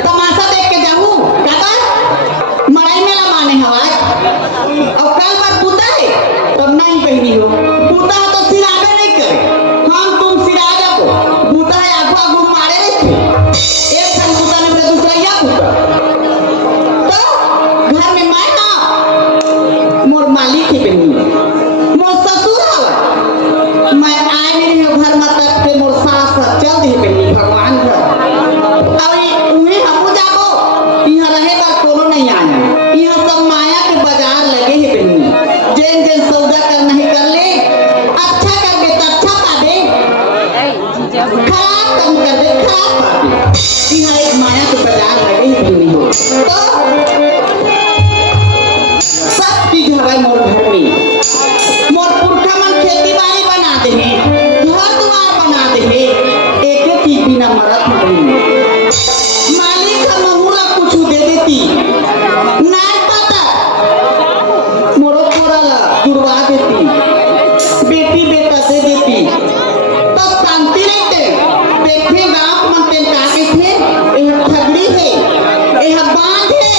तमाशा देख के जाऊं काका मड़ाई मेला माने हवा और कल बार पूता है तब नहीं पहनी हो पूता है तो सिराबे नहीं करे हम तुम सिरा जाओ पूता है आगू आगू मारे रहते एक खन पूता ने तो दूसरा या पूता तो घर में मैं ना मोर मालिक ही बनी मोर ससुर हवा मैं आए नहीं हो घर में तक के मोर सास चल दे बनी भगवान घर अभी उन्हें हमको जागो यहाँ रहेगा कोनो नहीं आना यहाँ सब माया के बाजार लगे हैं बनी जेन जेन सौदा करना है कर ले अच्छा कर दे तो अच्छा पा दे खराब कम कर दे खराब पा दे यहाँ एक माया के बाजार लगे हैं बनी हो तो सब चीज हवा मोर घर में मोर पुरखा मन खेती बाड़ी बना दे हैं घर द्वार बना दे हैं एक एक चीज बिना मरत नहीं मालिक का महुला कुछ दे देती नाक पता मोरो थोड़ा ला जुड़वा देती बेटी बेटा दे देती तब शांति रहते देखे गांव मन के काके थे यह ठगड़ी है यह बांध है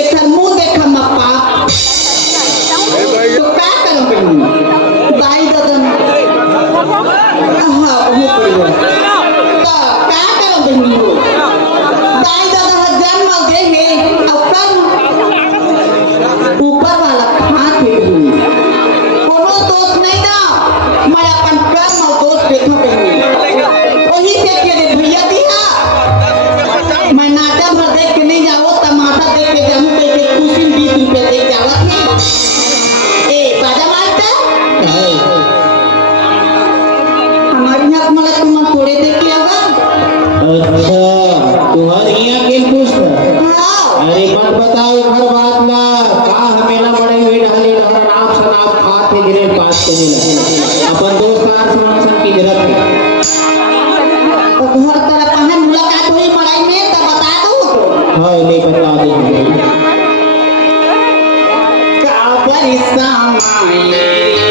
एक मुंह देखा मप्पा तो क्या करूं बेटी बाई ददन हाँ वो पड़ेगा तो क्या करूं बेटी दाई दादा जन्म दे है अपन ऊपर वाला हाथ है कोनो दोष नहीं ना मैं अपन कर्म और दोष देखो बेटी वही देख के दे भैया दिया मैं नाचा भर देख के नहीं जाओ तमाशा देख के जाऊं के खुशी 20 रुपया दे जावत है ए बाजा मारता हमारी हाथ मला तुम थोड़े देख के आवा अच्छा तुम्हारे यहाँ के पूछ अरे मत बताओ हर बात ना का हमें ना बड़े हुए ढाले ढाला नाम शराब खाते गिरे बात करने लगे अपन दोस्तार समझन की जरूरत है तो घर तरफ पहन मुलाकात हुई मड़ाई में तब बता दो हाँ नहीं बता देंगे काबरी समाई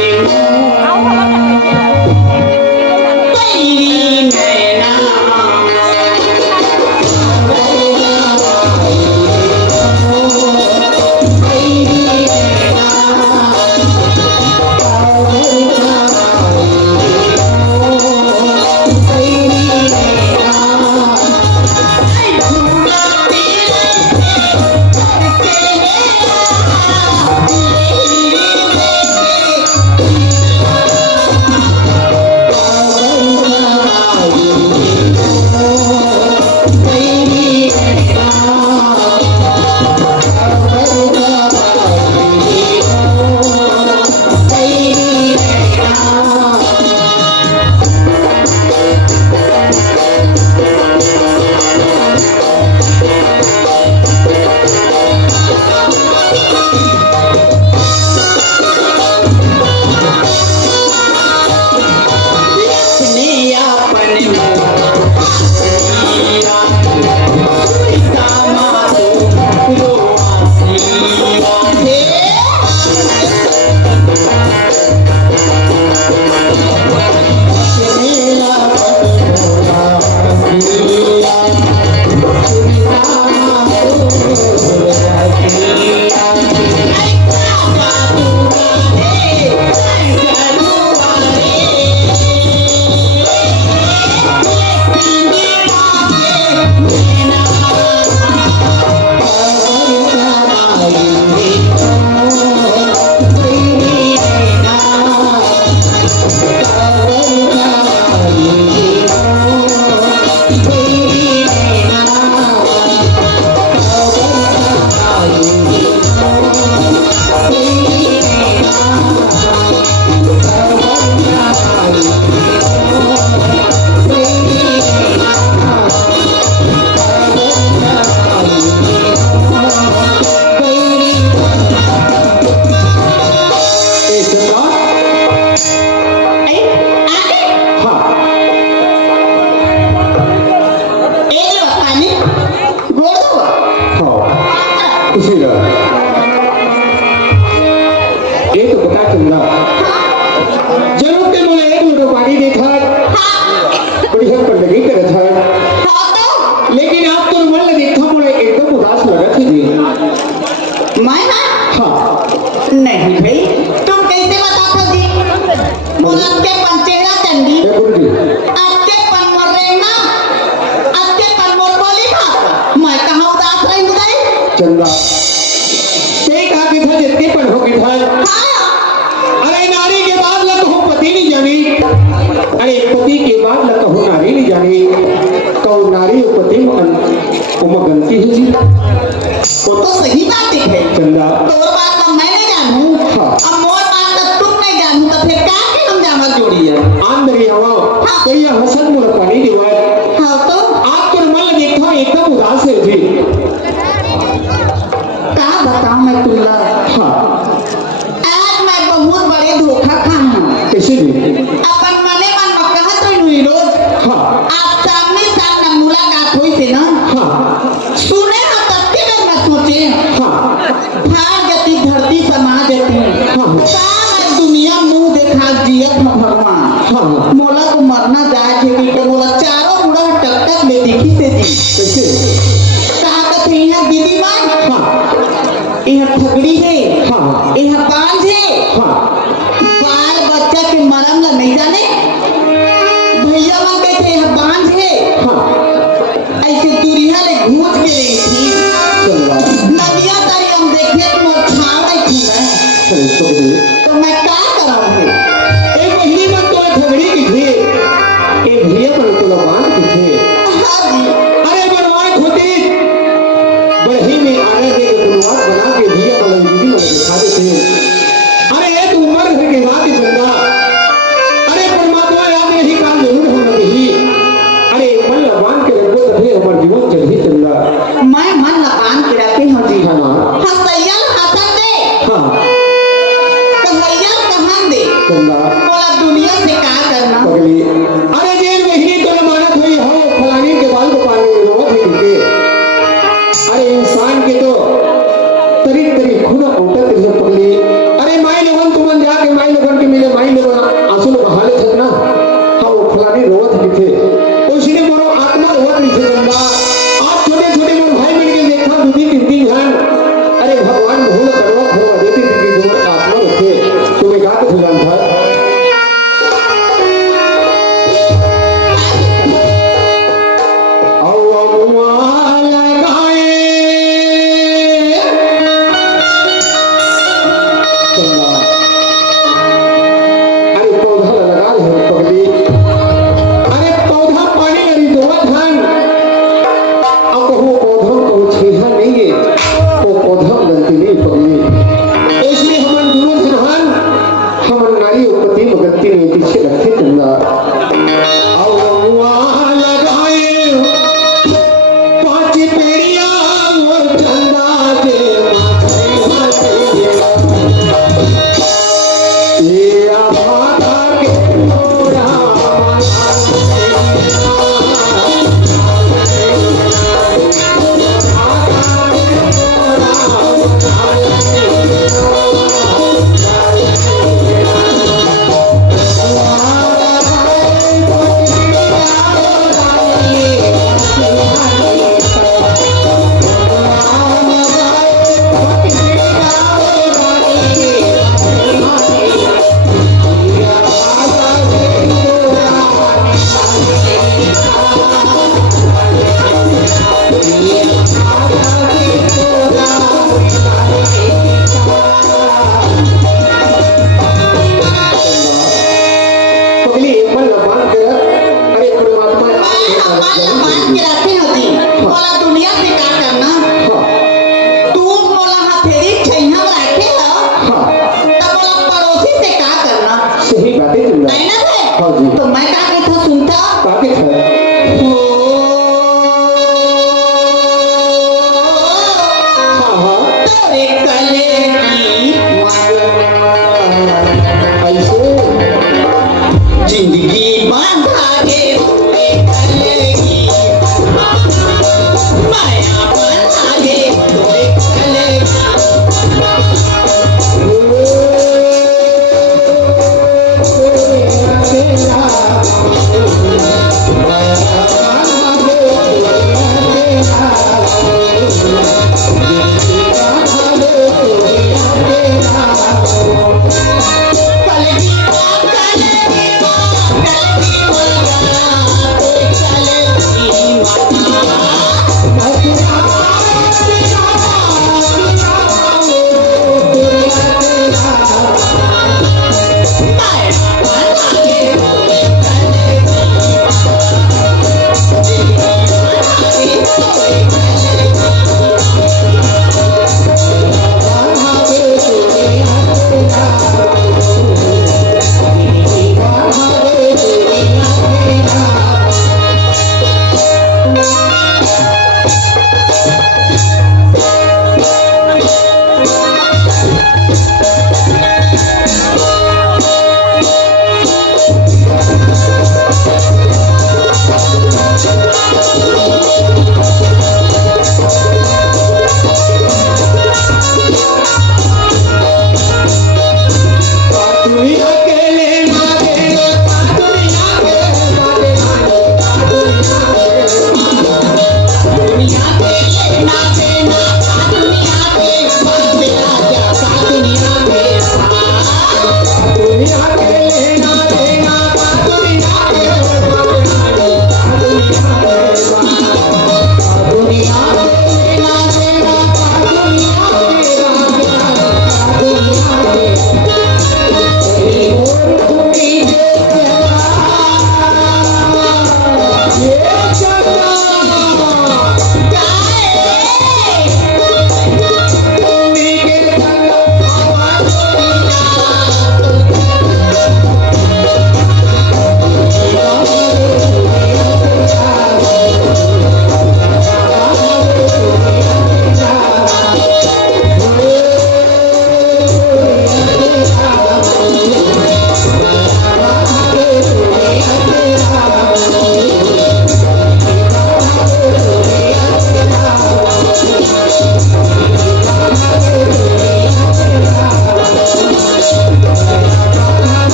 तेरी नैना लेकिन आप तो चंदा ते का के था जितने पर हो के था हाँ अरे नारी के बाद लग हो पति नहीं जानी अरे पति के बाद लग हो नारी नहीं जानी कौ नारी और पति में गलती है जी वो तो सही बात है चंदा तोर बात तो मैं नहीं जानूं हाँ। अब मोर बात तो तुम नहीं जानूं तो फिर क्या के हम जामल जोड़ी है आंध्री हवा हाँ। तो यह हसन मुर पानी दिवाए हाँ तो आप तो मन देखो एकदम उदास है जी क्या बताऊं मैं तुमला हाँ आज मैं बहुत बड़े धोखा खा हूं कैसे भी अपन मने मन में कहत रही रोज हाँ आप सामने मुलाकात हुई थी ना हाँ सुने हम तत्ती में न सोचे हाँ फाड़ गति धरती समा देती हाँ। सारा दुनिया मुंह देखा जियत न भगवान हाँ मोला को मरना जाए थे कि तो मोला चारों बुढ़ा टक टक ले दिखी से दी कैसे कहा कहते यहाँ दीदी माँ हाँ यहाँ ठगड़ी है हाँ यहाँ बांझ है हाँ बाल बच्चा के मरम ला नहीं जाने भैया माँ कहते यहाँ बांझ है हाँ ऐसे दुनिया ले घूस के रही थी चंदा नदिया तारी हम देखे तो मोर छाव नहीं थी मैं चल इसको दे तो मैं क्या कराऊंगी एक महीने में तो झगड़ी की थी एक भैया पर तो लबान की थी हाँ जी अरे बनवाए खोती बढ़ी में आने के गुरुवार बना के भैया पर दीदी में दिखा देते अरे एक उम्र है के बात ही चंदा अरे परमात्मा याद यही काम जरूर होना चाहिए अरे मन लबान के रखो तभी हमारा जीवन चल चंदा मैं मन लगान के रखे हूँ जी हाँ ना हसैया हसन दे हाँ कहैया कहाँ दे चंदा बोला दुनिया से क्या करना पगली अरे जेल महीने तो जमानत हुई हो फलानी के बाल को पानी रोक ही दिखे अरे इंसान के तो तरीक तरीक खुद उठा तेरे पगली अरे माई लोगन तुमन जाके माई लोगन के मिले माई लोगन आंसू बहाले थे ना हाँ वो फलानी रोवत दिखे उसने मोरो आत्मा रोवत दिखे बंदा आप छोटे छोटे मोर भाई मिल के देखा दूधी तीन घन अरे भगवान भूल करवा करवा देती थी कि तुम्हारा आत्मा रखे तुम्हें क्या तो भुलान था पीछे रखे चंदा पांच पेड़िया और चंदा दे ये आभाता के मोरा बोला दुनिया से क्या करना तू बोला हथेली छैना रखे हो तब बोला पड़ोसी से क्या करना सही बातें चंदा नहीं ना हाँ थे जी। तो मैं क्या कहता सुनता बातें है हाँ हाँ तोरे कले की ऐसे जिंदगी बांधा गे तोरे कले की माया बांधा गे तोरे कले की तेरा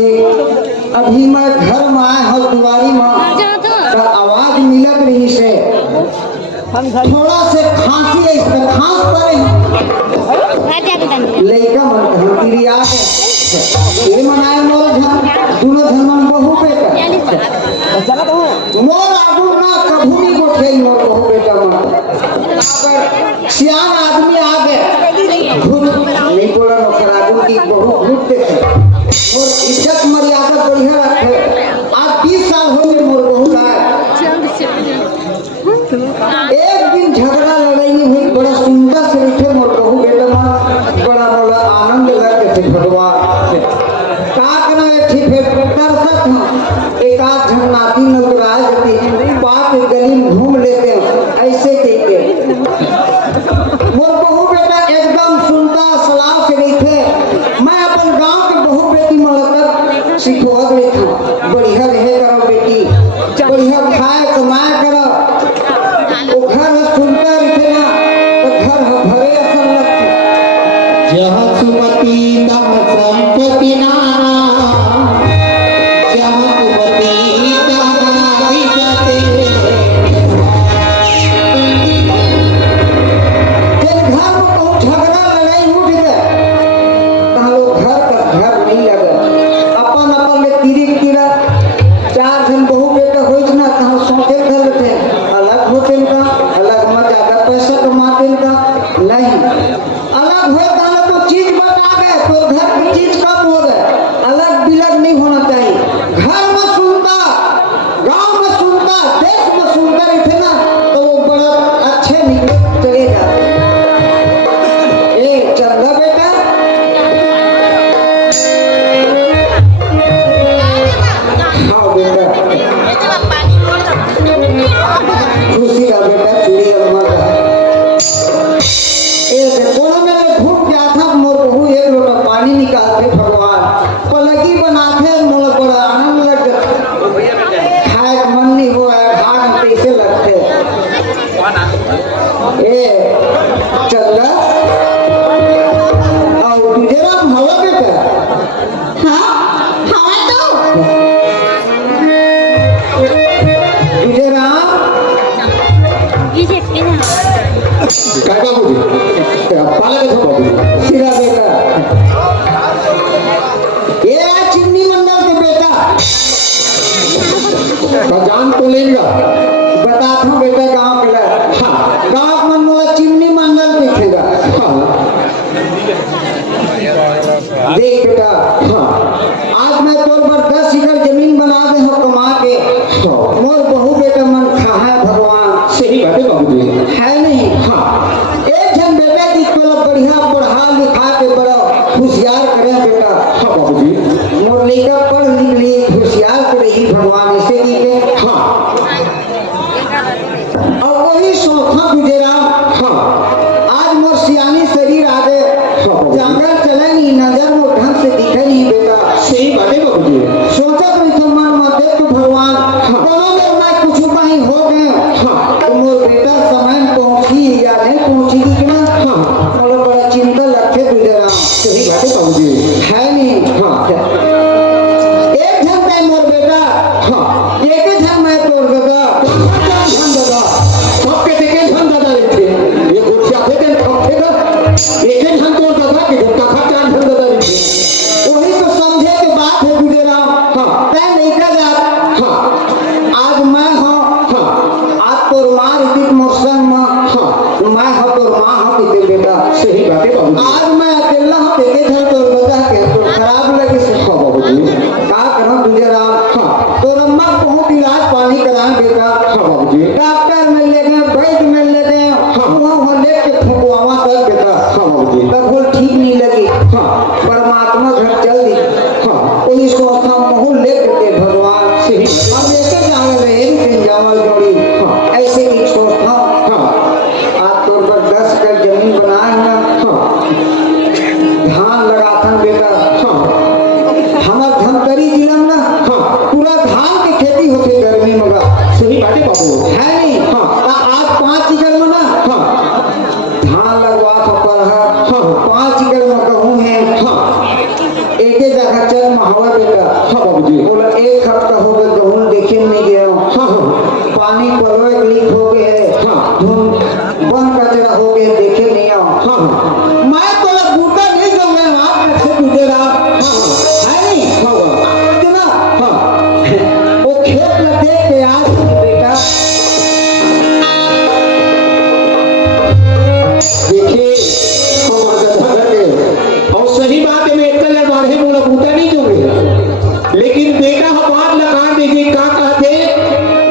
देख अभी मैं घर में आया हूँ दुआरी में तो आवाज मिलत रही से थोड़ा से खांसी है इसका खांस पड़े लड़का मन कहती आ गए ये मनाए मोर धन दोनों धन मन बहु बेटा मोर आगू ना कभू नहीं गोठे मोर बहु बेटा मन अगर सियान आदमी आ गए घुट नहीं बोला नौकर आगू की बहु घुट देखे और इज्जत मर्यादा बढ़िया रखे आज 20 साल हो गए मोर बहु लाए एक दिन झगड़ा लड़ाई हुई बड़ा सुंदर से उठे मोर बहु बेटा मां बड़ा बोला आनंद लगे थे भगवान का करना ठीक है तरसत हूं एक आध जन नाती नगराज थी बात गली में घूम लेते हैं ऐसे कहते मोर बहु बेटा एकदम सुनता सलाह से नहीं थे मैं अपन गांव के बहु बेटी मलकर सिखोत रही थी बढ़िया रहे करो बेटी बढ़िया खाए कमाए करो वो घर सुनता रहे ना तो घर भरे असर लगते जहाँ सुमति तहाँ संपत्ति नाना जहाँ सुमति तहाँ विजते जब घर में बहुत झगड़ा लड़ाई उठ गए तहाँ लोग घर का घर नहीं लगे अपन अपन में तीरिक तीरा 4 जन बहु बेटा हो ना तहाँ सौंके घर थे अलग होते का अलग में ज्यादा पैसा कमाते का नहीं अलग हो तहाँ तो चीज बना गए तो घर की चीज कम हो गए अलग बिलग नहीं होना चाहिए घर में सुनता गांव में सुनता देश में सुनता रहे ना तो वो बड़ा अच्छे निकले चले जाते ए चंदा बेटा हाँ बेटा खुशी का बेटा चूड़ी अम्मा का कोना में घूम गया था मोर बहू एक लोटा पानी निकालते भगवान पलगी बनाते मोर बड़ा आनंद लग खाए का मन नहीं हो रहा है भाग कैसे लगते ए चंदा और तुझे राम हवा बेटा हाँ हवा तो तुझे राम काय बाबू पाला देखो बाबू सिरा बेटा ये है चिन्नी मंडल के बेटा का जान तो लेगा बता था बेटा गांव के लिए हाँ गांव में मोला चिन्नी मंडल दिखेगा हाँ देख बेटा हाँ आज मैं तोर पर 10 एकड़ जमीन बना दे हो कमा के हाँ मोर बहु बेटा मन खा है भगवान सही बात है बाबू जी है नहीं हाँ एक जन बेटा की तोला बढ़िया पढ़ा लिखा के बड़ा होशियार करे बेटा हाँ बाबू जी मोर लड़का पढ़ लिख ली होशियार करे ही भगवान इसे लिए हाँ और वही सोचा गुजरा हाँ आज मोर सियानी शरीर आ गए जंगल चले नहीं नजर में ढंग से दिखे नहीं बेटा सही बात है बाबू जी सोचा तो मन में देख तो भगवान दोनों में मैं कुछ कहीं हो गए हाँ तो मोर बेटा समय में पहुंची या नहीं पहुंची कि ना हाँ मोला बड़ा चिंता लगते गुजरा सही बात है बाबू जी है नहीं हाँ एक जन पे मोर बेटा हाँ एक जन मैं तोड़ दादा धन दादा सबके देखे धन दादा रहते ये गुड़िया थे दिन खपे का एक धन तो दादा के गुट्टा खा चार धन दादा रहते वही तो समझे के बात है गुजरा हाँ तय नहीं कर जात हाँ आज मैं हूँ हाँ आज तोर माँ रीति मौसम में हाँ मैं हूँ तोर माँ हूँ कितने बेटा सही बात है बाबू जी आज मैं अकेला हूँ देखे घर तोर बता के तो खराब लगे से हाँ बाबू जी का करूँ तुझे राम हाँ तो अम्मा बहुत इलाज पानी कराएं बेटा हाँ बाबू जी डॉक्टर मिल ले गए वैद्य मिल ले गए वहाँ लेके फुकवावा कर बेटा हाँ बाबू जी तब बोल ठीक नहीं लगी हाँ परमात्मा घर चल दी हाँ कोई सोचता महू ले के भगवान सही हम ऐसे जावे रहे दिन जावल जोड़ी हाँ ऐसे ही सोचता हाँ आज तो पर 10 एकड़ जमीन बनाए ना हाँ धान लगाता बेटा हाँ हमार धमतरी जिला में ना हाँ पूरा धान की खेती होती गर्मी में बा। सही बात है बाबू है नहीं हाँ। तो आज 5 एकड़ में ना हाँ धान लगवा तो पर है हाँ 5 एकड़ में गेहूं है हाँ एक जगह चल महावर बेटा बेटा हाँ बाबूजी। बोला 1 हफ्ता हो गया गहूं देखे नहीं गया हूं। हाँ हाँ पानी पलवे लीक हो गए है हाँ। बन कचरा हो गए देखे नहीं आओ हाँ हाँ मैं तो बूटा नहीं जो मैं वहां कैसे गुजरा हाँ है नहीं हाँ हाँ इतना हाँ वो खेत में देख के आज बेटा देखिए हमारा गधा घर है और सही बात है मैं इतना बाढ़े बोला बूटा नहीं जोगे लेकिन बेटा हम बात लगा दीजिए का कहते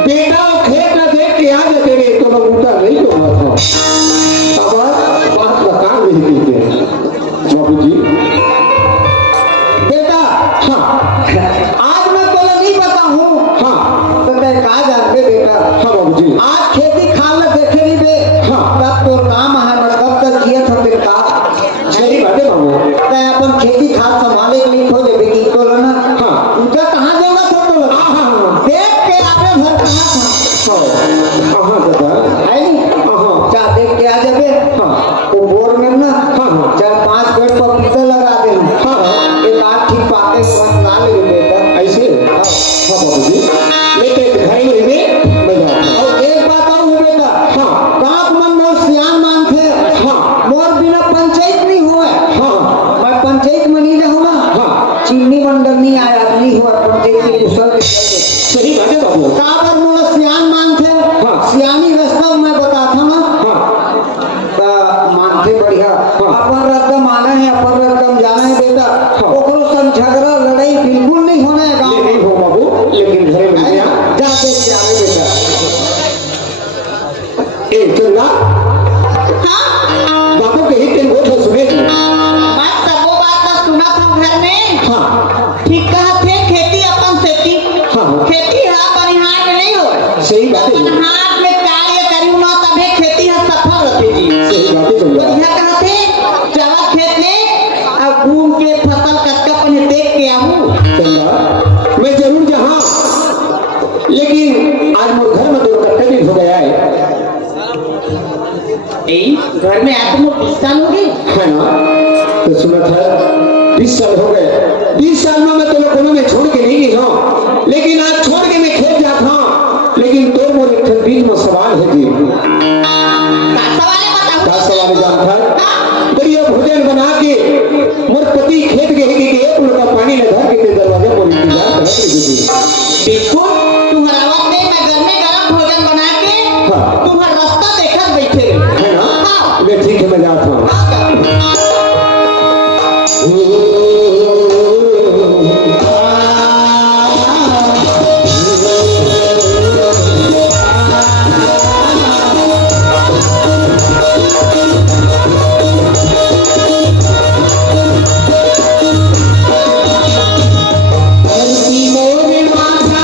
बेटा और खेत ना देख के आ जाते रे तो मैं बूटा नहीं जोगा था अब बात लगा दीजिए बाबूजी। बेटा हाँ आज मैं तो नहीं बता हूँ हाँ तो मैं कहा जानते बेटा हाँ बाबूजी। आज खेती खाल देखे नहीं बे हाँ। तब तो काम है मैं कब तक किया था फिर का सही बात है बाबू। मैं अपन खेती खाद संभाले के लिए खोजे बेटी को ना हाँ। उनका कहाँ जाऊंगा सब तो हाँ हाँ हाँ देख के आवे भर कहाँ था हाँ हाँ दादा है नहीं हाँ चाह देख के आ जाबे हाँ वो बोर में ना हाँ हाँ 4-5 पेड़ पपीता लगा देना हाँ हाँ एक आध ठीक पाके बन ला ले बेटा ऐसे हाँ बाबूजी लेते घर में रहे मैं जाता हूँ। और एक बात और बेटा हाँ काक मन मोर सियान मान थे हाँ मोर बिना पंचायत नहीं हुआ हाँ मैं पंचायत में नहीं रहूंगा हाँ चीनी मंडल नहीं आया नहीं हुआ पंचायत की कुशल के चलते सही बात है बाबू। काबर मोर सियान मान थे हाँ। सियानी रास्ता मैं बताता ना हाँ मान थे बढ़िया हाँ। अपन रकम आना है अपन रकम जाना है बेटा हाँ। ओकरो संग झगड़ा लड़ाई बिल्कुल नहीं होना है गांव ये नहीं हो बाबू लेकिन घरे में गया जा देख के आवे बेटा एक चुना हाँ बाबू के ही तेल बहुत सुनेगी। मैं सबो बात तो सुना था घर में हाँ ठीक कहा थे खेती अपन सेती हाँ खेती है परिहार में नहीं हो सही बात है अपन हाथ में कार्य करी ना तबे खेती है सफल होती जी सही बात है चंदा। बढ़िया कहा थे चला खेत में और घूम के फसल कच्चा पने देख के आऊं चंदा मैं जरूर जहाँ लेकिन आज मोर घर में तो कट्टे दिन हो गया है घर में आके मुझे 20 साल हो गए है ना तो सुना था 20 साल हो गए 20 साल में मैं तो लोगों में छोड़ के नहीं गई हूँ लेकिन आज छोड़ के मैं खेत जाता हूँ लेकिन तो मोर एक बीच में सवाल है जी का सवाल जानता है बढ़िया भोजन बना के मोर पति खेत के एक लोटा पानी ले धर के दरवाजे पर इंतजार कर रही थी। बिल्कुल तुम्हारा वक्त नहीं मैं घर में गरम भोजन बना के हाँ। तुम्हारा रास्ता देखकर बैठे रहे है ना हाँ। मैं ठीक है मैं जाता हूँ। धरती मोर माथा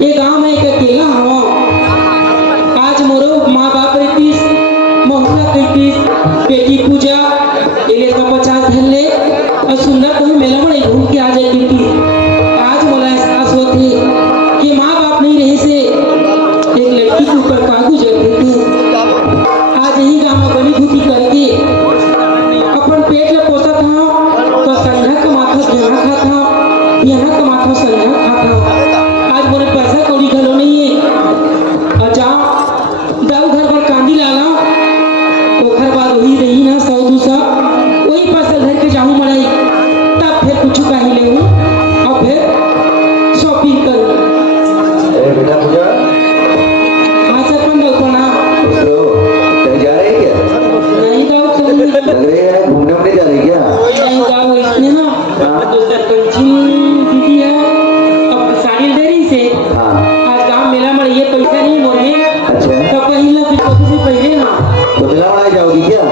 ये गांव में एक अकेला हूँ। आज मोरो माँ बाप रहतीस, महुआ कहतीस, बेटी पूजा इले का 50 धन ले और सुंदर कहीं मेला में घूम के आ जाए बेटी। आज मोला एहसास होते कि माँ बाप नहीं रहे से एक लड़की के ऊपर का गुजरते थे। आज यही गांव में बनी भूती करके अपन पेट ल पोसत हूँ तो संध्या का माथा यहाँ खाता, यहाँ का माथा संध्या खाता। आज मोरे पैसा कौड़ी घलो नहीं है और जाओ दाऊ घर पर कांदी लाला ओखर बाद वही रही ना 100-200 वही पैसा घर के जाऊँ मड़ाई तब फिर कुछ कहीं ले और फिर शॉपिंग करूँ। बेटा पूजा हाँ सरपंच दाऊ प्रणाम। तो कहीं जा रही है क्या? नहीं दाऊ कहीं लग रही है घूमने उमने जा रही क्या? नहीं दाऊ इसने ना तो सरपंच दीदी है अब साड़ी दे रही से हाँ आज गांव मेला में ये पैसा नहीं मोरे अच्छा तो पहले फिर कभी से पहले ना तो मेला बनाई जाओगी क्या?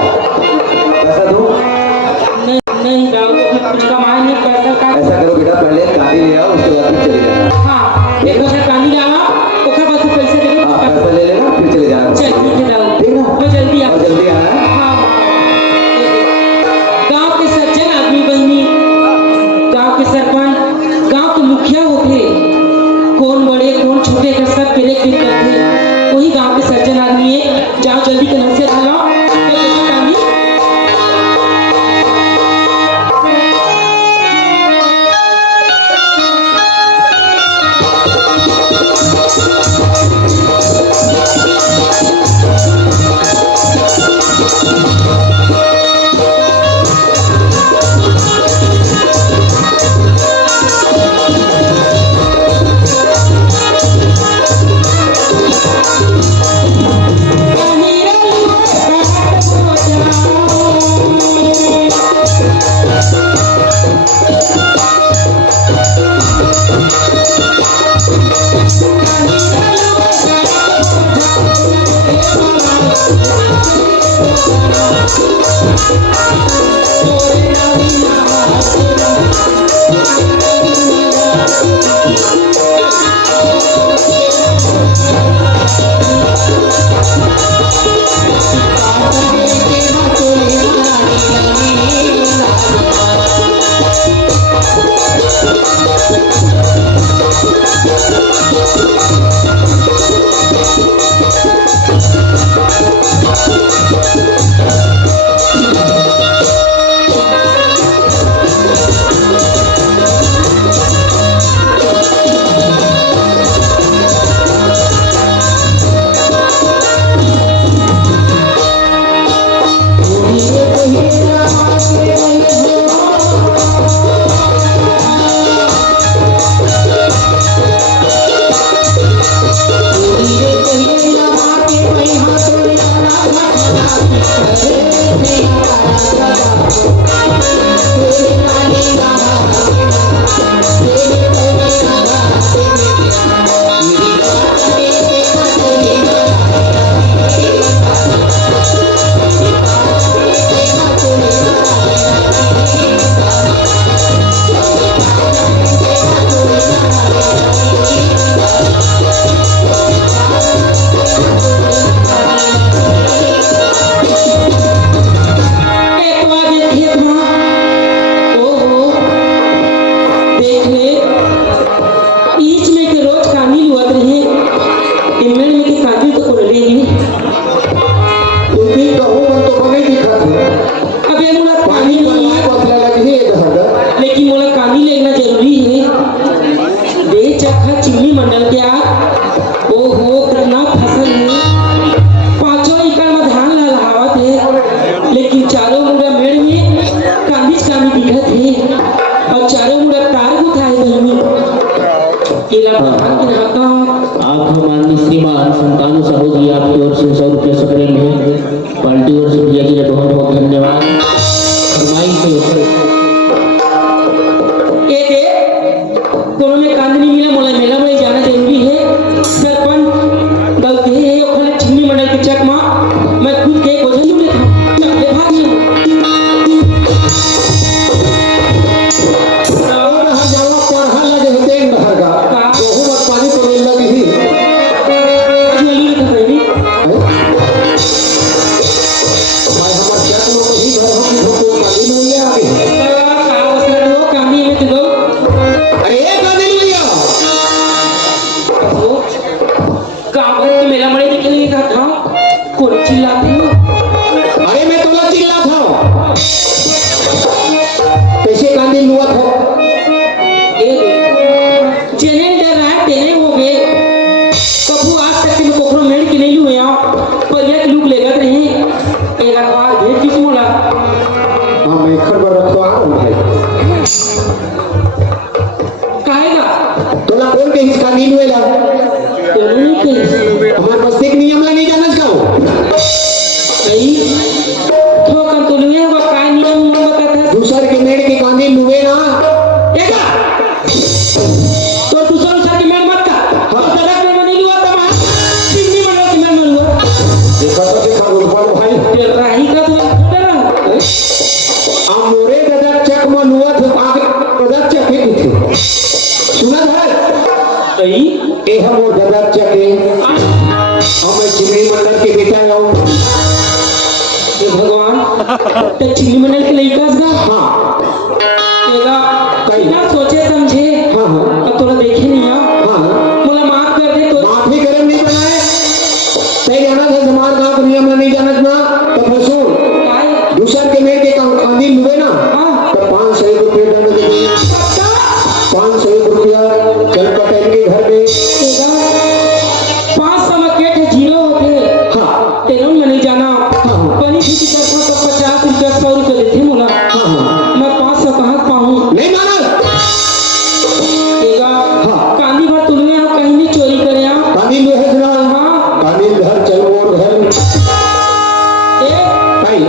पैसा दूँ? नहीं दाऊ कुछ कमाए नहीं पैसा का। ऐसा करो बेटा पहले कांदी ले आओ उसके बाद फिर चले जाना। हाँ एक बार कांदी डाला ओखर बाद तू पैसे दे हाँ पैसा ले लेना फिर चले जाना। चल ठीक है दाऊ ठीक ना? तो जल्दी आ। और जल्दी आना है। हाँ गांव के सज्जन आदमी बहनी, गांव के सरपंच, गांव के मुखिया होते, कौन बड़े कौन छोटे का सब पेरे पीर करते वही गांव के सज्जन आदमी है। जाओ जल्दी के नजर डालो आप माननीय श्रीमान संतानु साहू जी आपकी ओर से 100 रुपये से करेंगे। पार्टी ओर से भैया जी ने बहुत बहुत धन्यवाद। दोनों में कांद नहीं मिला, मोला मेला में जाना जरूरी है। सरपंच गलती है ओखले चिन्नी मंडल के चक मां मैं खुद के गोजन में था चले भाग और हम जावा पढ़ा लगे होते हैं बाहर का बहुत पानी पड़ने लगे हो गाँव घर के मेला बड़े निकले का था कोई चिल्लाते हो अरे मैं तुला चिल्ला था कैसे कांदी लुआ था जेने डर रहा है तेने हो गए कबू आज तक के कोकरो मेड़ के नहीं हुए पर यह लोग लेगत रहे एक बार भेज किस मोला हाँ मैं खबर रखवा रहा हूँ भाई काहेगा तुला कौन के हिस्सा नहीं लुएला हमारे बस्ती के नियम ला नहीं जानत का नहीं तो कम तो लुए होगा काय नियम बता था दूसर के मेड़ के कांदी लुए ना एका तो दूसरा की मैं मत का तो तड़क में नहीं हुआ था मैं चिन्नी बना के मैं मरूंगा देखा गोपाल भाई तेरा राही का तो डरा मोरे गदर चक में लुआ थे आगे गदर चक ही कुछ सुना है सही ए हम वो गदर चक है हम चिमनी मंडल के बेटा आऊं हे भगवान ते चिन्नी मंडल के लइकास गा हाँ तेरा बिना सोचे समझे हाँ हाँ अब तोरा देखे नहीं आ हाँ मोला माफ कर दे तो माफी करम नहीं बनाए तय जाना था हमारे गांव का नियम नहीं जानत ना तो फसो काय दूसर के मेड़ के कांदी लुए ना हाँ तो 500 रुपये दंड देंगे 500 रुपया चल पटेल के घर में तेरा 500 में केट जीरो होते हाँ तेरा में नहीं जाना बनी थी कि तो 50 रुपया 100 रुपया देते मोला हाँ हाँ मैं 500 कहाँ पाऊँ नहीं माना तेरा हाँ। कांदी भर तुलने आप कहीं भी चोरी करे आप कांदी लुए है ना हाँ कांदी घर चल और घर ए भाई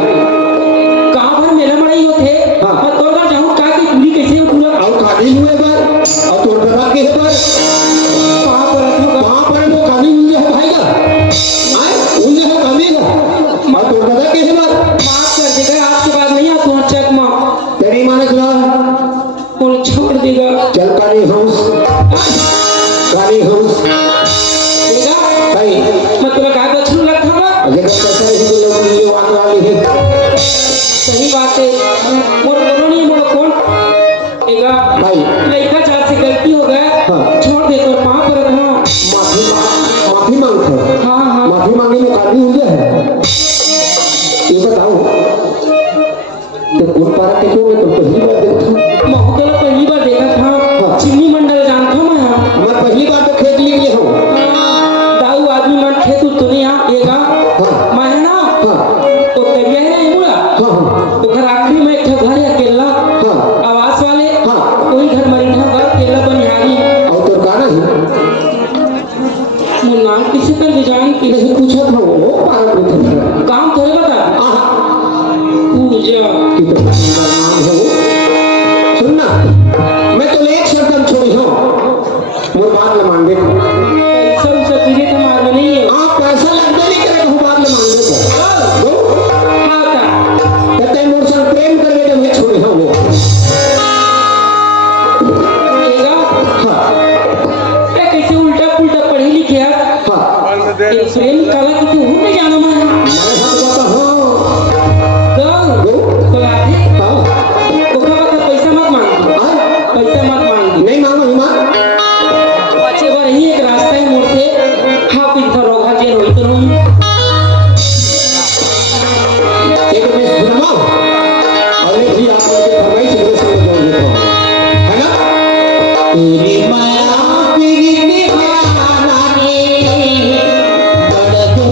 गाँव भर मेला मड़ाई होते हाँ। मैं तो ना जाऊँ का कि पूरी कैसे हो पूरा और कांदी लुए पर और तोड़ दबा के पर वहाँ पर रखूँगा वहां पर वो कांदी लुए है भाई का आए उन्हें है कांदी का और तोड़ दबा के पर माफ कर देगा आज के बाद नहीं आता हूँ चेक माँ तेरी मानस ना और छोड़ देगा चल काली हाउस देगा भाई मैं तेरा गाय बछरू रखा हुआ अगर कैसा नहीं तो लोग वीडियो आने वाली है सही बात है मोर बोलो नहीं मोर कौन देगा भाई लड़का चार से गलती हो गया हाँ। छोड़ दे तो वहाँ पर रखना माफी मांगता हाँ हाँ माफी मांगे में काफी हो गया है ये बताओ तो कौन पारा के क्यों मैं तो पहली बार देखता मैं तो पहली बार देखा था हाँ। चिन्नी मंडल जानता हूँ मैं मैं पहली बार तो खेत लिए हूँ दाऊ आदमी मन खेत तो नहीं यहाँ देगा हाँ मैं है ना हाँ वो तबिया है ना मुड़ा हाँ हाँ तो घर आखिरी में एक घर है अकेला हाँ आवास वाले हाँ। वही घर मरीना घर अकेला बनिहारी और तो गाना है वो नाम किसी का निजान की नहीं पूछा था वो पारा पूछा काम थोड़े बता था पूजा कितना नाम है वो सुनना मैं तो एक शर्त छोड़ी हूँ मोर बात न मान दे पैसा उसे पीड़े तो मारना नहीं है आप पैसा लगता नहीं करे तो बात न मान दे दो हाँ था कहते हैं मोर संग प्रेम करके तो मैं छोड़ी हूँ वो देगा हाँ क्या कैसे उल्टा पुल्टा पढ़े लिखे यार हाँ ये प्रेम कला की तो हूँ नहीं जाना मैं मैं हाथ बता हाँ दो तो आते हाँ ओकरा बता पैसा मत मांग हाँ पैसा मत मांग नहीं मांगो हिमान बच्चे बार ही एक रास्ता है मोड़ से हाँ कुछ घर रोगा जे रोई तो रोई एक मैं सुनाओ और एक भी आप लोग के फरमाइश मेरे से जोड़ देता हूँ है ना तेरी माया तेरी दीवाना ने बड़ दो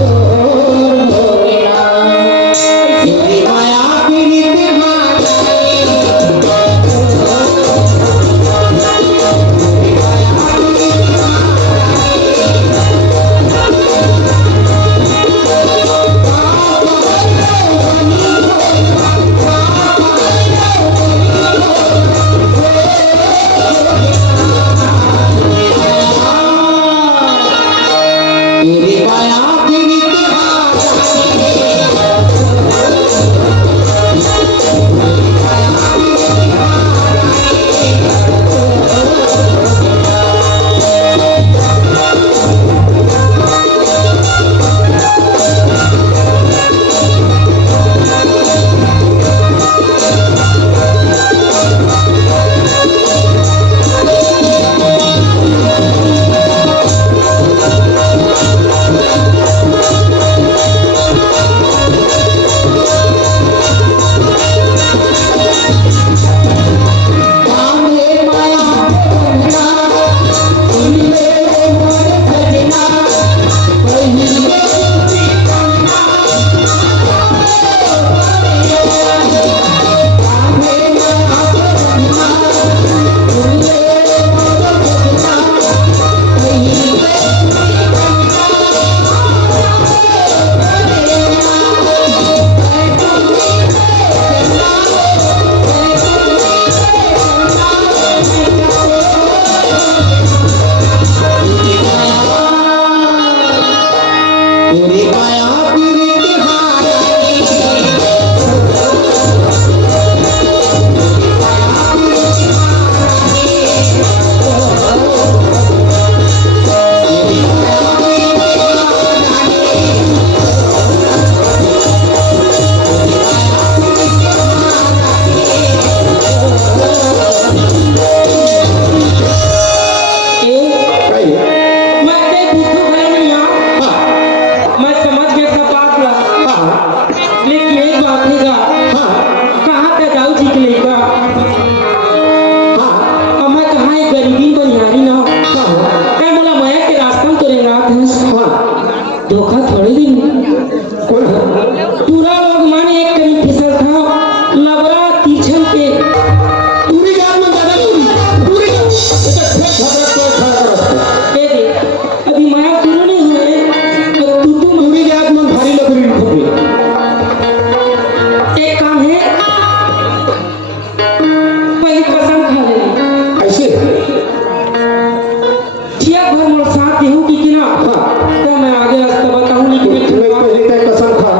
मोर साथ देहू की ना तो मैं आगे रास्ता बताऊं, लेकिन एक ठन बात कसम खा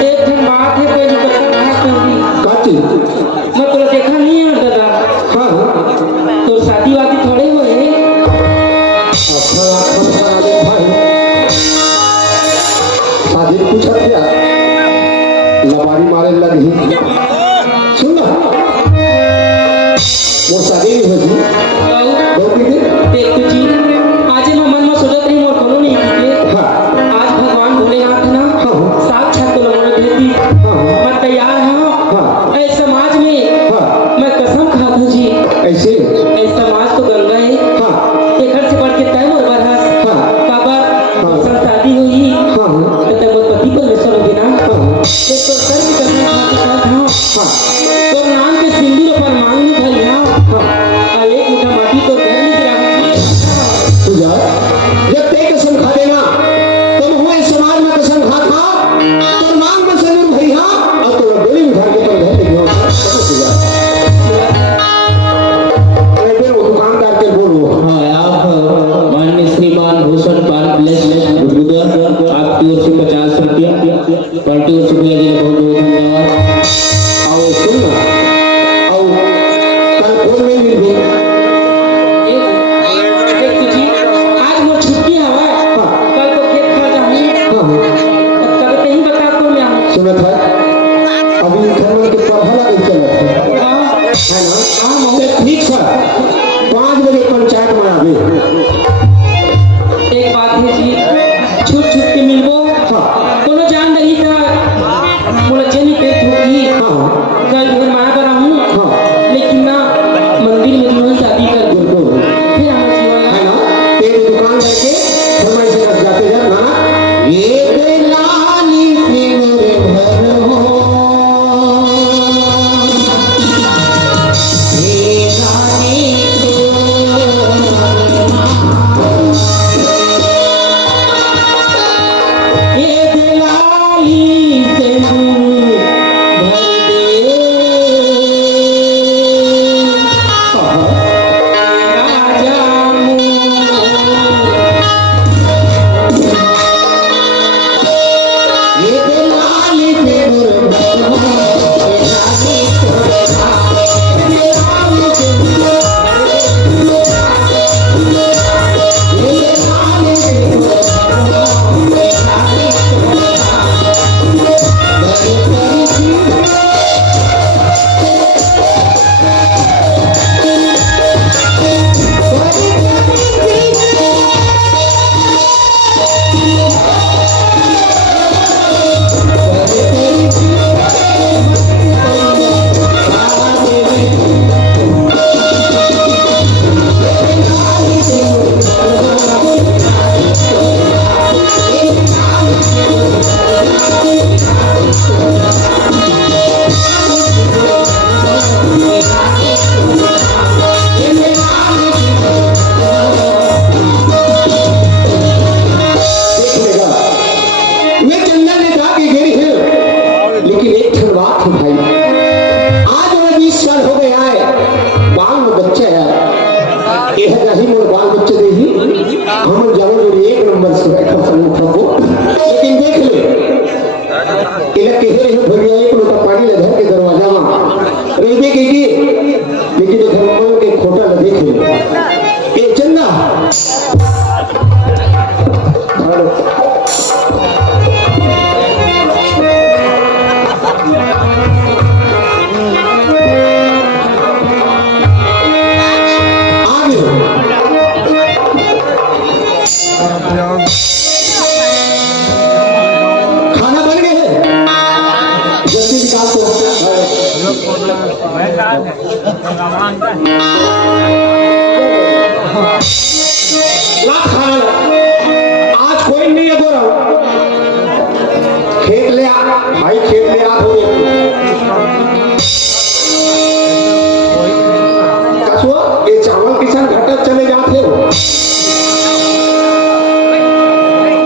है कोई जो कसम खा करनी काची मैं तोरा देखा नहीं है दादा, हाँ तो शादी वादी थोड़े हुए शादी पूछा क्या लबारी मारे लगी सुन ना वो शादी नहीं होती बहुत एक तो जी आज मैं मन में सोचत रही मोर कोनो नहीं निकले, हाँ आज भगवान भोलेनाथ ना साक्षात तो लमन देती मैं तैयार हूँ ऐ समाज में हाँ मैं कसम खाता हूँ जी, ऐसे ऐ समाज तो गंगा है हाँ एक घर से बढ़ के तय मोर बरस हाँ काबर शादी हुई हाँ तो तय मोर पति परमेश्वर हो बिना हाँ एक तो सर की कसम खाता हूँ हाँ तो नाम के सिंदूर पर मांग में भरी हाँ एक मुठा माटी तो घर में गिरा पूजा जब ते कसम खा देना तुम हुए समाज में कसम खा तो मांग में जरूर भई हाँ और तो गोली उठा के तुम घर ले गयो पूजा अरे फिर वो दुकानदार के बोलो हाँ आप माननीय श्रीमान भूषण पाल प्लेस बुधबुधर आपकी ओर से 50 रुपया पार्टी ओर से भैया जी बहुत बहुत धन्यवाद। आओ सुन ना आओ कल फोन में मिल गई एक तो जी आज मोर छुट्टी हवा कल को खेत खा जाऊँ कल कहीं बता तो मैं आऊँ सुना था अभी घर में के पढ़ा लगे चला है ना हाँ मगर ठीक है 5 बजे पंचायत में आवे एक बात है जी छूट छूट के मिलबो कोनो जान रही था मोला जेनी पे होगी हाँ कल घर माया पर आऊँ हाँ लेकिन ना मंदिर में दुल्हन शादी कर दो बिल्कुल फिर हम जीवन है ना तेरी दुकान करके फरमाइश कर जाते जा ना ये लाली सिंदूर भर हो ये रानी ये दिलाली सिंदूर भर दे राजा ये लाली सिंदूर भर हो ये रानी ये लाली सिंदूर ये लाली सिंदूर आज कोई नहीं है बोरा खेत ले आ भाई खेत ले आ कछुआ ये चावल किसान घटक चले जाते हो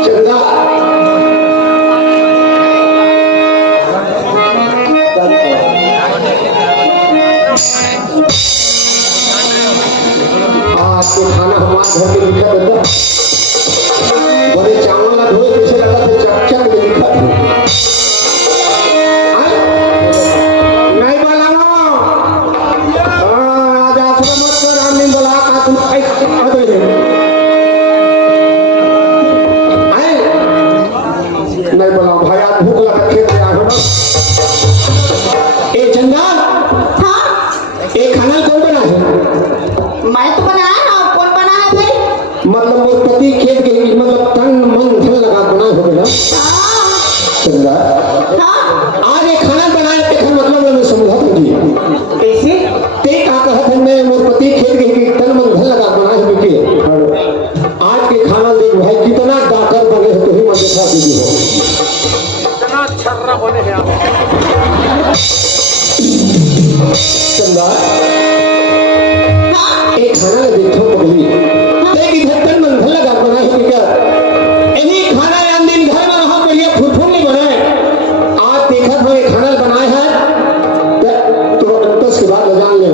चंदा आज के खाना हमारे घर के लिखा बंदा मोर पति खेत के मतलब तन मन धन लगा बना हो गया चंदा आज ये खाना बनाए ते मतलब मैं समझा दूंगी कैसे ते का कहत है मैं मोर पति खेत के तन मन धन लगा बना हो के आज के खाना देख भाई कितना डाकर बने हो तो ही मत दिखा दीदी हो चंदा एक खाना ले देखो पगली ते की धड़कन मन धन लगा बना हो क्या यही खाना या दिन घर में रहा बढ़िया फुरफुर नहीं बनाए आज देखा था ये खाना बनाए है तो अंतस के बाद जान ले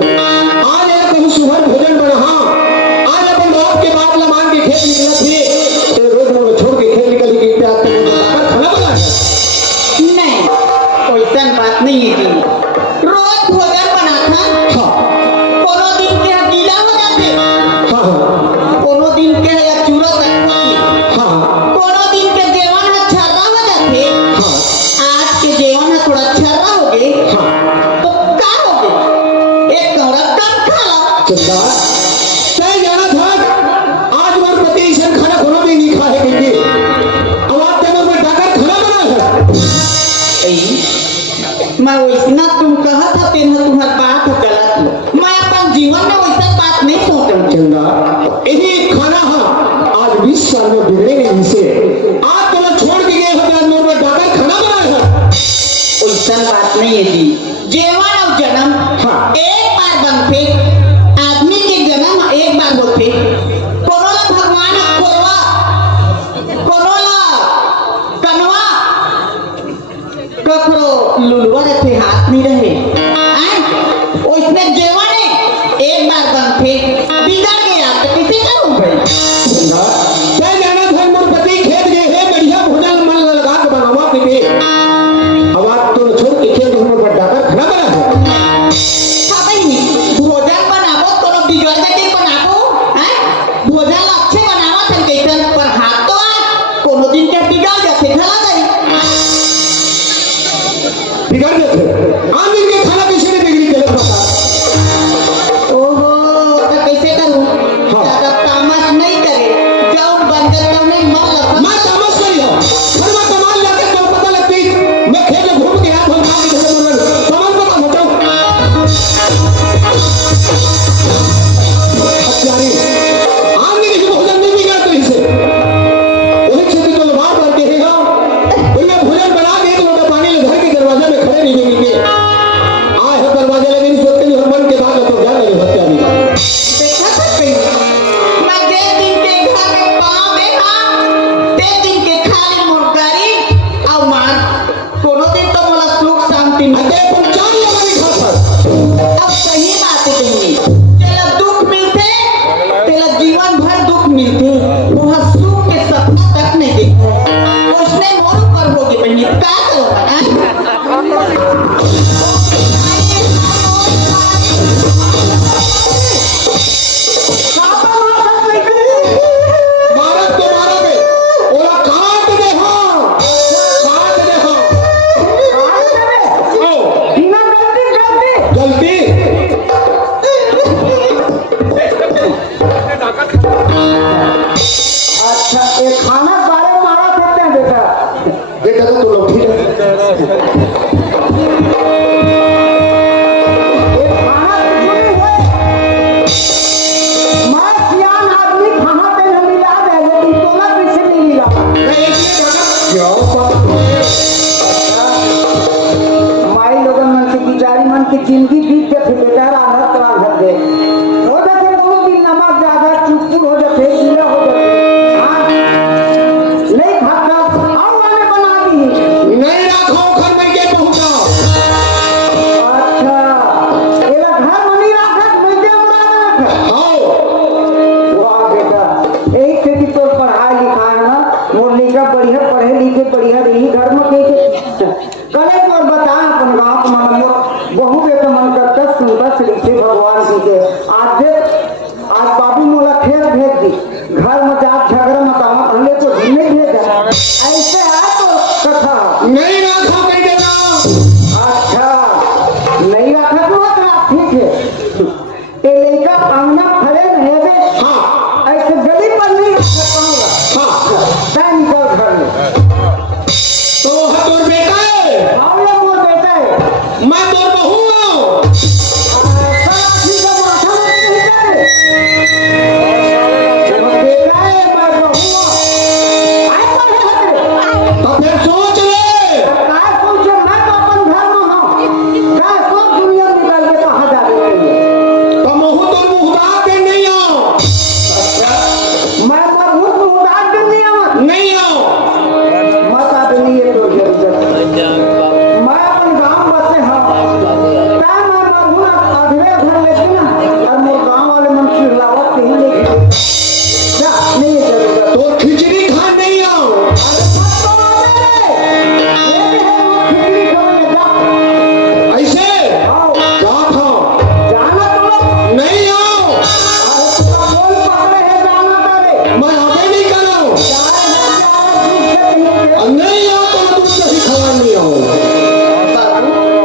आज एक कहीं सुबह भोजन बना आज अपन बाप के बाप लमान के खेत निकला थी तो रोज रोज छोड़ के खेत निकली कि क्या खाना बना नहीं वैसन बात नहीं है जी रोज भोजन बनाता हाँ कोनो दिन के गीला हो जाते हाँ कोनो दिन के या चूरा तक हाँ कोनो दिन के जेवन है छर्रा हो जाते हाँ आज के जेवन है थोड़ा छर्रा हो गए हाँ तो का हो गए एक कौड़ा कम खा लो चंदा तय जाना था आज मोर पति ईशन खाना कोनो भी नहीं खाए क्योंकि अब आप तेरे में डाकर खाना बना है मैं वैसना तुम कहा था तेन तुम्हार बात गलत हो मैं अपन जीवन में वैसा बात नहीं सोचूं चंदा यही खाना हाँ आज 20 साल में बिगड़ेंगे इनसे आज तो छोड़ के गए हो आज मोर में डाकर खाना बना है वैसा बात नहीं है जी जीवन और जन्म हाँ। एक बार बनते आदमी के जन्म एक बार होते कोरोला भगवान कोरवा कोरोला कनवा कखरो लुलवा रहते हाथ नहीं रहे उसने जीवन एक बार बनते बिगड़ गया तो किसी करूं भाई चंदा तय जाना था मोर पति खेत गए है बढ़िया भोजन मन लगा के बनावा के अब आज तो छोड़ के खेत में डाकर खाना बना है भोजन बनाबो तो बिगड़ के बनाबो हैं भोजन अच्छे बनावा थे कैसन पर हाथ तो कोनो दिन के बिगड़ जाते भला गई बिगड़ जाते आम दिन के खाना किसी ने बिगड़ी गलत बता ओहो तो कैसे करूं हाँ। ज्यादा तामस नहीं करे जाऊं बंदर तो नहीं मन लगा मैं तामस करी हो हर मैं कमाल लाके तो पता लगती मैं खेत में घूम के हाथ में खा के कमाल पता बताओ हत्यारी आम दिन के भोजन नहीं बिगड़ा तो इसे वही खेती तो बार बार कहेगा कोई मैं भोजन बना के एक लोटा पानी ले घर के दरवाजे में खड़े नहीं बिगड़ेंगे आए है दरवाजे लगे नहीं सोचते नहीं मन के बाद तो जा नहीं हत्यारी देखा था कहीं मैं जे दिन के घर में पाँव में हाँ ते दिन के खाली मुर्गारी और मार कोनो दिन तो मोला सुख शांति मिले अरे पंचान लगा नहीं खाता अब सही बात है कहीं तेरा दुख मिलते तेरा जीवन भर दुख मिलते वो सुख के सपना तक नहीं देखो उसने मोर पर होगी बहनी क्या करोगा मारत तो मारोगे ओला काट दे हो गलती अच्छा एक खाना बारे में मारा सकते हैं बेटा बेटा तो लोग ठीक है एक खाना चुनी हुए मैं सियान आदमी कहाँ पे न मिला है लेकिन तोला पीछे नहीं मिला मैं इसलिए कहा क्यों माई लोगन मन की बिचारी मन की जिंदगी बीत के थे बेटा राहत राहत दे हो जाते कोनो दिन नमक ज्यादा चुटपुट हो जाते गीला हो जाते हाँ नहीं खाता आओ वाले बना दी नहीं रखो घर में के पहुंचाओ अच्छा एला घर में नहीं रखा मैं दे उड़ा रखा आओ वाह बेटा एक से भी तो पढ़ाई लिखा है ना मोर लड़का बढ़िया पढ़े लिखे बढ़िया रही घर में के करे और बता अपन गांव के मन मोर बहु बेटा मन करता सुनता लिखे भगवान जी के आज देख आज बाबू मोला खेत भेज दी घर में जाप झगड़ा मत आवा हमने तो नहीं भेजा ऐसे है तो कथा नहीं रखो कह देना अच्छा नहीं रखा तो ठीक है ये लड़का अंगना खड़े रहे हाँ ऐसे गली पर नहीं रखा नहीं आओ मत आदमी ये तो मैं अपन गांव बसे हाँ क्या मैं बाबू आधे घर लेके ना और मोर गांव वाले मन चिल्लावत कहीं लेके क्या नहीं है जरूरत तो खिचड़ी खा नहीं आओ अरे मत तो आवे ये भी है वो खिचड़ी खाने जा ऐसे आओ क्या खाओ जाना तुम लोग नहीं आओ अरे तुम बोल पकड़े है जाना करे मैं आगे नहीं करो जाए ना जाए दूध से कहीं नहीं आओ तो दूध नहीं खवा नहीं आओ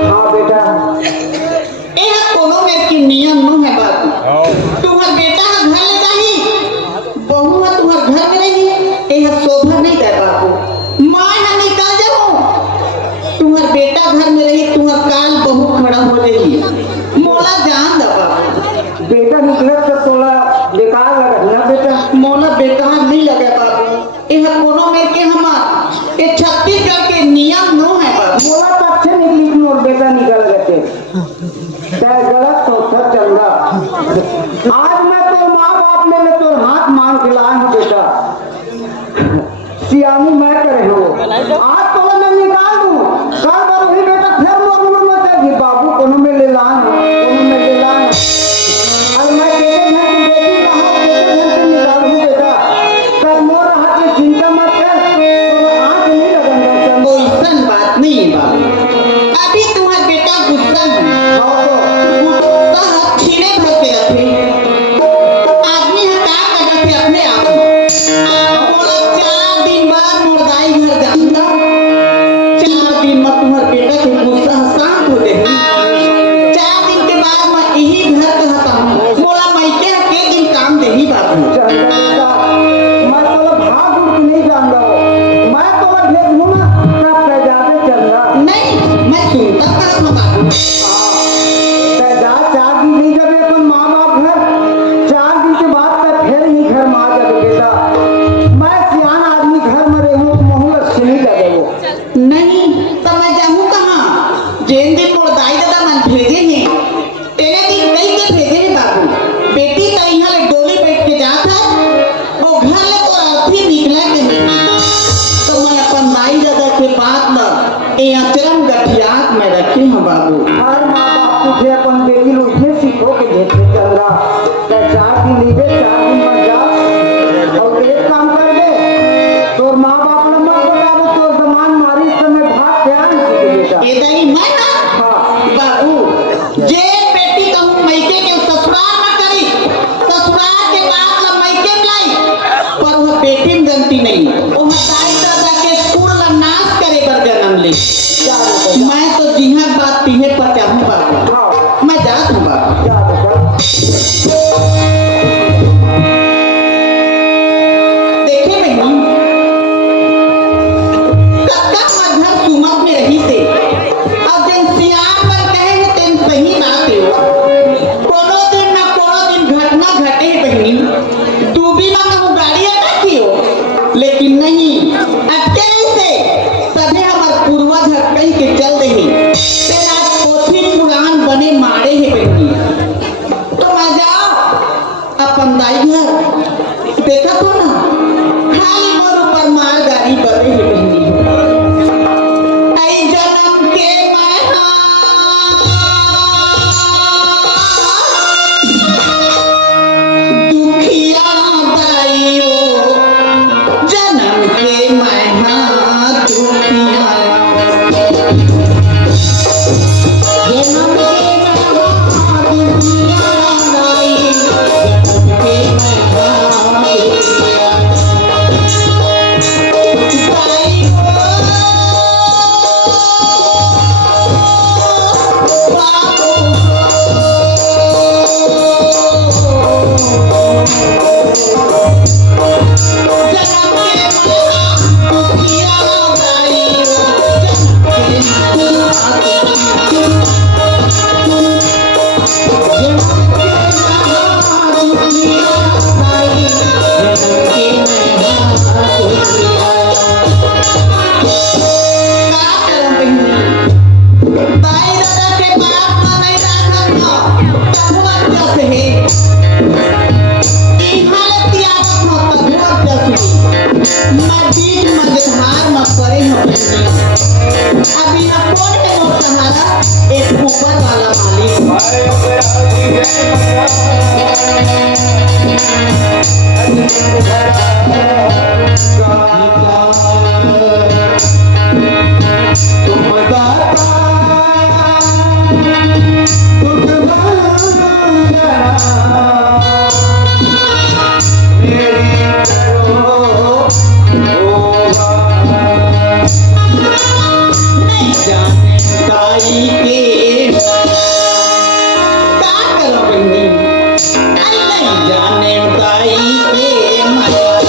हाँ बेटा यह कोनो मेर की नियम नो है बाबू तुम्हार बेटा का घर ले जाही बहू है तुम्हार घर में रही यह शोभा नहीं दे बाबू मां ना निकल जाओ तुम्हार बेटा घर में रही तुम्हार काल बहू खड़ा हो रही मोला जान दा बाबू बेटा निकले तो तोला बेकार लगा ना बेटा मोला बेकार नहीं लगे बाबू यह कोनो मेर के हमार ये छत्तीसगढ़ के नियम नो है बाबू मोला तो अच्छे निकली कि मोर बेटा निकल गए चाहे गलत तो सब चंगा आज मैं तो माँ बाप मेरे तो हाथ मांग के लाए हूँ बेटा सियानी मैं करे हो आज तो मैं निकाल दूँ कल बार वही बेटा फिर मोर मुंह में चल बाबू कोनो में ले लान कोनो में ले लान अरे मैं कहते हैं कि बेटी कहाँ कहते हैं कि निकालूं बेटा कल मोर हाथ में चिंता मत कर तो आँख नहीं लगेगा कोई सन बात नहीं है बाबू अभी तुम्हारा बेटा गुस्सा है गुस्सा है छीने भर के रखे आदमी हटा कर रखे अपने आप बोला 4 दिन बाद मुर्दाई घर जाऊंगा 4 दिन में तुम्हारे बेटा के गुस्सा शांत हो जाएगी 4 दिन के बाद मैं यही घर कहता हूँ बोला मैं के दिन काम देही बाबू मैं तो भाग उड़ के नहीं जान रहा हूँ मैं तो भेज दूँ ना तब पैजाबे चल रहा नहीं मैं सुनता हूँ बाबू पैजाब 4 दिन नहीं जब अपन माँ बाप घर 4 दिन के बाद तक फिर ही घर में आ जाए बेटा मैं सियान आदमी घर में रहूँ तो महू लक्ष्मी नहीं लगे वो नहीं तो मैं जाऊँ कहाँ जेन दिन मुर्दाई दादा मन भेजे हैं तेरे दिन कई के भेजे हैं बाबू बेटी तो यहाँ ले डोली बैठ के जाता है और घर ले तो अर्थी निकला के नहीं तो मैं अपन दाई दादा के बात न ये अचरम गठियात में रखे हूँ बाबू हर माँ बाप तुझे अपन बेटी लोग उसमें सीखो के भेजते चल रहा तो 4 दिन लीजिए 4 दिन में जा और एक काम कर दे तो माँ बाप ने मत बताओ तो जमान मारी समय भाग के आने सीखे बेटा ये दही मैं ना हाँ बाबू जे बेटी कहूँ मैके के ससुराल न करी ससुराल के बाद ला मैके लाई पर वह बेटी में गलती नहीं वो दाई दादा के कुल ला नाश करे बर जन्म ले जा बेटा मैं तो जिहा बात पीहे पर चाहूँ बाबू हाँ मैं जात हूँ बाबू जा बेटा नहीं जाने ताई के का करो बहनी, नहीं जाने ताई के माया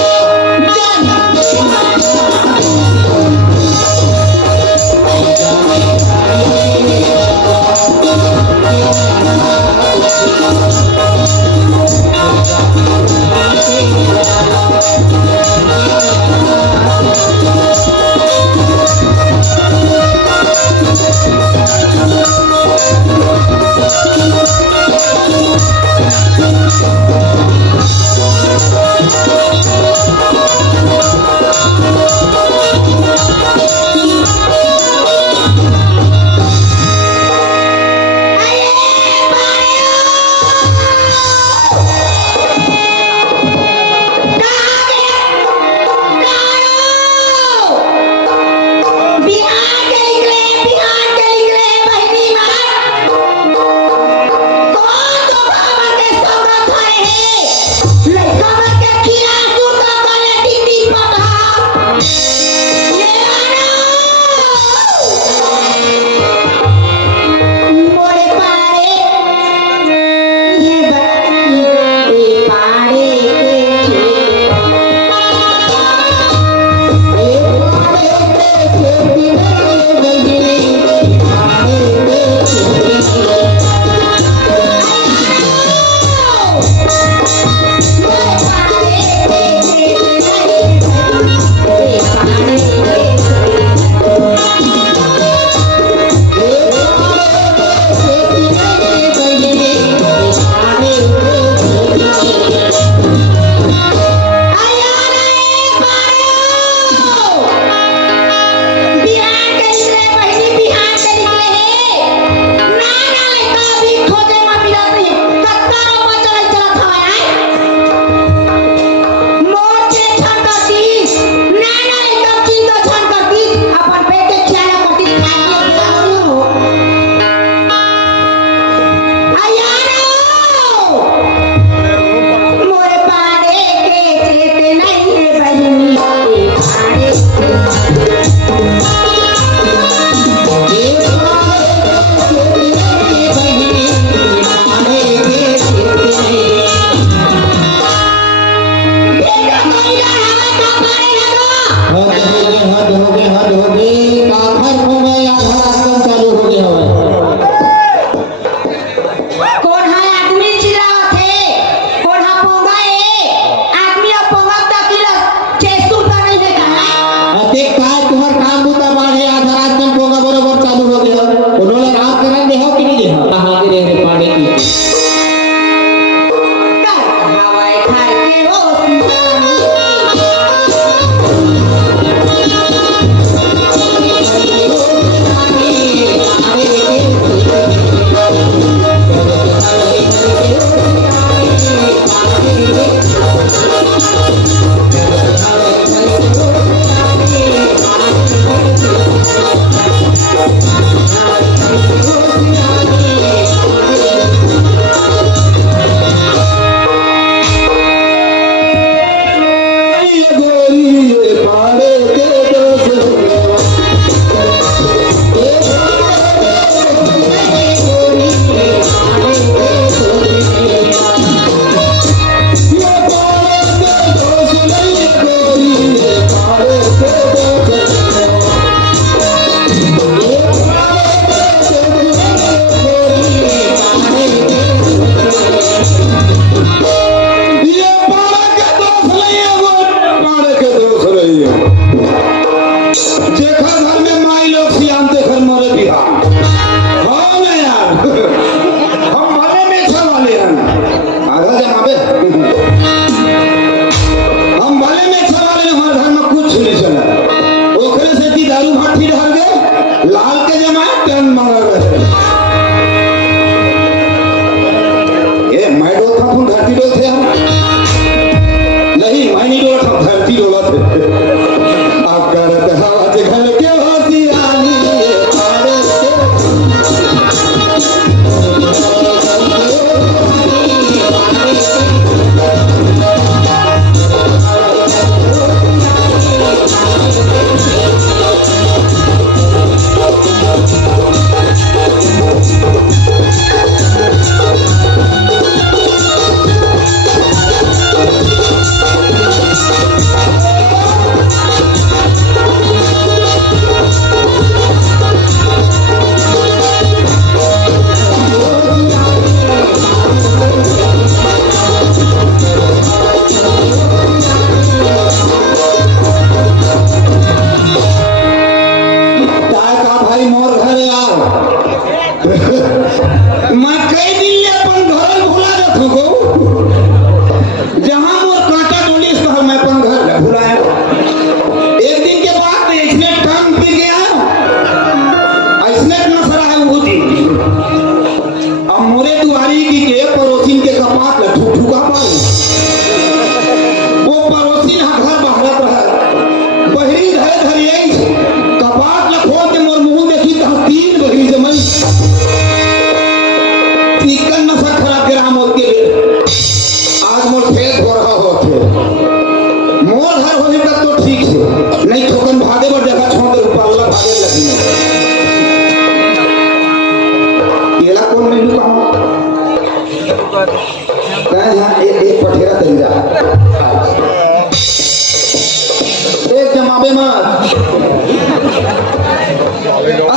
जमावे मत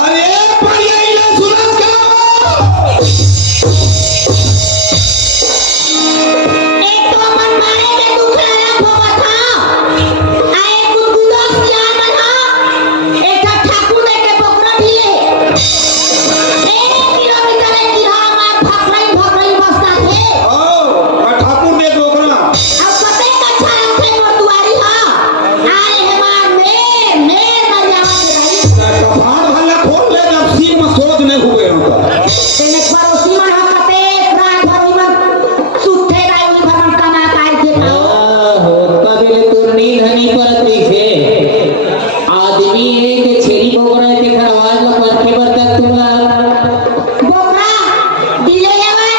अरे बढ़िया इला सूरज का एक तो मन मारे के दूसरा रंग होगा था आए गुदगुदा सियार बना एक ठाकुर ने के बकरा ढीले 1 किलोमीटर की हमार भखरई बसता थे ओ ठाकुर दे बोकरा अब कते कच्छा रखे मोर दुआरी हा आए हमार मेर न जावत रही कपाड़ भला खोल ले जब सिर में सोच नहीं हुए होगा तेने पड़ोसी मन हा कते रात भरी मन सुथे राई भरन कमा काट के पाओ कभी तोर नींद नहीं परती से आदमी है कि छेरी बोकरा के खरवाज ला पर के बरतक तुम्हारा बोकरा दिले हवे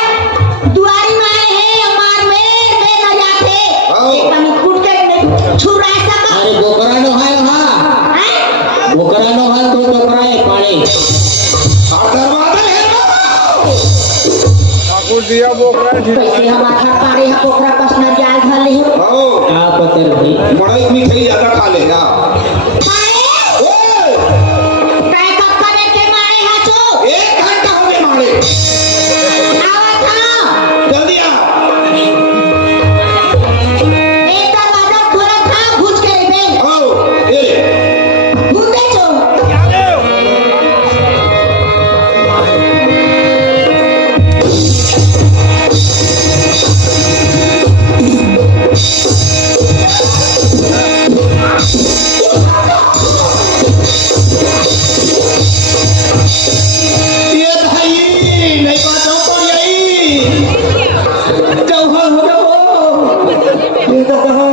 दुआरी मारे है हमार मेर न जाते आओ। एक कमी कूट के छुरा सका अरे बोकरा नो है हां हैं बोकरा नो है तो बोकरा है पानी और दरवाजा है ना कैसे हमार घर पारे है बोकरा कसना जाल धले हो आओ क्या पतर भाई मड़ई मिठाई ज्यादा खा ले जा मारे ओए काय करे के मारे हा चो 1 घंटा हो गए मारे आवत हा जल्दी आ एक दरवाजा खोला था घुस के रे आओ ये ले घुसे चो ये भाई नहीं बातों को यही चौहान हो गया ये तो कहा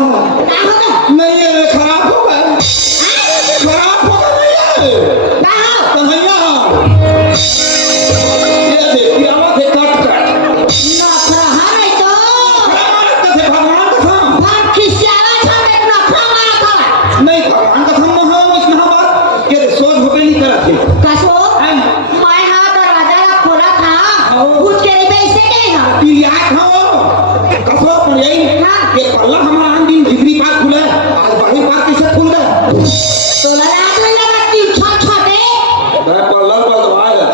का होगा नहीं है खराब होगा खराब होगा नहीं है का हो कन्हैया ये देख ये आवाज है कट नखरा नहीं तो कैसे भगवान कसम भाग खिसियावा छोटे नखरा मारा था नहीं भगवान कसम न हो इसमें बात के सोच होके नहीं करत है कसो मैं हां दरवाजा ला खोला था घुस के रे ऐसे के हा पिलिया खाओ कसो पर यही ये पल्ला हमारा आन दिन डिग्री पास खुले आज बाही पास कैसे खुल गए तो लाज लगा तीन छोटे मैं पल्ला बदवाएगा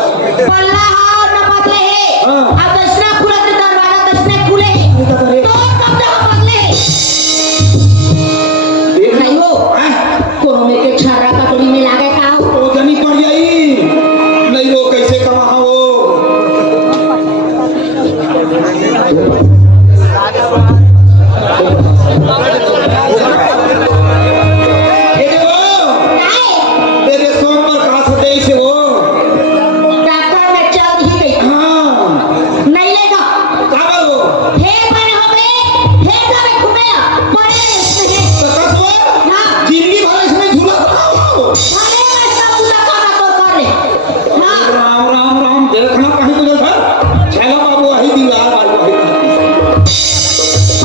पल्ला हा न बदले है हाँ। अब दसना खुला तो दरवाजा दसने खुले है तो कब तक बदले देख नहीं हो हैं कोनो में के छर्रा कटोरी में लागे का हो वो जनी पड़ गई नहीं वो कैसे कमा हो ये देखो काहे तेरे सोम पर कहां से दे से हो डॉक्टर ने चल ही गई हां नहीं लेगा का बोलो फेर बने होबे फेर जावे घूमे परे नहीं तो कसो हां जिंदगी भर इसमें झूला बनाओ अरे मैं सब लगा तो कर ले हां राम राम राम देखना कहीं तो घर छेला बाबू वही दीवार वाली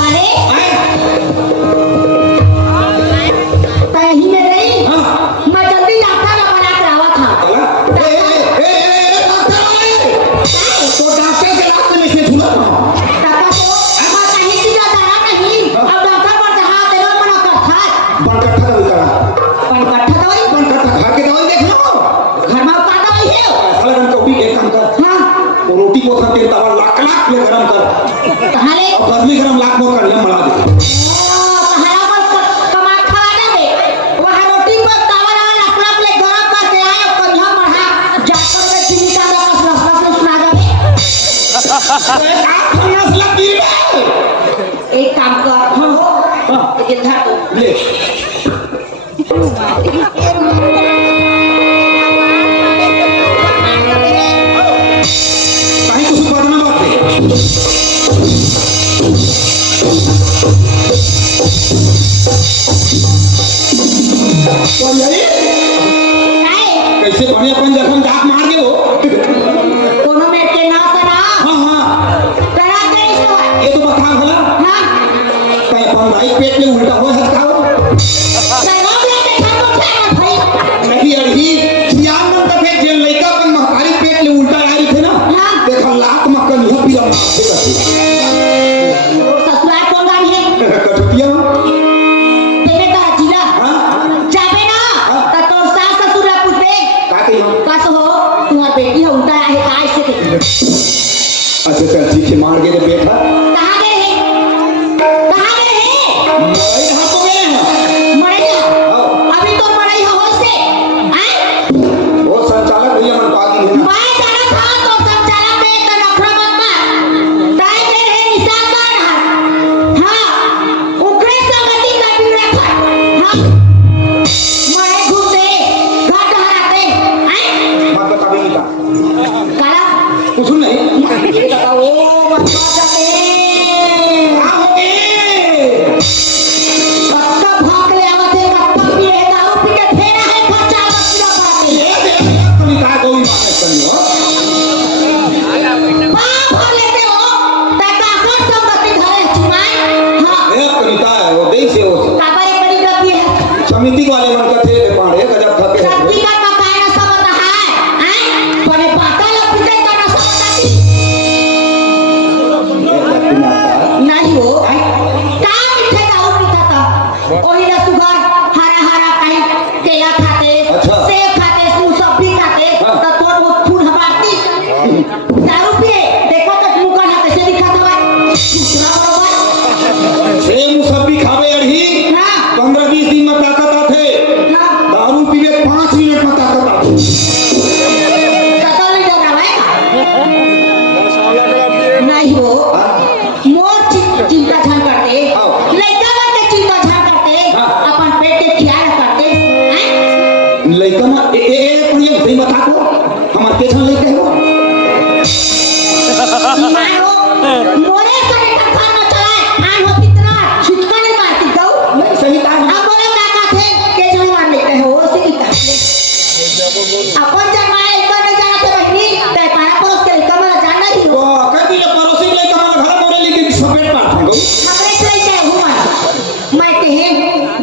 अरे आए कहीं में रही हां मैं जल्दी डॉक्टर का बना कर आवा था चला ए डॉक्टर आए तो डॉक्टर के रास्ते में से झूला ना डॉक्टर को मैं कहीं की ज्यादा नहीं अब डॉक्टर पर जहां देना मना कर था बनकट्ठा दवाई करा पर कट्ठा दवाई बनकट्ठा खा के दवाई देख लो घर में का दवाई है ऐसा लगन कौड़ी के काम कर हां वो रोटी को खा के तवा लाख लाख ले गरम कर कहां ले और गर्मी गरम लाख मोर कर ले मला दे कहां पर कमा खा दे वहां रोटी पर तावा लगा अपना ले गरम करके आए और यहां बढ़ा जाकर में चीनी का रस सुना जावे आप हमस लगी बे एक काम कर हो ये धर दो ले कहीं कुछ करना बात है और यही काहे कैसे बने अपन जखम दांत मार के हो कोनो में के ना करा हाँ हाँ करा दे इसको ये तो बता भला हां कहीं अपन भाई पेट में उल्टा हो सकता हो करा दे देखा तो क्या भाई नहीं अड़ी सियान मन का पेट जेल लइका अपन महतारी पेट ले उल्टा आ रही थे ना हाँ। देखा लात मक्कन हो पिया मारते करते ससुराल कौन गाड़ी है कटपिया तेरे का जिला हाँ जा मार के बैठा कहाँ गए हैं? कहाँ गए हैं? मरई हाँ तो गए हैं मरैया? हाँ। अभी तो मरैया हो से हैं? वो संचालक भैया मन पाती है ना मैं जाना था तो संचालक पे तो नखरा मत मार। तय गए हैं निशान कर रहा। हाँ, उकरे संगति का बिगड़ा था। हाँ, मरे घूमते, घर टहराते, हैं? मत बता भी का काला, कुछ नहीं ये बताओ, मत बताते। हाँ हो गए कत्ता भाग ले आवत है, कत्ता पिए है, दारू पी के फेरा है, खर्चा आवत पूरा कराते। ये देख तुम का कोई माने करी हो पाप भर लेते हो, तय काकर संगति धरे चुमाए। हाँ, ये कविता है वो देश से वो काबर एक बड़ी गलती है। समिति वाले मन का थे पाड़े गजब थके शक्ति का मकाना सब होता है, हैं? परे पाता लपटे का ना सब बताती। नहीं हो, का मिठे दारू पीता था। ओही ना सुगर, हरा कहीं केला खाते, अच्छा। सेब खाते, मूसम्बी खाते, हाँ। तो तोर वो खून हमारती। दारू पिए, देखो तो मुंह का ना कैसे दिखा था भाई। दूसरा बरोबर। सेम सब भी खावे अड़ही हाँ, 15-20 दिन में ताकत आथे हाँ, दारू पीवे 5 मिनट में ताकत आथे कतल नहीं डरा भाई। नहीं हो, मोर चिंता झान करते, हाँ। लड़का के चिंता झान करते, हाँ। अपन पेट के ख्याल करते, हैं? लइका में ए पढ़िए सही बता को हमार पेछन लइका है वो मानो, मोरे करे का काम न चलाए, आन हो कितना छुटका नहीं मारती गौ। नहीं सही कहा अब बोले काका थे, के जन मार लेते हो, वो से निकाल ले। अपन जमाए एक नहीं जाना थे बहनी, ते पारा परोस के कमरा जाना ही हो। तो कभी ले पड़ोसी लइका हमार घर मोरे लेके सपेट पाट गो हमरे से चाहे हुआ मैं कहे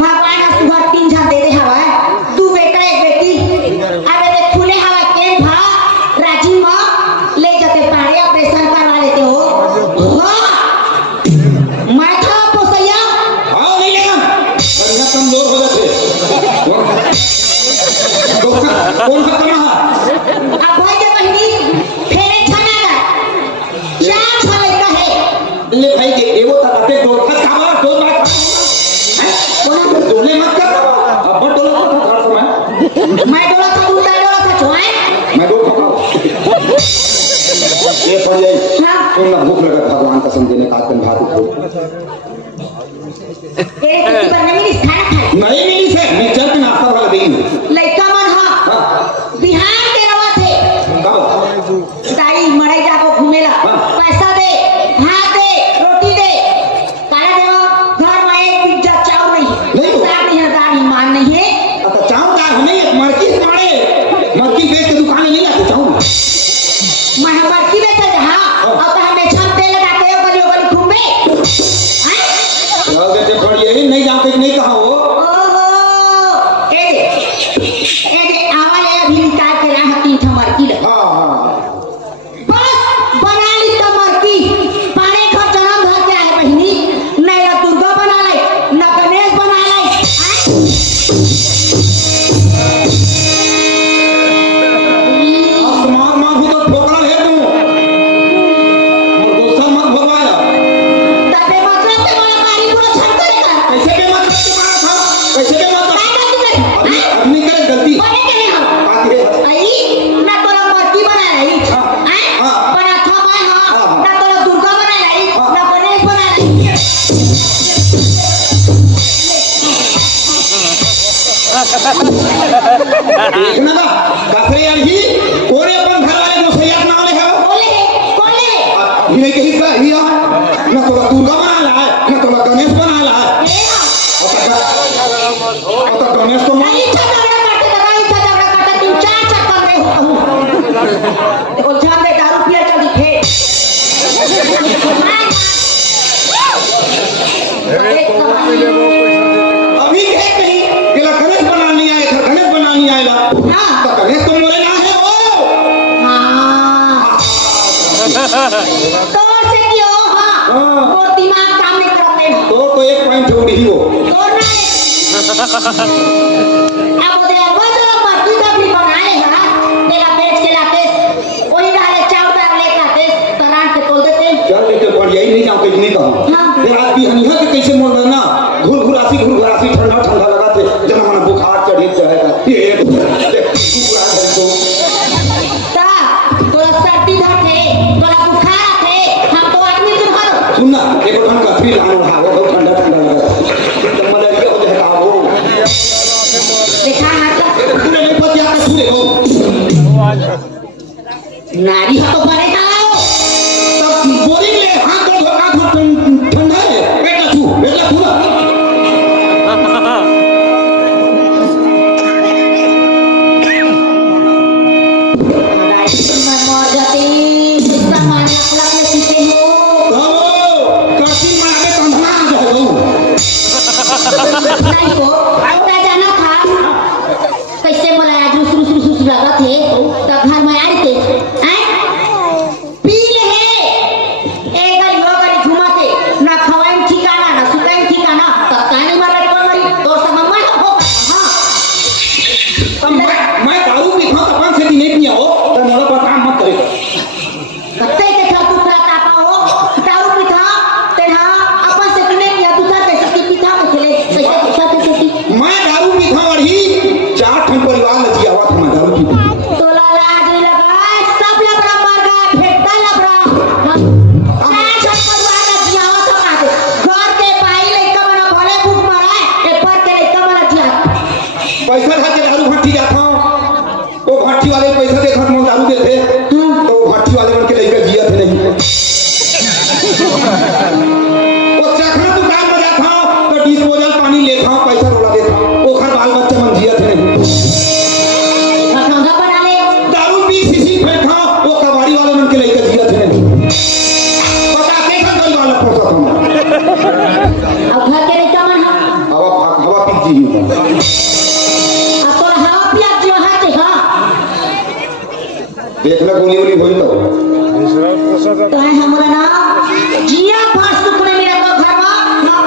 भगवान का सुबह 3 झाड़ दे दे हवा 2 बेटा 1 बेटी अबे देख खुले हवा के भा राजी मां ले जाते पाड़े ऑपरेशन करवा लेते हो। हाँ, मैं था पोसैया। हां नहीं लेगा बढ़िया कमजोर हो जाते तो कौन सा कमा अब भाई के बहनी फेरे छना का चार छले का है। ले भाई के एवो ताते दो खत खावा दो बार कोना दोले मत कर अब डोला तो घर समय मैं डोला था उल्टा डोला था चुआए। मैं दो पकाओ ये पड़ जाए हाँ, तुम ना भूख लगा भगवान कसम देने का आतन भात को तेरे किसी पर नहीं मिली खाना खाए। नहीं मिली से मैं चल के नाश्ता वाला देंगे लड़का मन हाँ, हां बिहार के रवा थे। कब ताई मड़ई जाको घूमेला, हाँ। पैसा दे, भात दे, रोटी दे, काला देवा घर में एक पिज्जा चाव नहीं, नहीं। साग नहीं है, दाल नहीं, मान नहीं है। अच्छा चाव दाल हमें मरकी मारे मरकी बेच के दुकान नहीं लाते चाव मैं हमार की बेचे जहाँ, हाँ। और तो हमें छम तेल लगा के गली घूमे, हैं? चल बेटे पड़िए नहीं जाते नहीं कहा हो ओहो, ए दे आवा ले अभी निकाल के रहा 3 ठमर की ले। हां हां बस बना ली कमर की पानी का जन्म घर के है बहनी नहीं ना दुर्गा बना ले ना गणेश बना ले। आसमान मां भी तो ठोकरा है तू और दोसा मत भगवाया तबे मतलब से वाला पानी पूरा छन करेगा कैसे के मत से मारा था कैसे के मत काय करती कर आदमी करे गलती बने के नहीं हम आखिर आई ना तो मूर्ति बना रही हाँ, हैं हाँ। बना था मैं हाँ, हां हाँ। ना तो दुर्गा बना रही हाँ। ना गणेश बना रही। देखना ना कसरे अड़ही कोरे अपन घर वाले जो सैयद नाम लिखा हो बोले ही के हिस्सा ही है ना तो दुर्गा बना ला है ना तो गणेश बना ला है और तो गणेश तो नहीं झगड़ा करते 3-4 चक्कर में होता हूँ। देखो जान दे दारू पिया चल दिखे। अभी है कहीं केला गणेश बना नहीं आए था गणेश बना नहीं आएला हाँ। तो गणेश तो मोरे ना है ओ हाँ। तोड़ से क्यों हाँ और दिमाग काम नहीं करते हैं। तो एक पॉइंट छोड़ी ही वो तोड़ना है। अब उधर वो जो मर्जी का भी बना लेगा तेरा बेच के लाते वही डाले चावल डाल ले खाते तरान के तोड़ देते चल नहीं जाऊँ कहीं नहीं कहूँ हाँ। ये आज भी हनिया के कैसे मोड़ में ना घुरासी ठंडा ठंडा लगा थे जना मन बुखार चढ़े जाएगा ये घुरा तो ता तोरा सर्दी धरते तोरा बुखार आते हम तो आदमी के घर सुनना एक ठंड का फिर आनो हा वो ठंडा ठंडा लगा तो मलेरिया हो जाएगा वो देखा हाथ पूरे नहीं पहुंच जाता पूरे हो नारी तो बड़े आओ तब बोरिंग ले हाथ धो ठंडा है बेटा छू ना मर जाते सामान लग में सीते हो काशी में आगे तंधना आ जाएगा नहीं को आता जाना था कैसे बोला रुस लगा थे तब घर में आए थे पी ले एक बार यो बार घुमाते ना खवाई ठिकाना ना सुकाई ठिकाना तब कानी मारे कौन मरी तो सब मम्मा हो हां तब मैं दारू पी था अपन से नहीं पिया हो तो मेरा पर काम मत करेगा कत्ते के था दूसरा काका हो दारू पी था तेरा अपन से नहीं किया दूसरा कैसे पी था खेले कैसे मैं दारू पी था और ही चार ठन परिवार लगी आवा था मैं दारू पी तोला लाज नहीं लगा सब लबड़ा मर गया भेटता लबड़ा चार परिवार लगी आवा था माते घर के पाई लइका मना भले भूख मरा ए पर के लइका मना जिया पैसा खा के दारू भट्टी जाता वो भट्टी वाले पैसा देखा मैं दारू देते तो वो भट्टी वाले बन के लेकर जिया थे नहीं वो चखना दुकान में जाता तो डिस्पोजल पानी लेता पैसा रोला देता वो घर बाल बच्चा मन जिया थे नहीं खाना बना ले दारू पी सीसी फेंका वो कबाड़ी वाले मन के लेकर जिया थे नहीं पता कैसा कोई वाला पोसा था अब घर के लइका मना हवा पी जी अब तो हवा पिया जो हाथे हां देखना गोली गोली होई तो तो है हमरा ना जिया फास्ट तुमने मेरा को घर में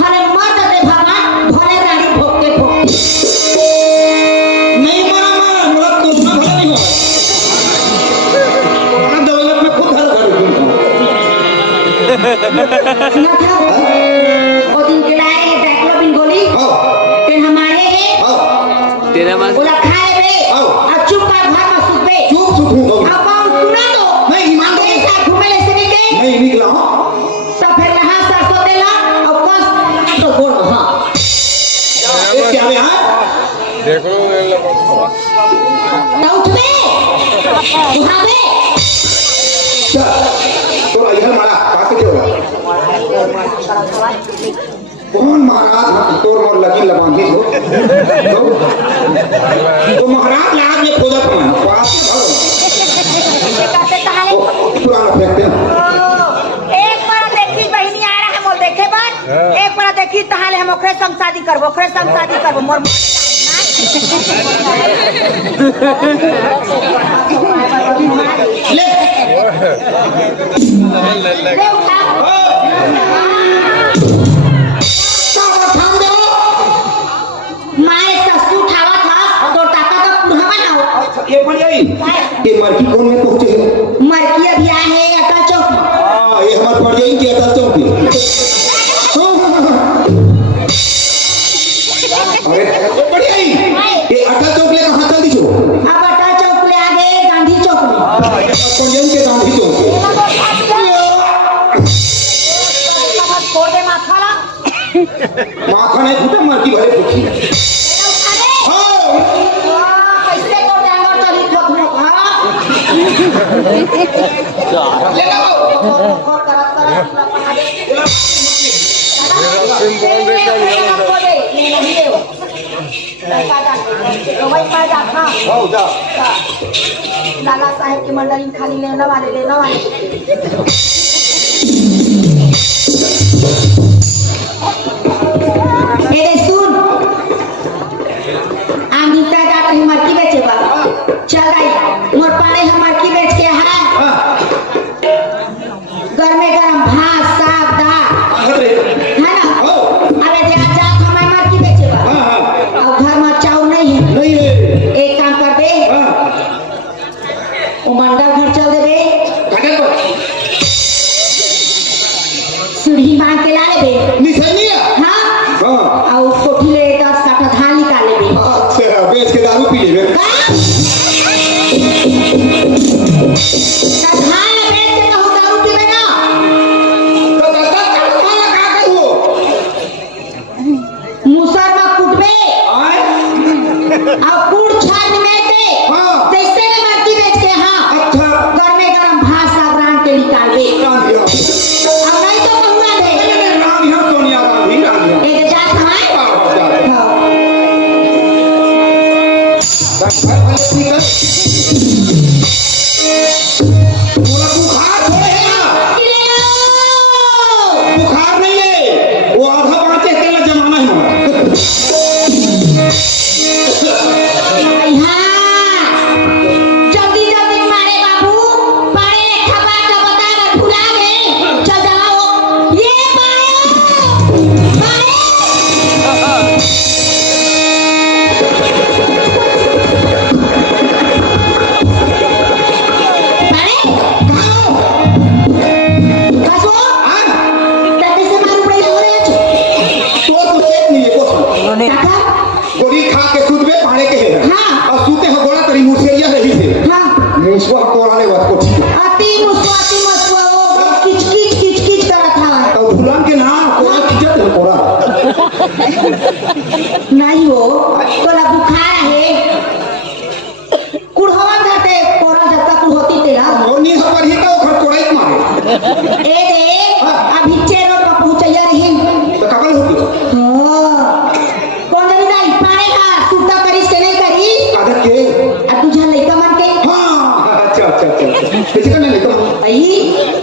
खरे मर दे भगवान भले गाड़ी भोग के भोग नहीं मारा तो ना भला नहीं हुआ दौलत में खुद हर घर ना था वो दिन के लाए डायक्लोबिन गोली फिर हमारे है तेरा मन बोला खाए बे और चुप कर घर में सुत बे चुप सुखूंगा अब कौन सुना तो नहीं ईमान मेरे साथ घूमे ले से निकले नहीं निकला तब फिर नहा सरसों देला और कस तो बोल हां ये क्या है यार ना उठ बे उठा बे तो इधर मारा काके जो कौन महाराज तोर मोर लगी लबांगी हो तो महाराज लाग ये खोदा था पास कहते कहाले पुराना फेंकते एक बार देखी बहनी आ रहा है मोर देखे बार एक बार देखी तहाले हम ओकरे संग शादी करबो मोर ले ले उठा मारे ससु उठावा था तो ताका का पुरहवा ना हो ये बढ़िया ये मरकी कौन में पहुंचे मरकी अभी आए हैं अटल चौक में हां ये हमार बढ़िया ही के अटल चौक पे अरे बढ़िया ही ये अटल चौक ले कहां चल दीजो अब अटल चौक ले आ गए गांधी चौक में पंजाब के गांधी चौक छोड़ दे माथाला माखन है फुटा मरकी भरे दुखी कैसे को डांगर चली ठोक ठोक हां ले लो लाला साहेब की मंडली खाली लेने वाले सुन आंधी पे जा कहीं मरकी बेचे बा चल गई मोर पाने हम मरकी बेच के है गरमे गरम भात साग दाल है ना अरे जा जा हमें मरकी बेचे बा अब घर में चाउर नहीं है नहीं है एक काम कर दे वो मंडल घर चल दे बे घाटे पर अच्छा बेच के दारू पी लेबे तो दादा का करू मुसर में कुटबे आय और कूड़ छान में दे हाँ। जैसे में मर्जी बेच के हाँ अच्छा घर में गरम भात साबरान के निकाल दे राम दिया अब नहीं तो कहूँगा दे राम दिया सोनिया गांधी राम दिया एक जात हमारे हाँ। पूरा बुखार थोड़े है ना बुखार नहीं है वो आधा बाँचे तेरा जमाना है हमारा जल्दी जल्दी मारे बाबू पारे लेखा बात का बता मत भुला गए चल जाओ ये पारे गोली खा के सूतबे भाड़े के है हाँ। और सूते हो गोड़ा तरी मुर्सेरिया रही थे मुसवा कोराले बात को ठीक किच करत हवा तो भुलान के ना कोरा खिचत है कोरा नहीं हो तोला बुखार है कुड़हवा धरते कोरा जब तक होती तेरा और नी खबर ही तो खर कोड़ा ही मारे ए दे अभी चेरो पर पहुंचैया रही तो कबल होती कौन जानी दाई पारे का सुता करिस के नहीं करी आदत के आ तुझा लइका मन के हाँ अच्छा किसी का नहीं लेता आई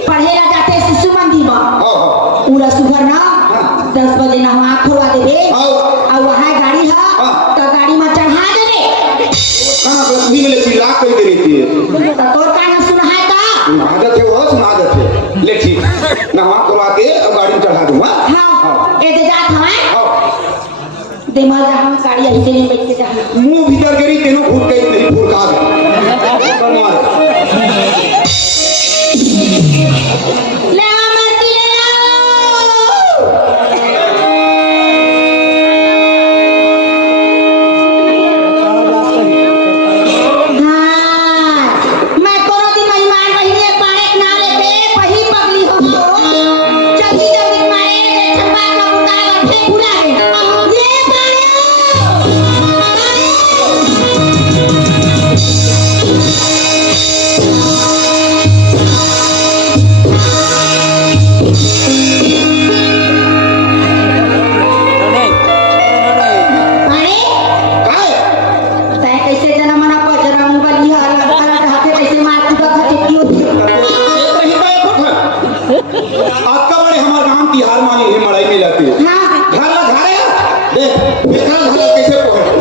पढ़ेला जाते शिशु मंदिर में हाँ पूरा सुबह ना 10 बजे ना वहाँ खोलवा देबे हाँ और वहाँ गाड़ी है तो गाड़ी में चढ़ा देबे कहाँ पर तुम्ही में लेती लाख कही दे रही थी तो तोर का ना सुना है का आदत है वो सुना आदत है ले ठीक ना वहाँ करवा के और गाड़ी में चढ़ा दूंगा हाँ ए दे जात हवा हाँ दिमाग हम गाड़ी ऐसे नहीं बैठ के जा मुंह भीतर गिरी तेनो फूट गई नहीं फूट का कमाल ले आ मरती ले हाँ मैं कोनो दिन मेहमान रही पारे ना लेते वही पगली हो जल्दी जल्दी मारे के ठंडा का बुता बैठे भुला गए ये पारे पारे काय तै कैसे जनमना पजरंग बलिया अलग हाथे कैसे मार चुका था क्यों एक रही का एक फट आपका बड़े हमारे गांव तिहार मानी है मड़ाई में जाती है हाँ घर देख बेकार घर कैसे पोहे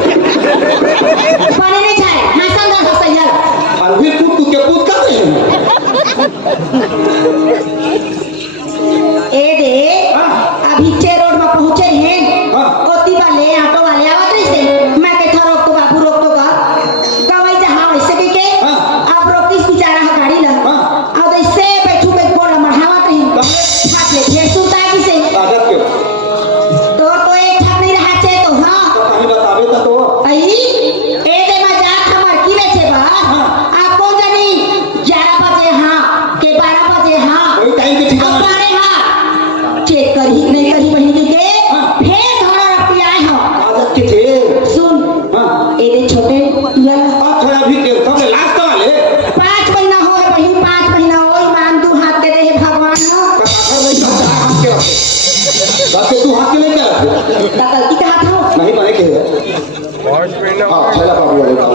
पानी नहीं जाए हाँ संग हसैया और फिर कूद के कूद करते हैं ए दे अभी चे रोड में पहुंचे हैं हाँ। ओती वाले ऑटो वाले आवत रही से मैं के था रोक तो बाबू रोक तो का गवई जहां वैसे भी के हाँ। अब रोकिस बेचारा है गाड़ी ला हाँ। अब ऐसे बैठू के बोल मढ़ावत रही हाथ ले फिर सुता की से आदत के तो एक छाप नहीं रहा चे तो हां तो कहीं बतावे तो आई ए दे में जात हमर की बेचे बा आप कौन जानी 11 बजे हां के 12 बजे हां वही टाइम के ठिकाना हमारे हां चेक करी नहीं करी बहिनी के फिर धरा रखी आए हो आदत के थे सुन हाँ ए दे छोटे लल अच्छा अभी के कब लास्ट वाले 5 महीना हो बहिनी 5 महीना हो मान दू हाथ के दे भगवान हो कथा नहीं करता हाथ के रखे बाकी तू हाथ के लेके आ ता गलती का हाथ हो नहीं बने के हाँ चला बाबू वाले बाबू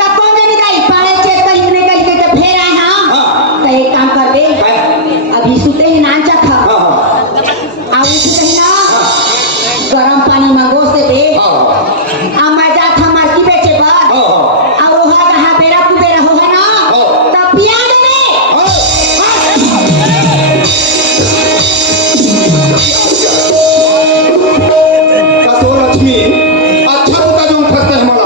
ता कौन जानी दाई पाले चेक करी नहीं करी के फिर आए हां हाँ। तो एक काम कर दे काय अभी सुते ही नाच खा हाँ हाँ आ उठ कहीं ना गरम पानी में गोस दे दे हाँ आ मैं जात हमार की बेचे बा हाँ आ वो है कहां बेरा कुबेरा हो है ना हाँ। तब पिया दे तो लक्ष्मी अच्छा होता जो फंसते हमारा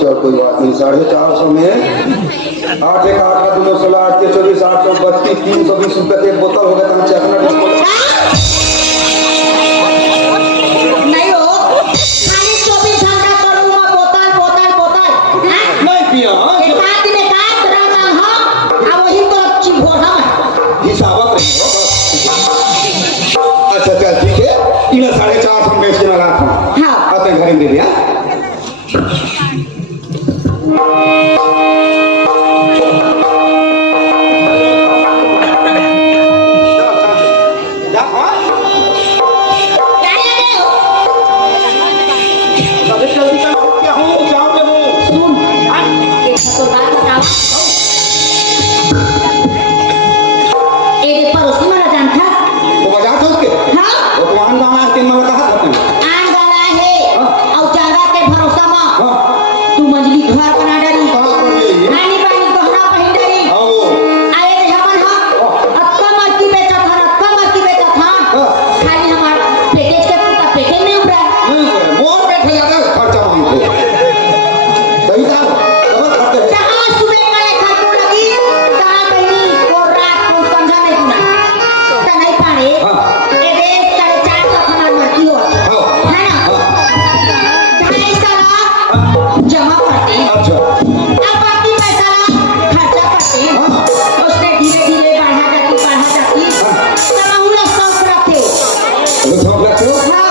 चल कोई बात नहीं, 450 में 8 एक 8 का 2 16 8 के 24 832 320 रुपये एक बोतल हो गया तो हम चेक नहीं हो खाली 24 घंटा करूँ मैं बोतल बोतल बोतल हाँ? नहीं पिया एक बात में काट रहा हूँ अब वही तो अच्छी भोरा हिसाबत अच्छा चल ठीक है, इन्हें 450 में बेच देना रात में। हाँ आते घर में दे दिया। क्या लगे हो सुन एक तो बात बताओ एक पड़ोसी मारा जान था वो बाजार चौक के हाँ वो तुम्हारा गाँव आज दिन में कहा था आन गाना है और जागा के भरोसा में हाँ तू मंजली घर बना डरी कहाँ पर ये नानी पानी गहना पहिन डरी आओ आए रे हमन हम अक्का मक्की बेचा था खाली हमारा पैकेज के पूरा पैकेज नहीं उभरा मोर बैठे जाता खर्चा मांगते सही था खबर करते हैं जहाँ सुबह वाले खाटू लगी तहाँ कहीं और रात को समझा नहीं तूने तो नहीं पाए हाँ। ए रे 450 हमार मर्जी हो हाँ। है ना 2.5 साल जमा करते अच्छा अब बाकी पैसा खर्चा करते हाँ। उसने धीरे धीरे बढ़ा जाती तब हम लोग शौक रखते हो तो शौक रखते हो हाँ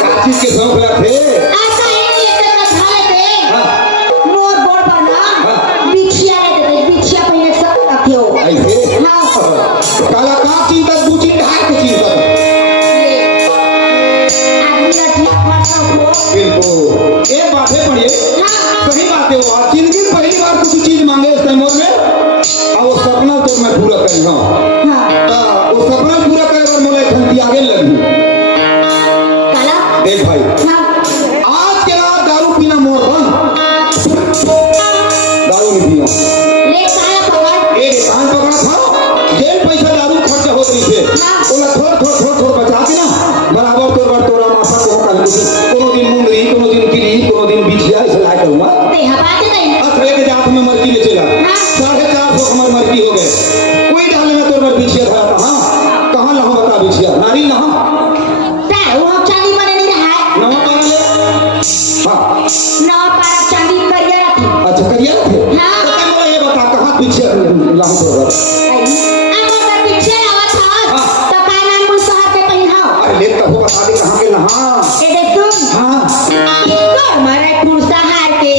क्या चीज के शौक रखते ऐसा ही नहीं है कि झाले पे हाँ। मोर बोर बना हाँ। बिछिया लेते थे बिछिया पहले सब रखे हो ऐसे हाँ काला का चीज तक पूछी ढाई की चीज तक आदमी का ठीक फाटा हो बिल्कुल एक बात है पढ़िए हाँ सही बात है वो आज जिंदगी में पहली बार कुछ चीज मांगे इस टाइम में और वो सपना तो मैं पूरा करी हाँ हाँ वो सपना पूरा करे और मोले घंटी आगे लगी काला देख भाई हाँ आज के रात दारू पीना मोर बंद दारू नहीं पीना ले काला पकड़ एक कान पकड़ा था जेल पैसा दारू खर्चा होत रही थे ओला थोड़ बचा के ना बराबर तोरा माथा को कर कोनो दिन मुंडरी कोनो दिन गिरी कोनो दिन बिछिया ऐसे लाए करूंगा ते हवा दे नहीं अथरे के जात में मर्जी ले चला हाँ 450 हमार मर्जी हो गए कोई डाले में तोर बिछिया था हां कहां लहो बता बिछिया नारी लहो ते वो चांदी बने नहीं रहा है नवा पारा ले हां ना पारा चांदी करिया रखी अच्छा करिया थे हाँ। तो तब ये बता कहां बिछिया लहो तोर अब अगर पीछे आवा था हाँ। तो काय नाम मुझ शहर के पहिना अरे ले तो बता दे कहां के नहा ए देख सुन हां कर मारे कुर्सा हार के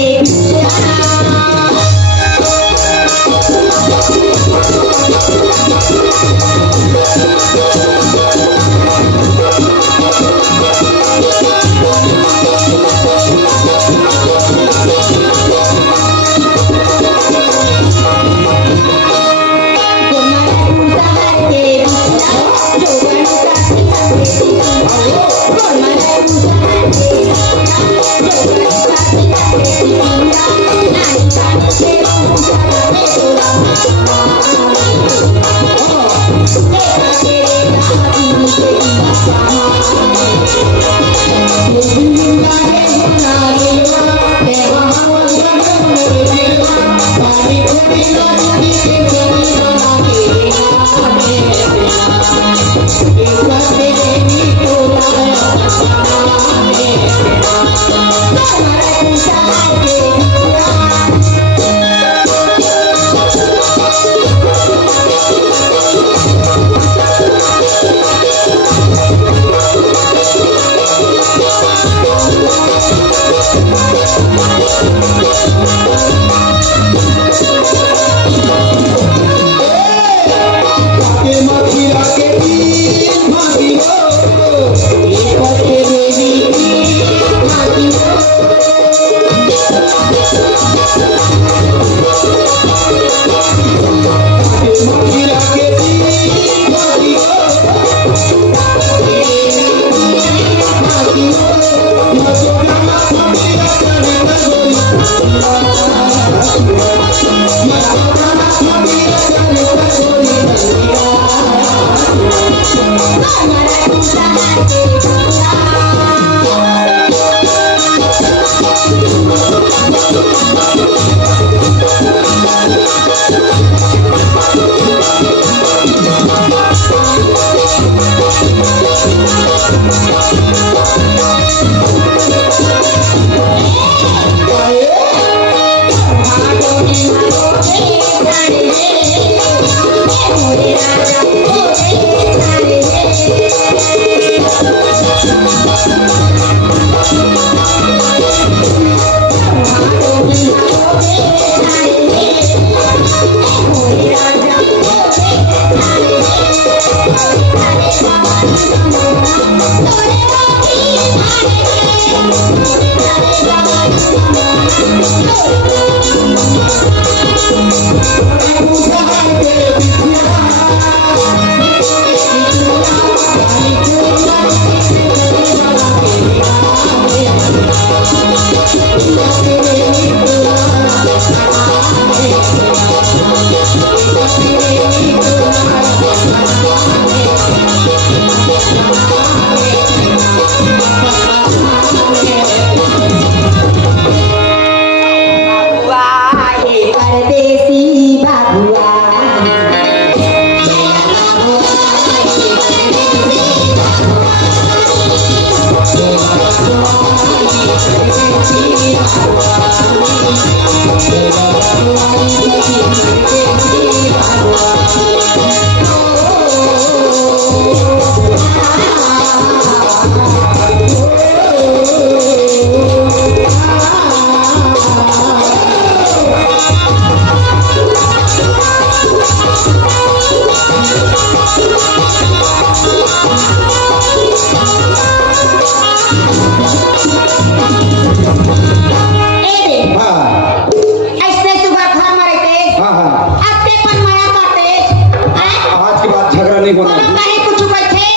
नहीं होना कहीं कुछ बैठे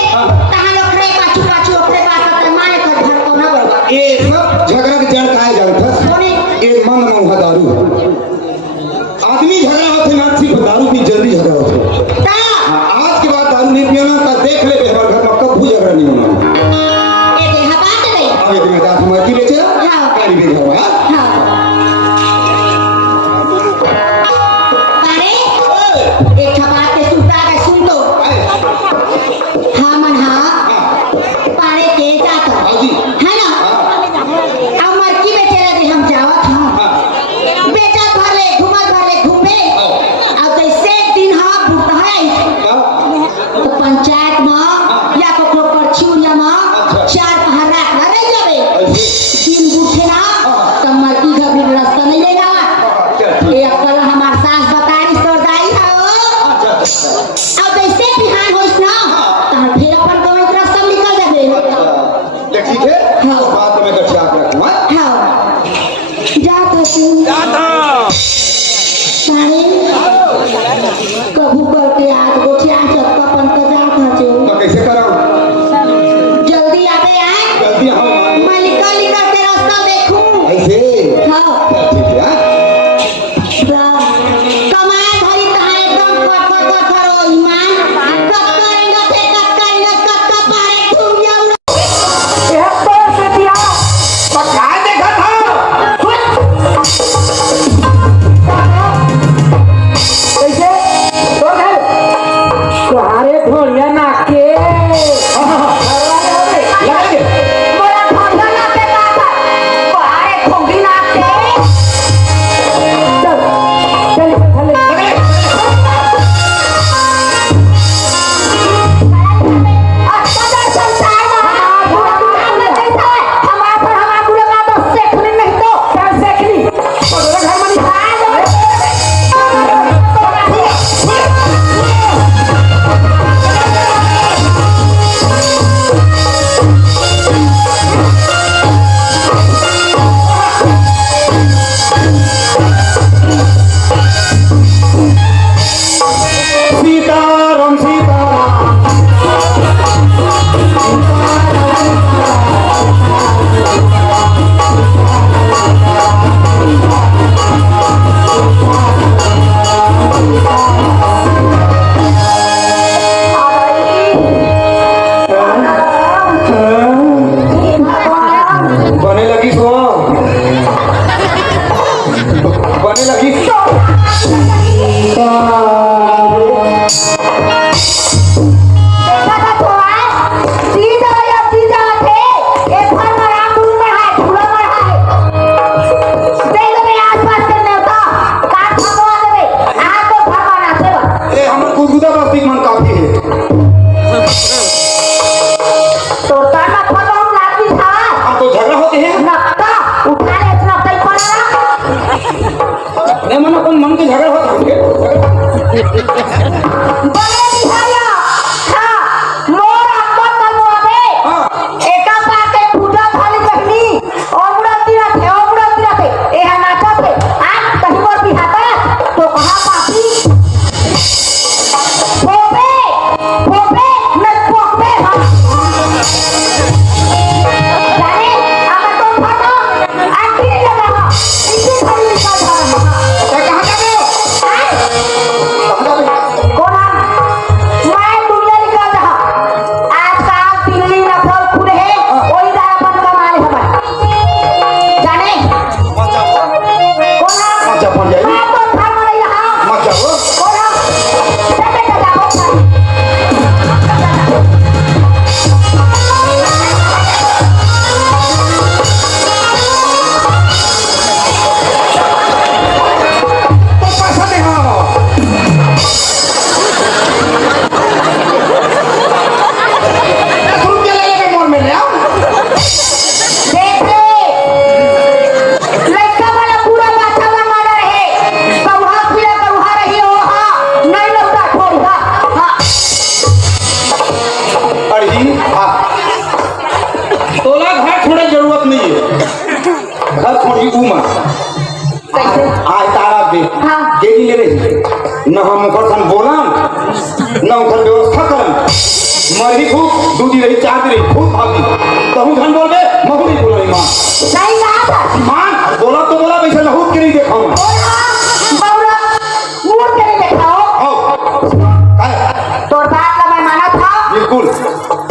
तहां ओकरे पाछू पाछू ओकरे बात करते माने कर घर को ना बरबा ये सब झगड़ा के जड़ काहे जात है सोनी एक मन में दारू आदमी झगड़ा होते ना सिर्फ दारू पी जल्दी झगड़ा होते ता आज के बाद दारू नहीं पियाना तो देख ले हमारे घर में कब झगड़ा नहीं होना ए दे बात नहीं अब ये मेरा मर्जी बेचे हां गाड़ी बेच रहा है हां अरे एक छपा के सुता के सुन तो हां मन हां पारे के जाता हां जी है ना अमर की बेचे रे हम जावत हां बेटा भले घूमे अब जैसे दिन हां बुढ़ा है तो पंचायत में या ककरो परछिया में चार पहर रात ना रह जावे दिन बुढ़े ना तो मर्दी का भी रास्ता नहीं लेगा ये अकल हमार सास बताई सरदाई हो अब जैसे बिहान होइस ना तो फिर अपन कोई रास्ता निकल जाबे ठीक है हाँ। बात में गठिया रखूं हां हां जाता सारे कबू करके आज गोठिया चक्का पन का जात हचे तो कैसे कराऊं जल्दी आवे आए जल्दी हम मैं निकल के रास्ता देखूं ऐसे हां ठीक है कमाए धरी तहां एकदम कट करो ईमान कट करेंगे थे कट पारे घूम जाऊं कैसे तो घर शुदा बस्ती मन काफी है तो ताना फटो लाती था हम तो झगड़ा होते हैं नक्का उठा ले इतना कई पड़ा नहीं मना कौन मन के झगड़ा होता है बड़े दिखाया हां मोर अंदर तलवावे हाँ एका पाके पूजा थाली कहनी ओमड़ती रखे ए नाचा थे आज कहीं मोर बिहाता तो कहां पापी पोपे मैं पोपे हां जाने अगर तो फटो आखिर लगा इसे खाली निकाल रहा क्या कहाँ जा रहे हो हां कहाँ जा रहे हो कौन मैं दुनिया निकाल रहा आजकल दिल्ली नस्ल खुले है वही दायापन कमाने हमारे जाने कौन मत जा पहुँच जाइए मैं तो था मरे यहाँ मत जाओ कौन चले जाओ तो पैसा दे हाँ ₹10 ले लेंगे मोर में ले आओ देख ले लड़का वाला पूरा बाछा में मारा रहे कौहा पीला कौहा रही हो हाँ नहीं लगता छोड़गा हाँ अड़ी हाँ तोला घर छोड़े जरूरत नहीं है घर छोड़ी उमा कैसे आज तारा दे हाँ। केजी ले रही न हम ओकर सन बोलम न ओकर व्यवस्था करम मरही खूब दूधी रही चाहती रही खूब भागी तहु धन बोलबे महू नहीं बोलई मां नहीं कहा था मां बोला तो बोला वैसे लहू के नहीं देखा मैं बोला बौरा मुंह तेरे देखाओ आओ काय तोर बात का मैं माना था बिल्कुल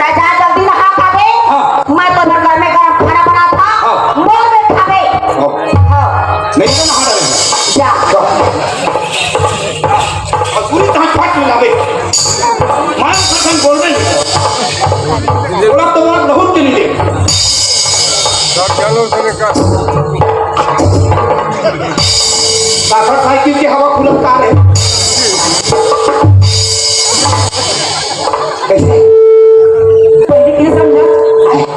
ताजा जल्दी नहा खा दे हाँ। मैं तो घर में गरम खाना बना था हाँ। मोर में खा दे आओ हाँ नहीं तो नहा डालेंगे जा और पूरी तरह फाट लावे मां सन बोलबे बोला तो बोला लहू के नहीं दे साखर साइकिल की हवा खुलत कार है कैसे पहले किने समझा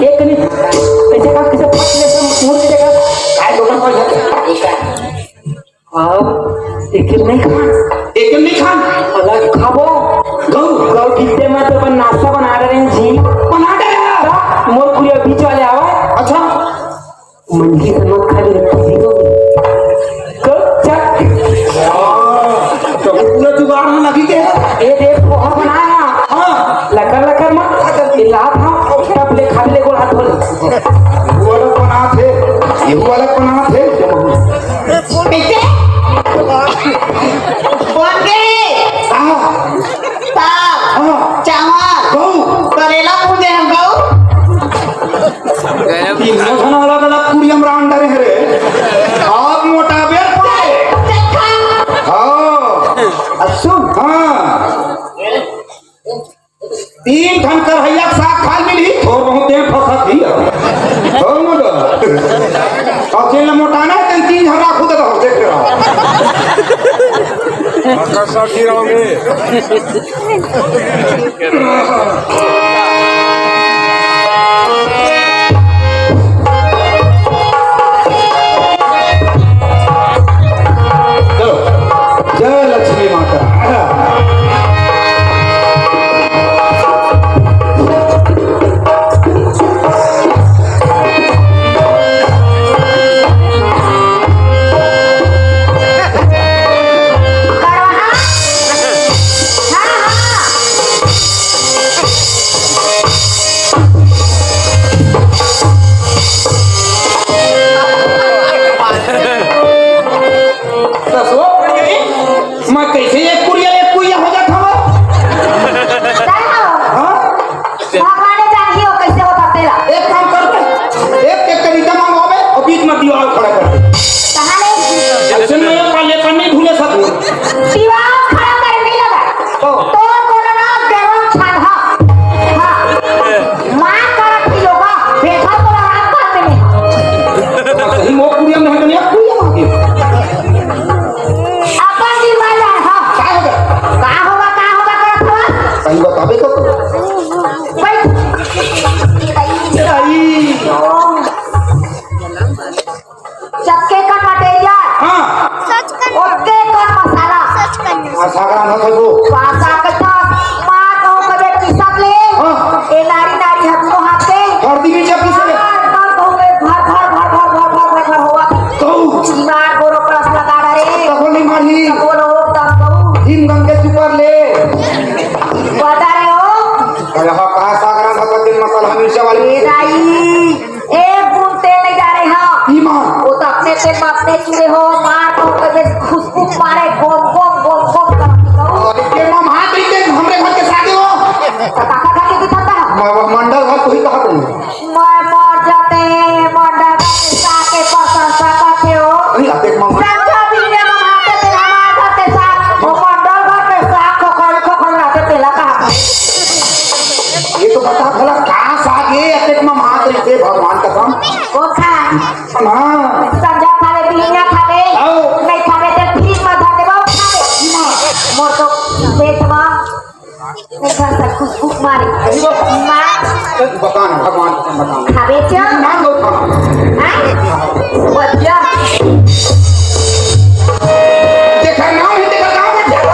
एक नहीं ऐसे का किसे फटले से मुंह से जगह काय लोगन को आओ एक नहीं खा एक नहीं खान अलग खाबो गौ गौ कितने में तो नाश्ता बना रहे हैं जी बना दे यार मोर कुरिया बीच वाले आवा अच्छा मंदी से मत खा ले किसी को कब चक तो पूरा जुगाड़ में लगी के ये देख पोहा बनाया हाँ लकर लकर मत ये लात हाँ तब ले खा ले गोल हाथ धो ले वो अलग बना थे ये वो अलग बना थे कैसे बोल गए हाँ साग हाँ चावल गौ करेला पूजे हम गौ तीन मोहन अलग अलग पूरी हमरा अंडर है रे आप मोटा बेर चक्का हाँ असुन हाँ तीन घन करहैया साग खा मिली थोड़ बहुत देर फंसा थी हो मगर अब जेल मोटाना है तीन हमरा खुद रहो देख रहा चलो जय लक्ष्मी माता करवा हाँ हाँ दसो मैं कैसे एक कुरिया हो जाता हूँ हाँ भगवाने जानिए वो कैसे होता तेरा एक काम कर दे एक तरीका मंगवावे और बीच में दीवार खड़ा कर दे कहा नहीं ऐसे में ये पाले पर नहीं भूले सकते दीवार खड़ा कर नहीं लगा तो तो बोलो ना गरम छान हाँ मार कर पी लोगा बैठा तो आराम कर देने सही मो कुरिया में है कुरिया मांगे अपन दिल में जाए हाँ क्या होगा कहाँ होगा कहबे तो बैठ चक्के का मटेरियल हां ओके का मसाला सागरा न थो पासा कथा मां को कबे पिसक ले ए नारी नारी हथो हाथे हरदी भी जब से मां को भर हुआ तो सीमार गोरो प्लस लगा रे तको नहीं मारी बोलो दम कहू हिम गंग के सुपर ले बता रहे हो अरे हा कहा सागरा न थो दिन मसाला हमेशा वाली ए राई एक बूंद तेल नहीं जा रहे हैं ईमान वो तो अपने तेल में अपने चूरे हो मार को कबे खुशबू मारे गोम करती और के मां हाथ देते हमरे घर के शादी हो काका काकी की था मंडल घर कोई कहा तुम मैं मर जाते मंडा साके प्रशंसा करते हो अरे अतेक मां संख्या बिने मनाते थे हमारे घर के साथ वो मंडल घर के साथ खोखल रहते थे लगा ये तो बता भला कहां सागे अतेक मां हाथ देते भगवान कसम वो खा हां संजा खावे बिना खावे आओ। नहीं खावे तो फ्रिज में धर देबो खावे मोर तो पेट में देखा सब खुशबू मारी मां बताना भगवान कसम बताना खावे क्या ना लो था हां बच्चा देखा नाम है देखा गांव में चलो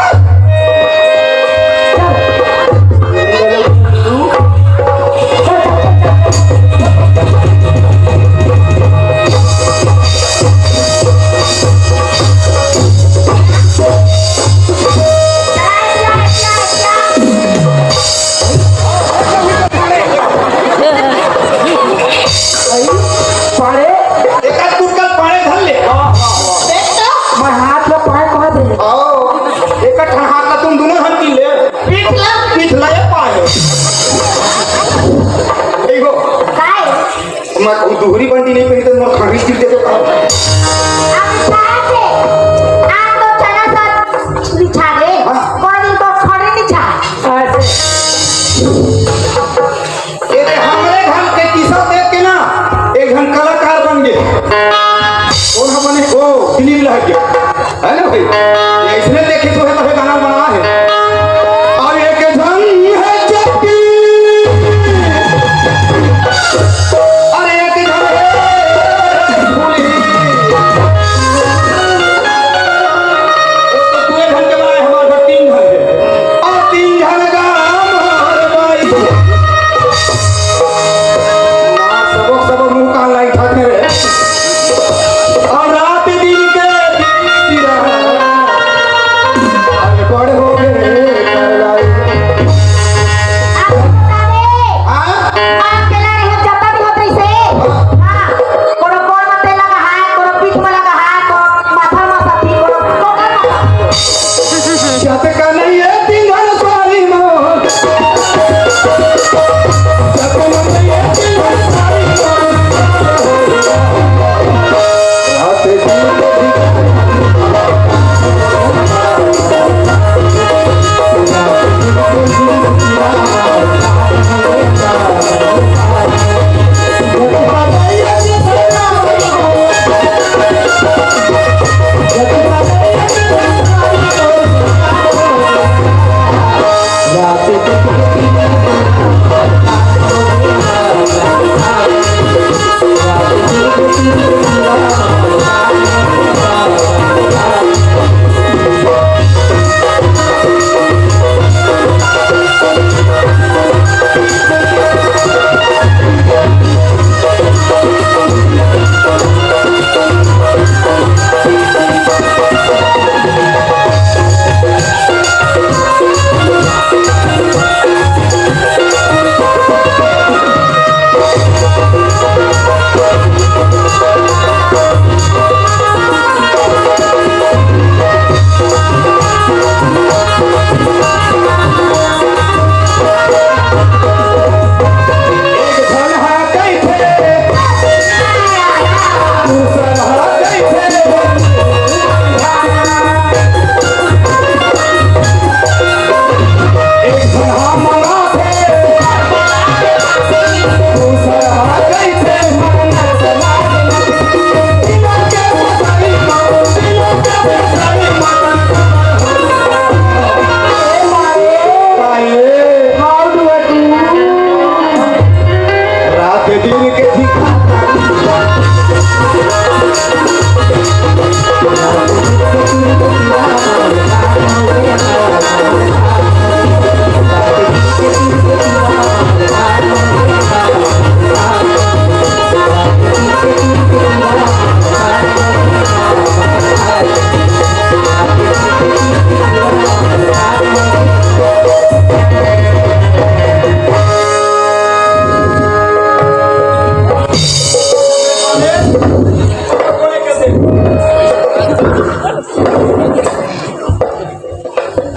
पाड़े एका कुटकल पाए धर ले मैं हाथ में पाए कह दे आओ एका ठन हाथ ला तुम दोनों हाथ की ले पीछला ये पाए देखो काय मैं दुहरी बंदी नहीं पहनी तो मैं खड़ी चीज दे तो आप काय थे आप तो चना सा बिछा दे कोई तो खड़े बिछा ये दे हमरे घर के किस्सा देख के ना एक घन कलाकार बन गए कौन हम बने ओ फिल्म लग गया है ना भाई ये इसने देखे तो है तो गाना बना है और एक धन है जट्टी और एक धन है भूली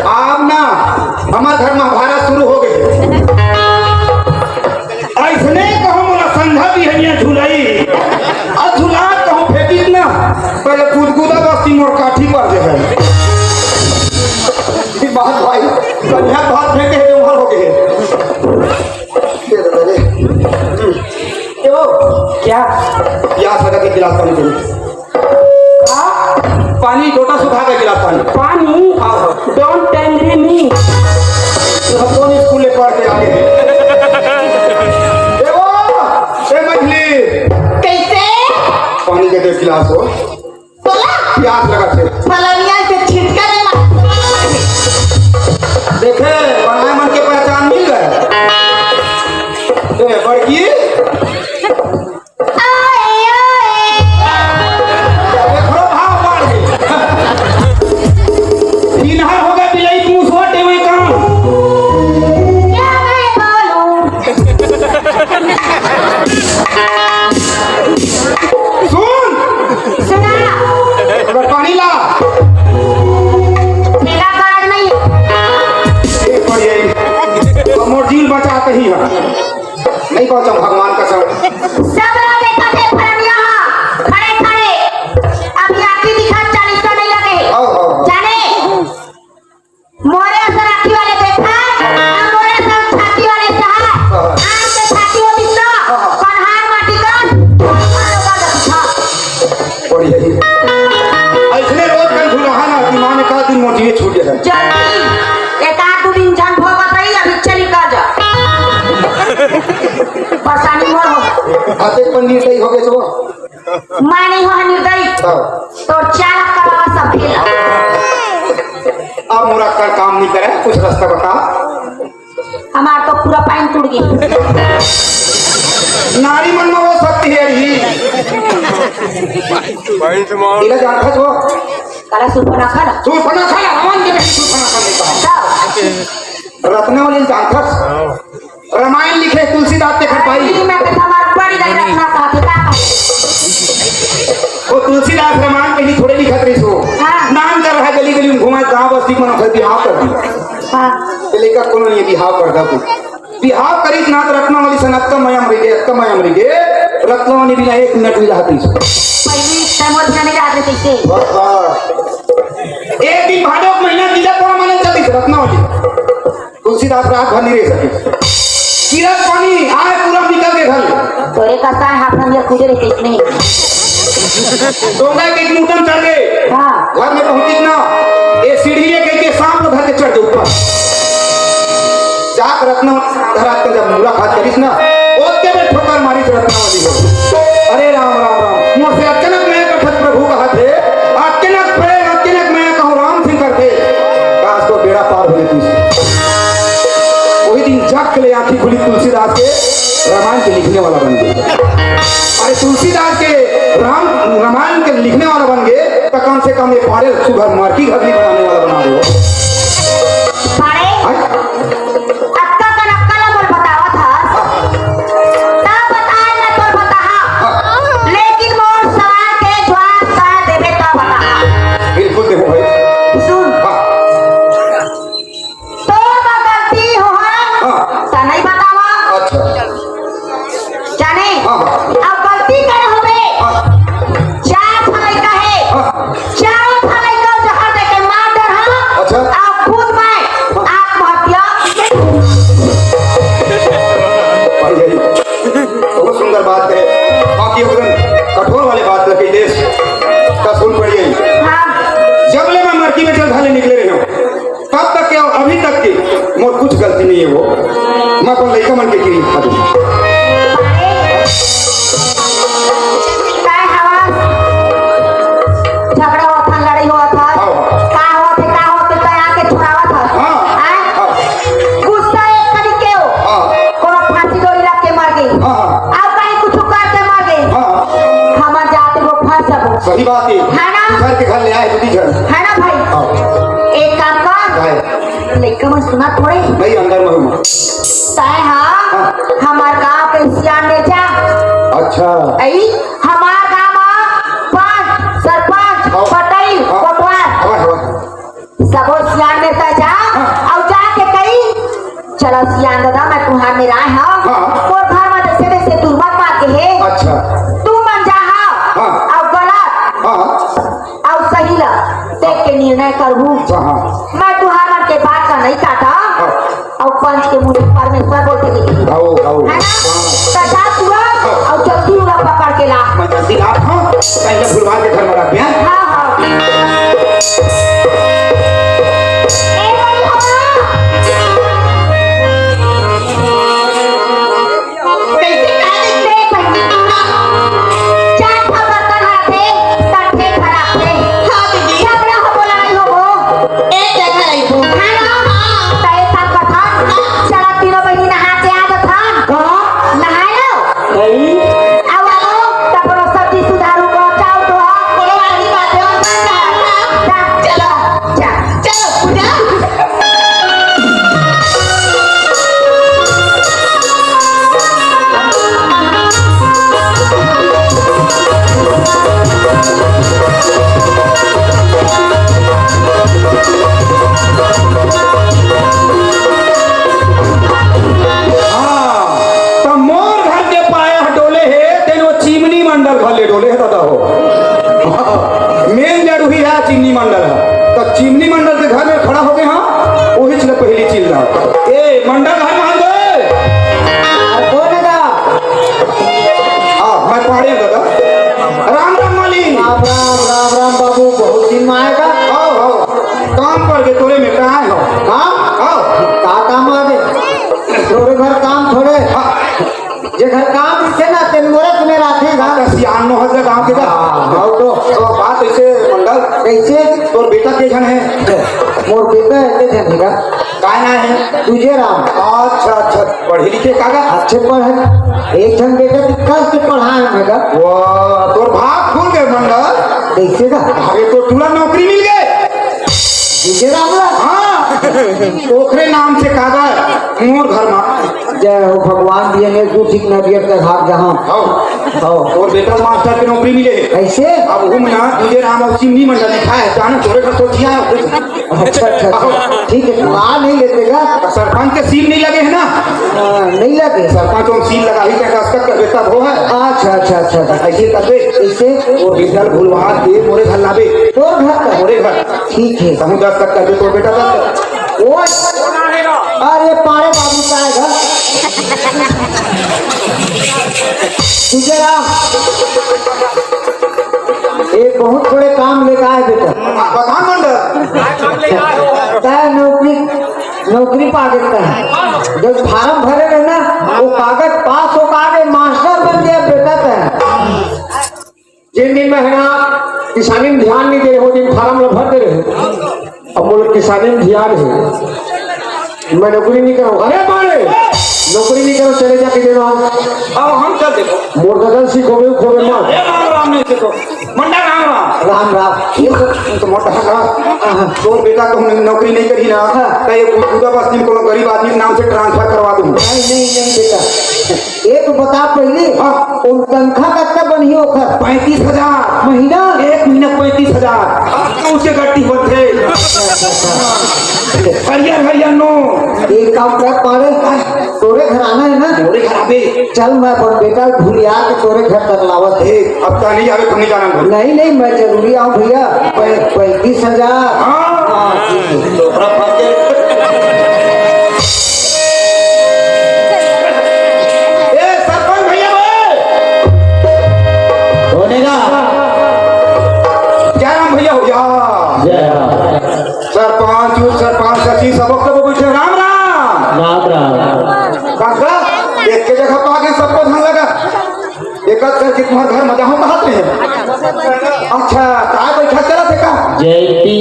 अब ना हमार घर महाभारत शुरू हो गई ऐसने कहूँ मोला संधा भी है झुलाई और झुला कहूँ फेंकी ना पहले गुदगुदा बस्ती मोर काठी पर दे है बात भाई कन्या बात फेंके है उमर हो गए क्या या सदा के गिलास पानी दे पानी लोटा सुखा के गिलास पानी पानी हाँ डोंट एंग्री मी हम दोनों स्कूल में पढ़ के आगे मछली कैसे पानी दे दे गिलास हो बोला प्यास लगा थे फलनिया के छिटका रे देखे बनाए मन के पहचान मिल गए बड़की देखो भाव मार गई इनहर हो गए बिलाई पूछ होटे हुए काम सुन अगर पानी ला मोर जील बचाते ही है नहीं पहुंचा भगवान का सब सब लोग देखा थे फरमिया खड़े खड़े अब याकी दिखा 40 नहीं लगे जाने मोरे सराठी वाले देखा और मोरे सब छाती वाले सहा आम से छाती होती तो कन्हार माटी का होगा था बढ़िया ही ऐसने रोज कल भुलाहा ना कि मां ने कहा दिन मोर जीवे छूट गया जल्दी एक आध दिन जान भोगत रही अभी चली का जा परेशानी मोर हो हाथे पर निर्दयी हो गए सब मैं नहीं हो निर्दयी तो चालक करवा सब खेला अब मोरा कर काम नहीं करे कुछ रास्ता बता हमार तो पूरा पाइन टूट गई नारी मन में हो सकती है ही इला जान खा जो काला सुपना खाला तू फना खा रावण के बेटी तू फना खा नहीं कहा रत्नावली जान खा रामायण लिखे तुलसीदास के खपाई मैं कहता हमार बड़ी दाई रखना था का वो तुलसीदास रामायण पहली थोड़े लिखत रही सो हाँ। नाम कर रहा गली गली में घुमा गांव बस्ती में घर बिहाव कर दी हां ते लेकर कोनो नहीं बिहाव कर दा बिहाव करी ना तो रत्नावली सनक्का मयम रही अक्का मयम रही रत्नावली बिना एक मिनट भी रहती सो पहली टाइम और जाने का आदमी कैसे एक दिन भादो महीना तीजा पूरा माने चलती रत्नावली तुलसीदास रात भर नहीं रह सके किरण पानी आए पूरा निकल के घर तोरे का साय हाथ में खुदे रे कितने डोंगा के मुटन चढ़ गए हां घर में पहुंची ना ये सीढ़ी के के सांप धर के चढ़ गए ऊपर जाक रत्न धरा के जब मुरा खात करिस ना ओते में ठोकर मारी रत्नावली हो अरे राम राम राम मोर से अचानक मैं कठत प्रभु कहा थे अचानक मैं कहूं राम सिंह करते काश को बेड़ा पार हो गई वही दिन जग के लिए आंखें खुली तुलसीदास के रामायण के लिखने वाला बन गए अरे तुलसीदास के रामायण के लिखने वाला बन गए तो कम से कम ये पारे सुबह मार्की घर भी बनाने वाला बना दो पारे अक्का का नक्कला बोल बतावा था तब बताए ना तो बता लेकिन मोर सवाल के जवाब का देवे तो बता बिल्कुल देखो भाई सुन हाँ तो गलती हो हाँ तो नहीं बतावा अच्छा जाने हाँ अब गलती कर होबे चार थाने का है चारों थाने का जहर दे के मार दे हां अच्छा अब खुद मैं आत्महत्या भाई यही बहुत सुंदर बात है बाकी एकदम कठोर वाली बात लगी देश का सुन पड़ी हां जब ले मैं मर्की में चल धाले निकले रहे हो तब तक के और अभी तक की मोर कुछ गलती नहीं है वो मैं तो लड़का मन के गिरी खा दूं काय हवा झगड़ा हुआ था लड़ाई हुआ था का हुआ थे काय आके छुड़ावा था हाँ। हैं? गुस्सा एक कड़ी के हो कोनो फांसी डोरी रख के मार गई हाँ। अब कहीं कुछ कर के मार गई हाँ हम जाते वो फंसब सही बात है है ना? घर के घर ले आए दूधी घर है ना भाई हाँ एक काम कर गाय लेकिन मैं सुना थोड़े नहीं अंदर में हूँ ताए हाँ हमार गांव के सियान ले जा अच्छा आई हमार गांव में पंच सरपंच हाँ। पटई हाँ। कोटवार हवा हवा सबो सियान में तो जा और जाके कही चलो सियान दादा मैं तुम्हार में राय हाँ। और घर में जैसे जैसे तू मत बात के है अच्छा तू मन जा हाँ। और गलत हाँ और सही ला देख के निर्णय करबू हाँ मैं तुम्हार मन के बात का नहीं काटा हाँ। और पंच के मुंह परमेश्वर बोलते नहीं आओ आओ है ना तो जा तू और जल्दी उड़ा पकड़ के ला मैं जल्दी ला हाँ पहले भूलवा के घर में रख दिया हाँ हाँ ए भाई कैसे कहा चार खबर कर हाथे तठे खराब थे हाँ दीदी झगड़ा हो बोला नहीं हो एक जगह रही हूँ है ना तय था कथा चला तीनों बहनी नहाते आ था नहाए लो नहीं अब आओ तब सब्जी सुधारू को चाव तो बोलो वाली बात है चलो जा चलो पूजा हाँ तो मोर घर के पाया डोले है तेनो चिमनी मंडल भले डोले है दादा हो मेन जरूरी है चिमनी मंडल है तो चिमनी मंडल के घर में खड़ा हो गए हाँ वही चले पहली चीज रहा ए मंडल घर मान दे कौन है दा? हाँ मैं पहाड़ी दादा राम राम मालिक राम राम राम राम बाबू बहुत दिन में आएगा आओ आओ काम पर के तोरे में कहाँ हो काम आओ का काम आ गए तोरे घर काम थोड़े हाँ जे घर काम थे ना तेन मुहूर्त में रखेगा सियान नो हजर गाँव के हाँ तो बात ऐसे मंडल कैसे तोर बेटा के जन है मोर बेटा ऐसे जानेगा काय ना है तुझे राम अच्छा अच्छा पढ़े लिखे कागज अच्छे पढ़े एक जन बेटा कल से पढ़ाए मेगा वाह तोर भाग खुल गए मंडल कैसे का अरे तो तुला नौकरी मिल गए तुझे राम ला हाँ ओखरे नाम से कागज मोर घर में जय हो भगवान दिए ने तू ठीक न दिए के भाग जहाँ आओ हो तोर बेटा मास्टर की नौकरी मिले कैसे अब हम ना तुझे राम और चिमनी मंडल लिखा है जाना तोरे का सोचिया अच्छा अच्छा अच्छा ठीक है तू आ नहीं लेतेगा सरपंच के सील नहीं लगे है ना नहीं लगे सरपंच हम सील लगा ही क्या दस्तखत कर बेटा वो है अच्छा अच्छा अच्छा अच्छा ऐसे कर दे कैसे और विद्याल भूलवा दे मोरे घर लावे तोर घर का मोरे घर ठीक है समूह दस्तखत कर दे तोर बेटा दस्तखत ओ अरे पारे बाबू का है घर तुझे राम एक बहुत बड़े काम लेकर आए बेटा प्रधान मंडल तय नौकरी पा देता है जब फार्म भरे रहे ना वो कागज पास हो आगे मास्टर बन गया बेटा तय जिन दिन महीना किसानी में ध्यान नहीं दे रहे हो दिन फार्म ला भर दे रहे अब बोले किसानी में ध्यान है मैं नौकरी नहीं करूँ अरे मारे नौकरी नहीं करो चले जाके दे रहा हूँ अब हम चल देखो मोर गदन सीखोगे खोगे मत राम राम नहीं देखो मंडा राम राम राम राम ये सब तो मोटा ना तोर बेटा को हमने नौकरी नहीं करी ना तो ये पूरा बस्ती में कोनो गरीब आदमी के नाम से ट्रांसफर करवा दूँ नहीं बेटा एक बता पहले उन तनख्वाह कितना बनी ओखर 35,000 महीना एक महीना 35,000 उसके गट्टी होते हरियर हरियर नो एक काम कर पारे तोरे घर आना है ना मोरे खराबे चल मैं अपन बेटा भूलिया के तोरे घर तक लावत है अब तो नहीं आवे नहीं जाना नहीं मैं जरूरी आऊँ भैया 35,000 हाँ ठीक है ए सरपंच भैया होने का क्या नाम भैया हो जा जय राम सरपंच सचिव सबक सब बैठे राम राम राम राम काका एक के जगह पा के सबको धन लगा एक करके तुम्हारे घर में जाऊँ बात में अच्छा काय बैठा चला थे का जयती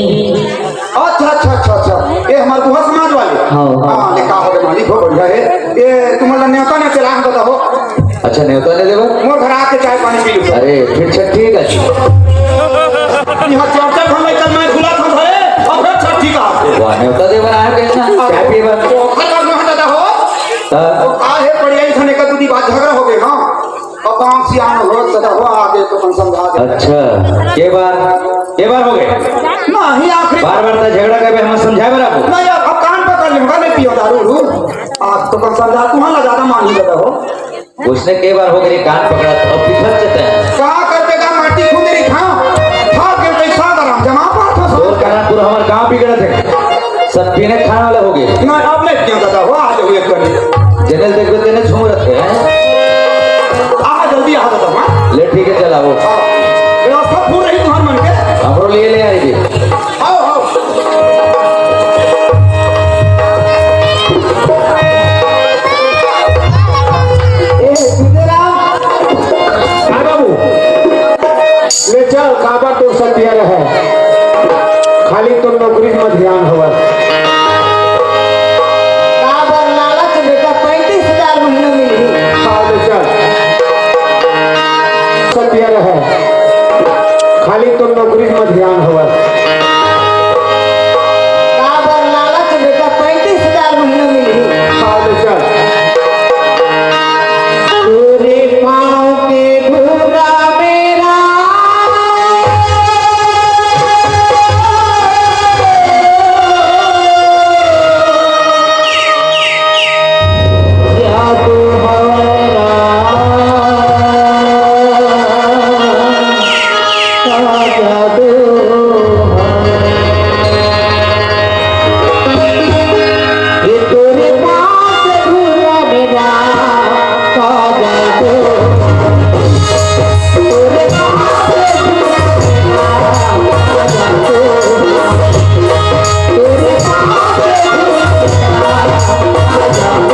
अच्छा अच्छा अच्छा अच्छा ये हमारे बुआ समाज वाले हाँ, हाँ। हाँ लिखा हो गए मालिक हो बढ़िया है ये तुम्हारा न्योता ने चला बताओ अच्छा न्योता ने देगा मोर घर आके चाय पानी पी लो अरे फिर ठीक है यहाँ चौथा हम कल मैं खुला था भरे अब फिर सब ठीक है वाह न्योता देवा है कैसा चाय पीवा तो खल कर में दादा हो तो का है बढ़िया ही थाने का दूधी बात झगड़ा हो गए हाँ अब गांव सियान हो दादा हो आगे तो मन समझा दे अच्छा के बार हो गए ना हाँ ही आखिरी बार बार झगड़ा कर हम समझाए बराबर नहीं अब कान पकड़ लूंगा नहीं पियो दारू रू आज तो कम समझा तू हाँ ज्यादा मांगी लगा हो उसने कई बार हो गई कान पकड़ा तो अब पिछड़ जाता है कहा कर देगा माटी खुद रही था के पैसा दराम जमा पास हो और कहना पूरा हमारा गांव बिगड़ा थे सब पीने खाने वाले हो गए ना अब नहीं क्यों दादा हो आज हुए कर जनरल देख देते ने छू रखे हैं आ जल्दी आ दादा हां ले ठीक है चला वो व्यवस्था पूरी रही तुम्हारे मन के हमरो लिए ले आई थी आओ आओ ले चल काबा तो सत्य रहे खाली तो नौकरी में ध्यान होगा काबर लालच बेटा 35,000 महीना मिली हाँ ले चल सत्य रहे खाली तो नौकरी में ध्यान होगा काबर लालच बेटा 35,000 महीना मिली हाँ ले चल तेरे पाँव के धूरा मेरा जादू हमारा जादू ये तेरे पास धुआ मेरा का जादू तेरे पास धुआ मेरा का जादू तेरे पास धुआ मेरा का जादू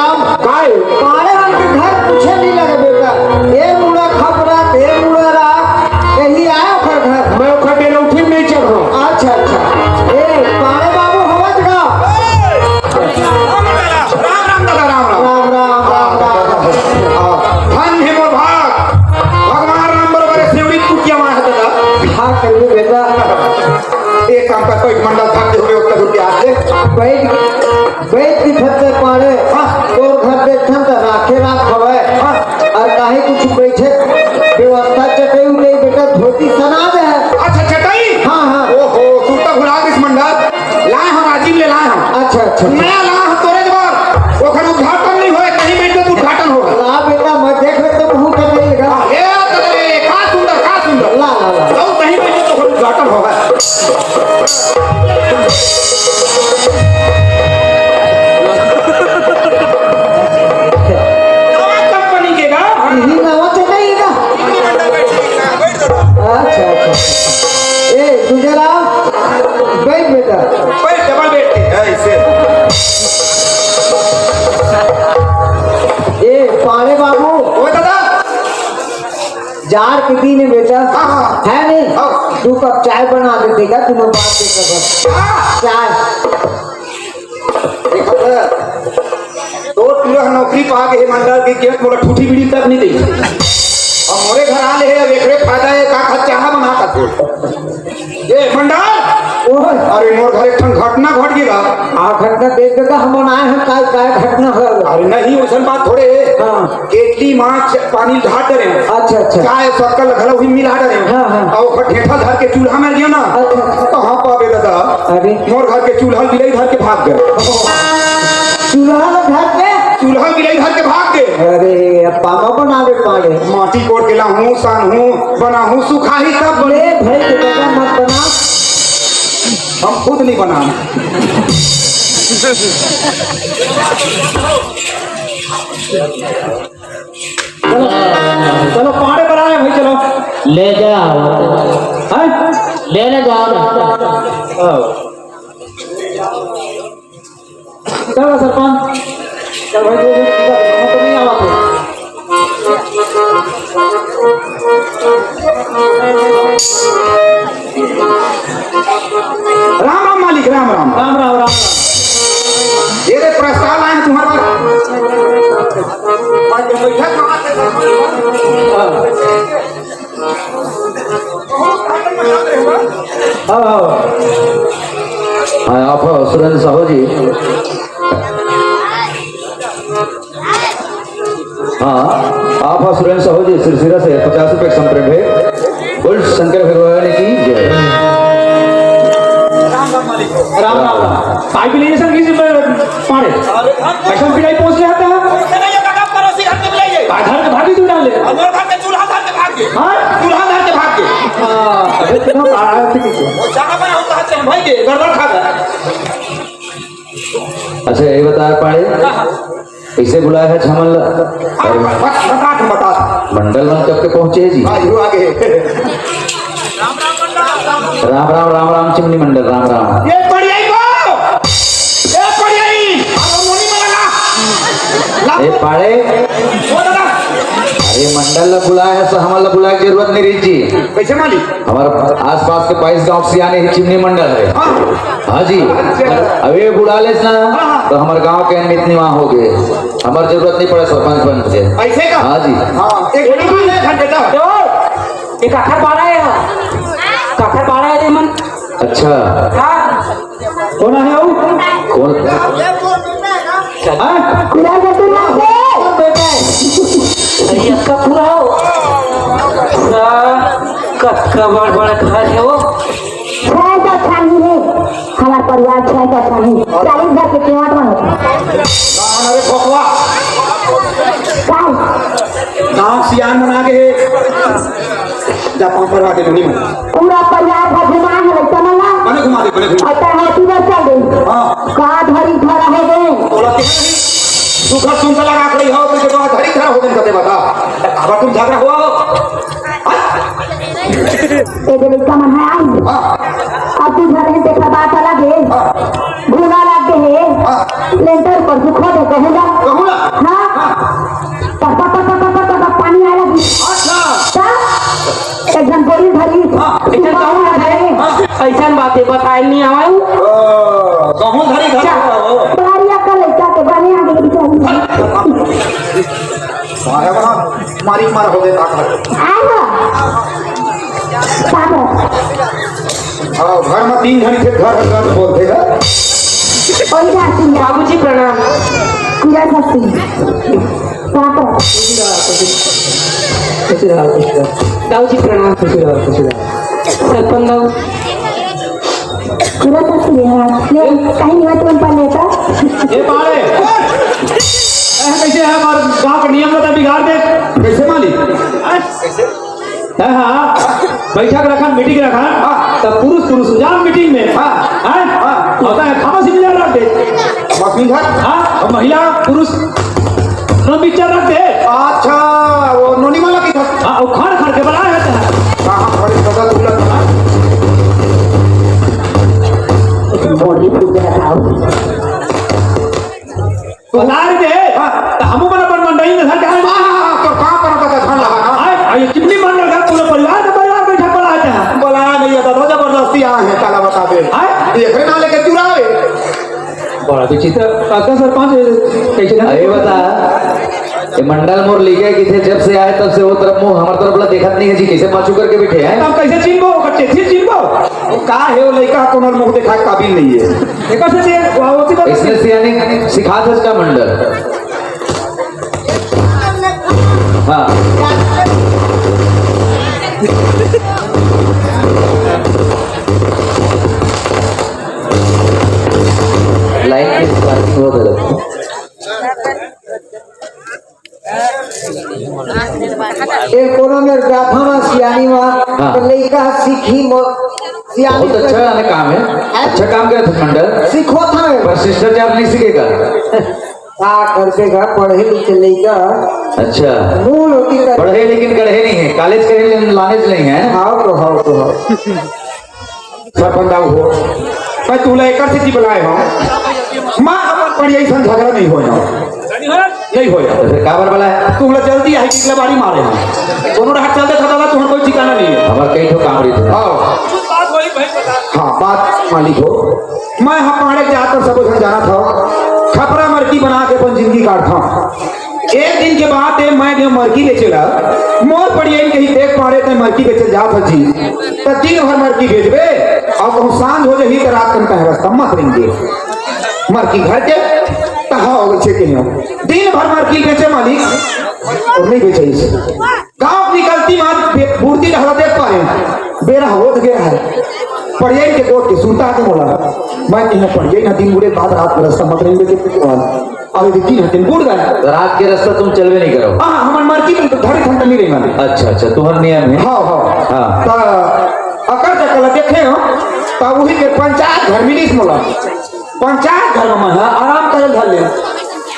पारे हम के घर पूछे नहीं लगे बेटा ये मुड़ा खपरा ये मुड़ा रात कहीं आया था घर मैं खटे उठी नहीं चढ़ रहा अच्छा अच्छा ए पारे बाबू हवत का राम राम दादा राम राम धन है मोर भाग भगवान राम बरोबर सेवड़ी कुटिया मार है दादा हाँ कहिए बेटा एक काम कर तो एक मंडल था हुए उसका रुपया दे बैठ दिखत से पारे और घर देखन त राखे राख हवे और काहे कुछ बैठे व्यवस्था चटे नहीं बेटा धोती सना दे अच्छा चटाई हाँ हाँ ओहो तू तो भुला इस मंडल लाए हम राजीव ले लाए हम अच्छा अच्छा नया ला हम तोरे जबर ओखर उद्घाटन नहीं होए कहीं बैठ के उद्घाटन होगा ला बेटा मैं देख रहे तो बहुत नहीं लगा ए तरे का सुंदर ला ला ला तो कहीं बैठ के तो उद्घाटन होगा कंपनी के का यही नवा चटाई का अच्छा अच्छा ए गुजरात बैठ बेटा बैठ डबल बैठ के ऐसे ए पारे बाबू ओ दादा जार के दिन है बेटा हाँ, हाँ। है नहीं हाँ। 2 कप चाय बना दे देगा तुम्हें बात के सब चाय दो किलो नौकरी पा के मंडल के गेट मोला ठूठी बीड़ी तक नहीं दी और मोरे घर आले है अब एकरे फायदा है का खच्चा बना का तू ए मंडल ओह अरे मोर घर एक ठन घटना घट गेला आ घटना देख के हम आए हैं काय काय घटना हो अरे नहीं वैसन बात थोड़े हाँ। केटली माछ पानी ढाट डरे अच्छा अच्छा चाय सकल घला हुई मिला डरे हाँ, हाँ। और ओकर ठेठा धर के चूल्हा में गया ना अच्छा। कहां पावे दादा अरे मोर घर के चूल्हा गिलाई धर के भाग गए चूल्हा में घर पे चूल्हा गिलाई धर के भाग गए अरे पामा बनावे पाड़े माटी कोट के लाहूं सानहूं बनाहूं सुखाही सब बड़े भाई के जगह मत बना हम खुद नहीं बना चलो चलो पाड़े बनाए भाई चलो ले जाओ हैं लेने जाओ चलो सरपंच चल भाई तो नहीं आवा राम राम मालिक, राम राम। राम राम राम ये रे प्रस्ताव आए हैं तुम्हारे हाँ आप हो सुरेंद्र साहू जी। हाँ आप हो सुरेंद्र साहू जी सिरसिरा से 50 रुपए संप्रेम है। बोल शंकर भगवान की जय। राम राम साइकिल लिए सर किसी पाड़े पैसा पिटाई पहुंच गया था घर के भागी तू डाल ले अच्छा ये बता पाड़े इसे बुलाया है छमल मंडल में कब के पहुंचे जी? राम राम राम राम चिमनी मंडल राम राम। ए पाड़े अरे मंडल ला बुलाया है तो हमारा बुलाए की जरूरत नहीं रही जी। कैसे मालिक? हमारे आसपास के 22 गांव से आने ही चिमनी मंडल है। हाँ जी अब ये बुला ले ना तो हमारे गांव के इतनी वहाँ हो गए हमारी जरूरत नहीं पड़े सरपंच बन के। ऐसे का? हाँ जी हाँ एक बेटा एक आखर बाड़ा है काखर बाड़ा है मन। अच्छा कौन है वो कौन? इसका पूरा हो कक्का बड़ बड़ा घर है वो हमारा परिवार 40 घर के केवट में होता अरे भोकवा गाँव सियान बना के जा पंपरवा के नहीं पूरा परिवार का घुमा है चलना बने घुमा दे बने घुमा अच्छा हाथी पर चल गई हाँ का धरी धरा हो गए बोला कि तू घर सुन के लगा खड़ी हो तुझे तो धरी खड़ा हो गए कते बता अब तुम झगड़ा हुआ हो एक लड़का मन है आई अब तू घर में देखा बात अलग है घूना लग गए है लेंटर पर दुख दे कहूँगा कहूँगा हाँ पानी आ लगी अच्छा एकदम बोली धरी ऐसा बातें बताए नहीं आवा कहूँ धरी घर बड़ारिया का लड़का के बने आगे बेचारी मारे वहाँ मारी मार हो गए ताकत हाँ घर में 3 घंटे थे घर बोलते हैं बाबूजी प्रणाम दाऊजी प्रणाम सरपंच दाऊ ये पाड़े कैसे है हमारे गांव का नियम बता बिगाड़ दे कैसे मालिक कैसे हाँ बैठक रखा मीटिंग रखा तब पुरुष जान मीटिंग में होता है खामा से मिला रख दे हाँ और महिला पुरुष पिक्चर रख दे। अच्छा वो नोनी वाला की था हाँ वो खान के बनाया है कहाँ खड़े पता तुला बता दे हम अपन मंडई में घर जाए तो कहाँ पर पता खान लगा ये कितनी मंडल घर पूरा परिवार बैठा पड़ा है बुलाया नहीं है तो जबरदस्ती आए हैं काला बता दे देखने ना लेके चुरावे बड़ा विचित्र काका सरपंच कैसे अरे बता ये मंडल मोर लिखे कि थे जब से आए तब से वो तरफ मुंह हमारे तरफ देखत नहीं है जी कैसे माचू करके बैठे हैं हम कैसे चिन्हो कच्चे थी चिन्हो का है वो लड़का कोनर मुंह दिखाए काबिल नहीं है एक से ये इसने सियानी सिखा था इसका मंडल हाँ लाइन की पार्किंग बहुत अलग एक कोनो में गाथा में सियानी में तो लड़का सीखी सियानी बहुत अच्छा काम है अच्छा काम किया था मंडल सीखो था पर शिष्टाचार नहीं सीखेगा का करके घर पढ़े लिखे लड़का अच्छा मूल होती है पढ़े लेकिन गढ़े नहीं है कॉलेज के लानेज नहीं है हाउ तो सरपंच हो मैं तू लेकर से बुलाए हो माँ पर यही झगड़ा नहीं हो नहीं होया तो फिर काबर वाला है तू हमरा जल्दी आई कि बारी मारे हम दोनों रात चलते था दादा तुम्हारा कोई ठिकाना नहीं है हमार कई ठो काम रही थे आओ हाँ बात मालिक हो मैं यहाँ पहाड़े जाकर सब उधर जाना था खपरा मरकी बना के अपन जिंदगी काटता एक दिन के बाद मैं जो मरकी बेचेला मोर पड़िए कहीं देख पा रहे थे मरकी बेचे जात है जी तो दिन भर मरकी बेचबे और कहूँ सांझ हो जाही तो रात कन कहे रास्ता मत रहेंगे मरकी घर के कहा हो बेचे के दिन भर मरकी बेचे मालिक और नहीं बेचे इसे गाँव निकलती मार पूर्ति ढाला देख पा रहे बेरा हो तो गया है पढ़िए के कोट के सुनता के बोला मैं कहीं पढ़िए ना दिन बुरे बाद रात में रास्ता मत रहेंगे अभी दिन दिन बुढ़ गए तो रात के रास्ता तुम चलवे नहीं करो हाँ हमारे मर्जी में तो घड़ी घंटा नहीं रहेगा अच्छा अच्छा तुम्हारा नियम है हाँ हाँ हाँ। तो अकर चकल देखे हो तो वही के पंचायत घर मिली मोला पंचायत घर में है आराम करे घर ले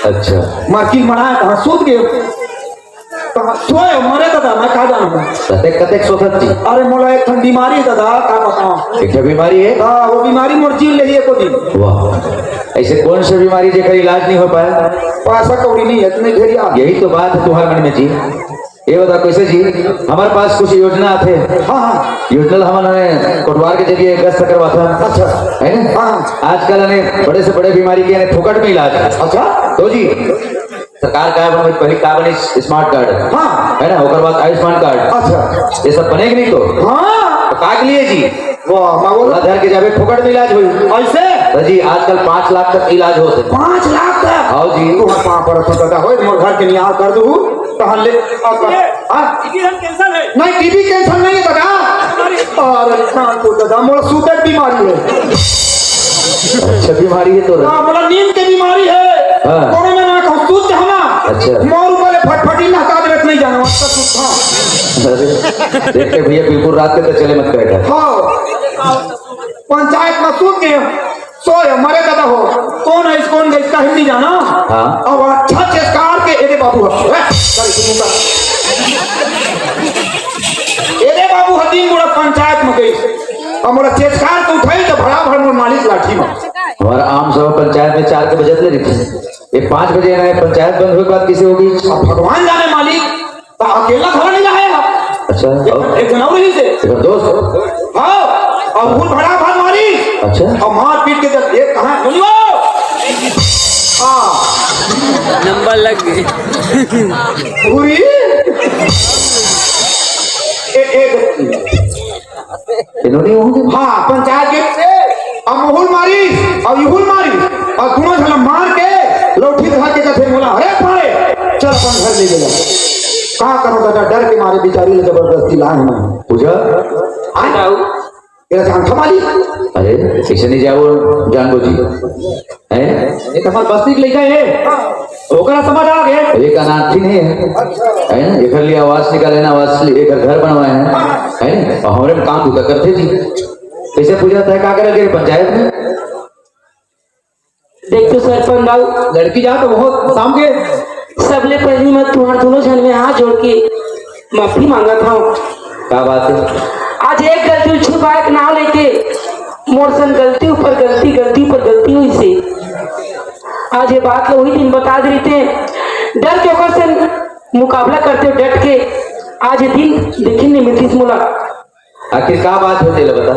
अच्छा मर्जी मनाया कहाँ सूत गए सोए मरे दादा मैं कहा जानूंगा कतेक कतेक सोचत थी अरे मोला एक ठन बीमारी है दादा का बताऊं एक ठो बीमारी है हाँ वो बीमारी मोर जीव ले को दिन वाह ऐसे कौन सी बीमारी जेकर इलाज नहीं हो पाया पैसा कौड़ी नहीं है तुम्हें घेरी आ यही तो बात है तुम्हारे मन में जी ये बता कैसे जी हमारे पास कुछ योजना थे हाँ हाँ योजना हमारे कोटवार के जरिए ग्रस्त करवा था अच्छा है ना हाँ आजकल बड़े से बड़े बीमारी के फोकट में इलाज है अच्छा तो जी सरकार का पहले का बने स्मार्ट कार्ड हाँ है ना ओकर बाद आयुष्मान कार्ड अच्छा ये सब बनेगा नहीं तो हाँ का के लिए जी वाह मैं बोला धर के जावे फोकट में इलाज हुई ऐसे तो जी आजकल 5 लाख तक इलाज होते 5 लाख तक आओ जी तू वहाँ पर तो दादा हो मोर घर के नियाह कर दू तो ले नहीं टीबी कैंसर नहीं है दादा अरे जान तो दादा मोर सुगर बीमारी है अच्छा बीमारी है तो हाँ मोला नींद की बीमारी है हाँ। कोरोना में ना कहूँ सूत जाना अच्छा। मोर ऊपर फटफटी ना का देत नहीं जाना अच्छा सूत हाँ अरे देखते भैया बिल्कुल रात के तो चले मत करेगा हाँ पंचायत में सूत गए सोए मरे दादा हो कौन है कौन गई इसका हिंदी जाना हाँ। अब अच्छा चेस्कार के एरे बाबू एरे बाबू हदीन मुड़ा पंचायत में गई और मोरा चेस्कार तो उठाई तो भड़ा भड़ मोर मालिक लाठी में हमारा आम सभा पंचायत में 4 के बजे ले रही थी ये 5 बजे ना पंचायत बंद हुई बात किसी होगी अब भगवान जाने मालिक तो अकेला घर नहीं जाएगा अच्छा और एक जनावर ही से तेरा दोस्त हाँ और भूल भड़ा भड़ मारी अच्छा और मार पीट के जब एक कहाँ सुनियो हाँ नंबर लग गई पूरी इन्होंने होंगे हाँ पंचायत गेट से अब महूल मारी और युहुल मारी और दोनों झला मार के लौठी धरा के कथे बोला अरे फाड़े चल अपन घर ले गया कहा करो दादा डर के मारे बेचारी ने जबरदस्ती लाए मैं पूजा तेरा जान थमाली अरे ऐसे नहीं जाओ जानबो जी हैं ये तो हमारे बस्ती के लेके है ओकरा समझ आ गए एक अनाथी नहीं है ना एक लिए आवास निकाले ना आवास लिए एक घर बनवाए हैं है ना और हमारे में काम तो करते जी कैसे पूजा था क्या करेंगे पंचायत में देख तो सरपंच बाबू लड़की जा तो बहुत शाम के सबले पहली मैं तुम्हारे दोनों जन में हाथ जोड़ के माफी मांगा था क्या बात है आज एक गलती छुपाए के नाम लेके मोरसन गलती ऊपर गलती गलती पर गलती हुई से आज ये बात तो वही दिन बता दे रहे थे डर के ओकर से मुकाबला करते हो डट के आज ये दिन देखने नहीं मिलती मोला आखिर क्या बात होती है बता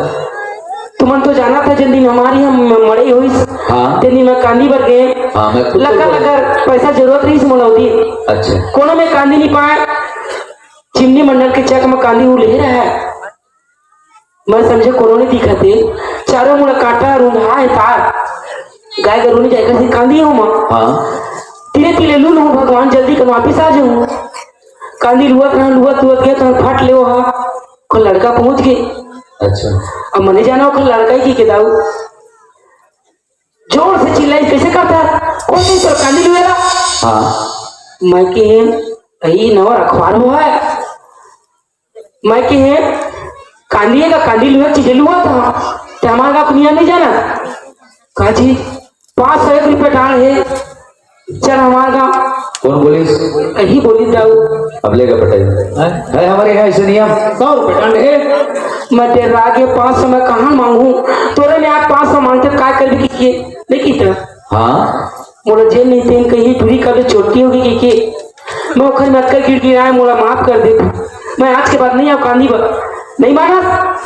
तुमन तो जाना था जिन दिन हमारी हम मरे हुई हाँ। तेनी में कांदी भर गए हाँ मैं खुद लगा लगा पैसा जरूरत रही से मोला होती अच्छा कोनो में कांदी नहीं पाए चिमनी मंडल के चक में कांदी वो ले रहा है मैं समझे कोनो नहीं दिखते चारों मुड़ा काटा रूंधा है तार गाय गरू नहीं जाएगा से कांदी हूँ मैं हाँ तिले तिले लून हूँ भगवान जल्दी कर वापिस आ जाऊँ कांदी लुवत गया तो फट ले वहाँ को लड़का पहुंच गए अच्छा अब मने जाना को लड़का ही के दाऊ जोर से चिल्लाई कैसे करता है कौन सी तो कांदी लुएला हाँ मैं के यही नवा अखबार हुआ है मैं के कांदी का कांदी लुआ चीज लुआ था तो हमारा दुनिया नहीं जाना कहा जी 500 रुपये डाल है चल हमारा कौन बोली यही बोली जाऊ अब लेगा पटाई है हमारे यहाँ ऐसे नियम 100 रुपये दंड है मैं तेरे आगे 500 मैं कहाँ मांगू तोरे में आज 500 मांगते काय कर भी किए नहीं की तरह हाँ मोला जेल नहीं तेन कहीं पूरी कभी छोटी होगी कि मैं ओखर में अटकर गिर गिराए मोला माफ कर दे तू। मैं आज के बाद नहीं आऊ कांदी बा नहीं माना